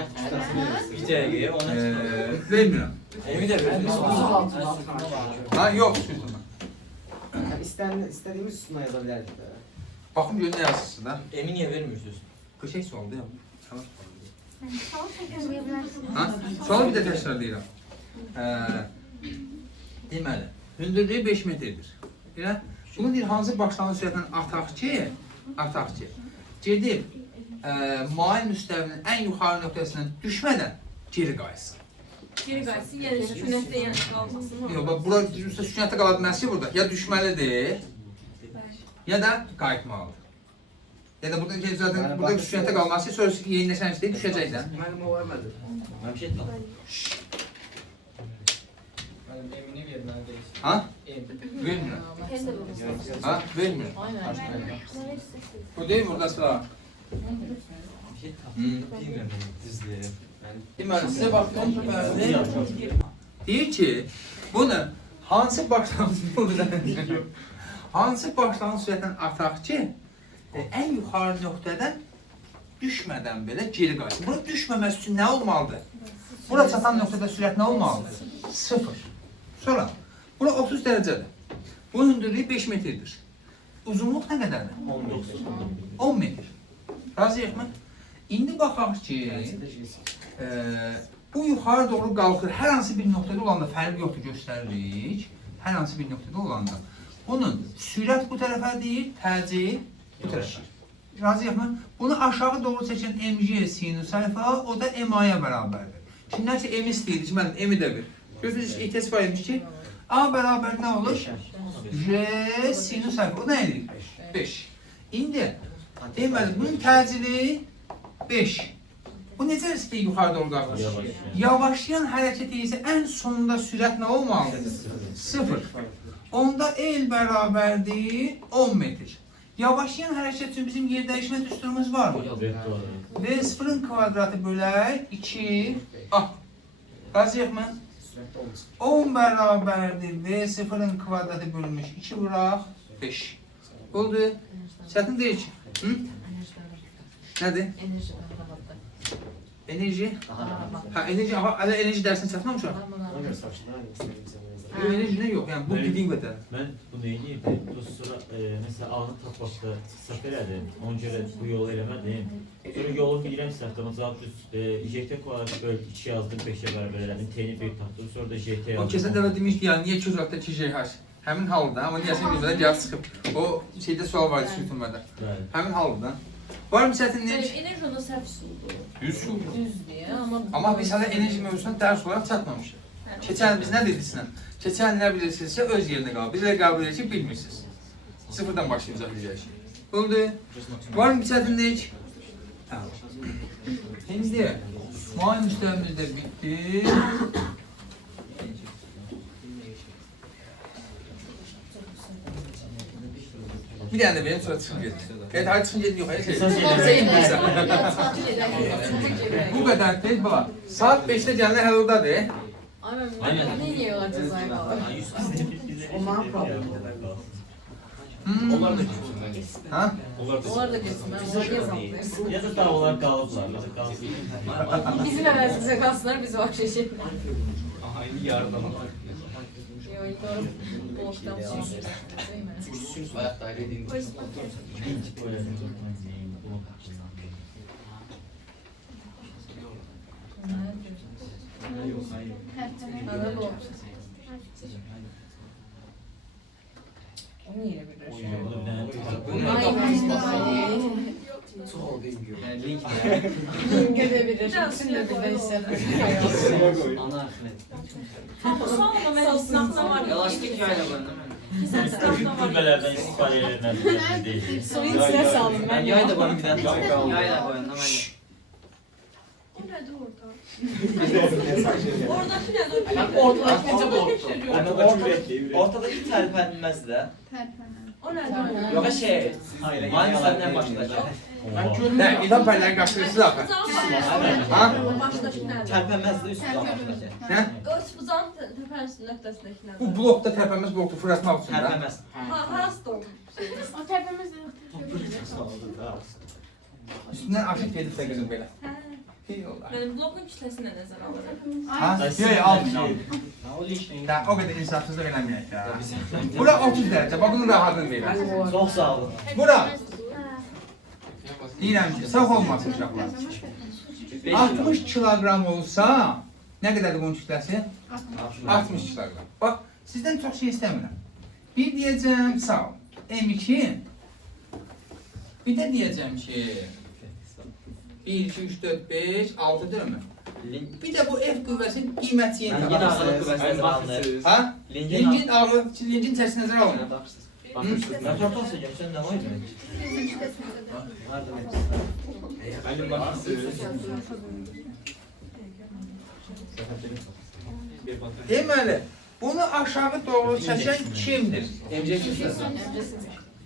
dəqiqəyə ona çıxır. Vermirəm. Evi də verir. Ha, yox, sözüm. İstədiyimiz üstünə yaza bilərdik də. Baxın görün nə yazırsınız da. Evi niyə vermirsiniz? Bu şey sualdı ya. Tamam. Sual təkrar verir bilərsiniz. Ha? Sualı bir də təkrar deyirəm. Deməli, hündürlüyü 5 metrdir. Elə bunu deyir hansı başlanğıc sürətlə ataq ki, gedib mail müstəvinin ən yuxarı nöqtəsindən düşmədən geri qayıtsın. Geri qayıtsın, yəni sükunətdə yəni qalmasın. Yox, bax bura sükunətdə qala bilməsi ki, burada ya düşməlidir, ya da qayıtmalıdır. Ya da burada zaten burada sükunətdə qalması sonra yeniləşən işdə düşəcəksən. Mənim o vermədi. Mənim şey etmədim. Mənim emini verməlidir. Ha? Vermirəm. Ha? Vermirəm. Bu deyil burada sıra. Bilmirəm, düzdür. Deməli, sizə baxdım, deyir ki, bunu hansı başlanğıc sürətlə ataq ki, ən yuxarı nöqtədən düşmədən belə geri qayıtsın. Bura düşməməsi üçün nə olmalıdır? Bura çatan nöqtədə sürət nə olmalıdır? 0. Sonra, bura 30 dərəcədir. Bunun hündürlüyü 5 metrdir. Uzunluq nə qədərdir? 10 metr. Razıyıqmı? İndi baxaq ki, bu yuxarı doğru qalxır. Hər hansı bir nöqtədə olanda fərq yoxdur, göstəririk. Hər hansı bir nöqtədə olanda. Bunun sürət bu tərəfə deyil, təcil bu tərəfə. Razıyıqmı? Bunu aşağı doğru çəkən mg sinus alfa, o da ma-ya bərabərdir. Şimdi nəsə m istəyirdik, mən m-i də bir. Gözünüz ihtiyac var imiş ki, a bərabər nə olur? J sinus alfa, o nə edir? 5. İndi, deməli, bunun təcili 5. Bu necə riskli yuxarı doğru qalxır? Yavaşlayan hərəkət isə ən sonunda sürət nə olmalıdır? 0. Onda el bərabərdir 10 metr. Yavaşlayan hərəkət üçün bizim yer dəyişmə düsturumuz var mı? V0-ın kvadratı bölək 2 A. Razıyıqmı? 10 bərabərdir V0-ın kvadratı bölünmüş 2 vuraq 5. Oldu. Çətin deyil ki. Nədir? Enerji? Ha, enerji, hələ enerji dərsini çatmamışam. Enerji nə yox, yəni bu dediyin qədər. Mən bu neyini yedim? Sonra mesela anı tapmaqda səhv elədim. Ona görə bu yolu eləmədim. Sonra yolu bilirəm səhvdən. Mesela JT kvadratı bölüb 2 yazdım, 5-ə bərabər elədim. T'ni 1 tapdım. Sonra da JT yazdım. O kesin dəvə demişdi yani niye 2 uzaqda 2 JH? Həmin halda, amma niyəsə bilmədən gəlib çıxıb. O şeydə sual var idi sürtünmədə. Həmin halda. Var mı çətinlik? Enerji onda səhv üsuldur. Düzdür, Amma biz hələ enerji mövzusuna dərs olaraq çatmamışıq. Keçən biz nə dedik sinə? Keçən nə bilirsinizsə öz yerində qalır. Biz elə qəbul edirik ki, bilmirsiniz. Sıfırdan başlayacaq biləcək. Oldu. Var mı bir çətinlik? İndi mail müstəvimiz də bitdi. Bir dənə də verin, sonra çıxın gedin. Evet, hadi çıxın gedin, yox, hər şey. Bu qədər tez, bax. Saat 5-də gələnlər hələ oradadır. Aynen. Ne yiyorlar cezayı falan? Onlar da gitsin. Ha? Onlar da gitsin. Ben orada yazalım. Ya da daha onlar qalıblar. Bizim evvelsize kalsınlar, biz o şey. Aha, indi yarıdan alır. Yok, doğru. Boştan şey. Çünki sinüs ayaq dairə edildi. Onu yine bir Çox oldu bilmiyorum. Yəni link görebilir. Bütün de bizden istedim. Ana axirət. Sonra mən sınavda var. Elastik yayla qoyun da mən. Sən sınavda var. Qüvvələrdən istifadə edilməlidir deyil. Soyu içine saldım ben. Mən yay da qoyun bir dənə. Yayla qoyun da mən. O nədir orada? Oradakı nədir? Ortadaki nece bu? ortadakı tərpənməz də. Tərpənən. O nədir? Yox şey. Main səndən başlayacaq. Nə, ilan payları qaçırırsınız axı. Ha? Başdakı nədir? Tərpənməz də üstü başlayacaq. Nə? Öz buzan təpənin nöqtəsindəki Bu nədir? blokda tərpənməz blokda fırlatmaq üçün da. Tərpənməz. Harası oldu? O tərpənməz də. Üstündən aşıq gedib də qızım belə. Hə. Yox, Mənim blokun kütləsinə nəzər alırım. ha? Yox, almayın. Da, o qədər insafsızlıq eləməyək ya. Bura 30 dərəcə, bax bunun rahatını verir. Çox sağ olun. Bura. Deyirəm ki, sağ olmasın uşaqlar. 60 kilogram olsa, nə qədərdir bunun kütləsi? 60 kilogram. Bax, sizdən çox şey istəmirəm. Bir diyeceğim sağ ol. M2. Bir de diyeceğim ki 1, 2, 3, 4, 5, 6 değil mi? Bir de bu F kuvvesinin qiymətini Lingin ağırlık kuvvəsini alınır. Ha? Lingin ağırlık, lingin təsir nəzərə alınır. Ben tortolsa görsən nə var idi? Əlim baxırsınız. Deməli, bunu aşağı doğru çəkən kimdir? MC Kürsəsi.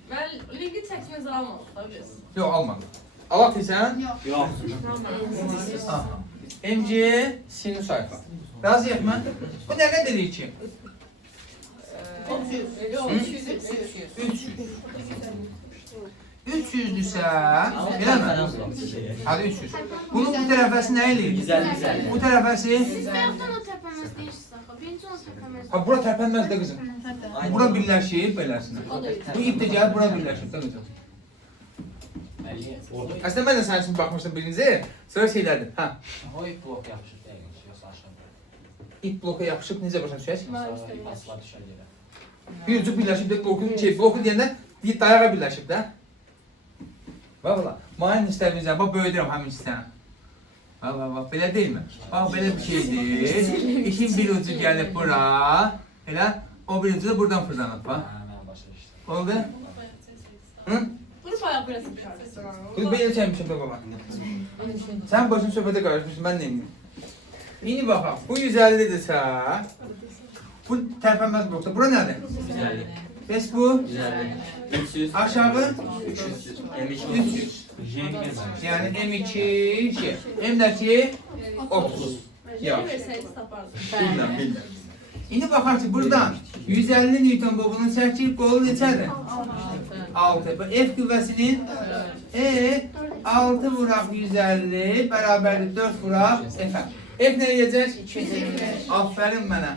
Mən linki çəkməz almadım da biz. Yox, almadım. Allah desən? Yox. MC sinus alfa. Razıyıq mən? Bu nə qədər deyir ki? 300-dürsə, elə mi? Hadi 300. Bunun bu tərəfəsi nə eləyir? 150. Bu tərəfəsi? Bayaqdan o tərpənməz deyirsiniz axı. Birinci o tərpənməz. Ha, bura tərpənməz də qızım. Bura birləşir beləsinə. Bu ip də gəlib bura birləşir də qızım. Əslində mən də sənin üçün baxmışdım birinci, sonra şeylərdir. Ha. O ip blok yapışık değil, yoxsa aşağı. İp bloka yapışıb necə başa düşək? Sonra ip asla düşər yerə. Bir ucu birləşib də bloku deyəndə bir dayağa birləşib də. Valla, mənim istəməyəcəm, bax böyüdürəm həmin istəyən. Bax, belə deyilmi? Bax, belə bir şeydir. İşin bir ucu gəlib bura, elə, o bir ucu da buradan fırlanıb, bax. Mən başa düşdüm. Oldu? Hı? Bunu bayaq belə çıxarmışsın. Bunu belə çəkmişəm də baba. Sən başın söhbətə qarışmışsın, mən neyim? İndi baxaq, bu 150-dirsə, bu tərpənməz blokda, bura nədir? 150. Bəs bu? 150. 300. Aşağı? 300. 300. Yani M2 şey, M2 30. Ya. Versəydiniz tapardınız. Bilmem. İndi baxaq ki, buradan 150 Newton bobunun çəkir qolu neçədir? 6. F qüvvəsinin 6 vuraq 150 bərabərdir 4 vuraq F. F nə edəcək? 250. Aferin mənə.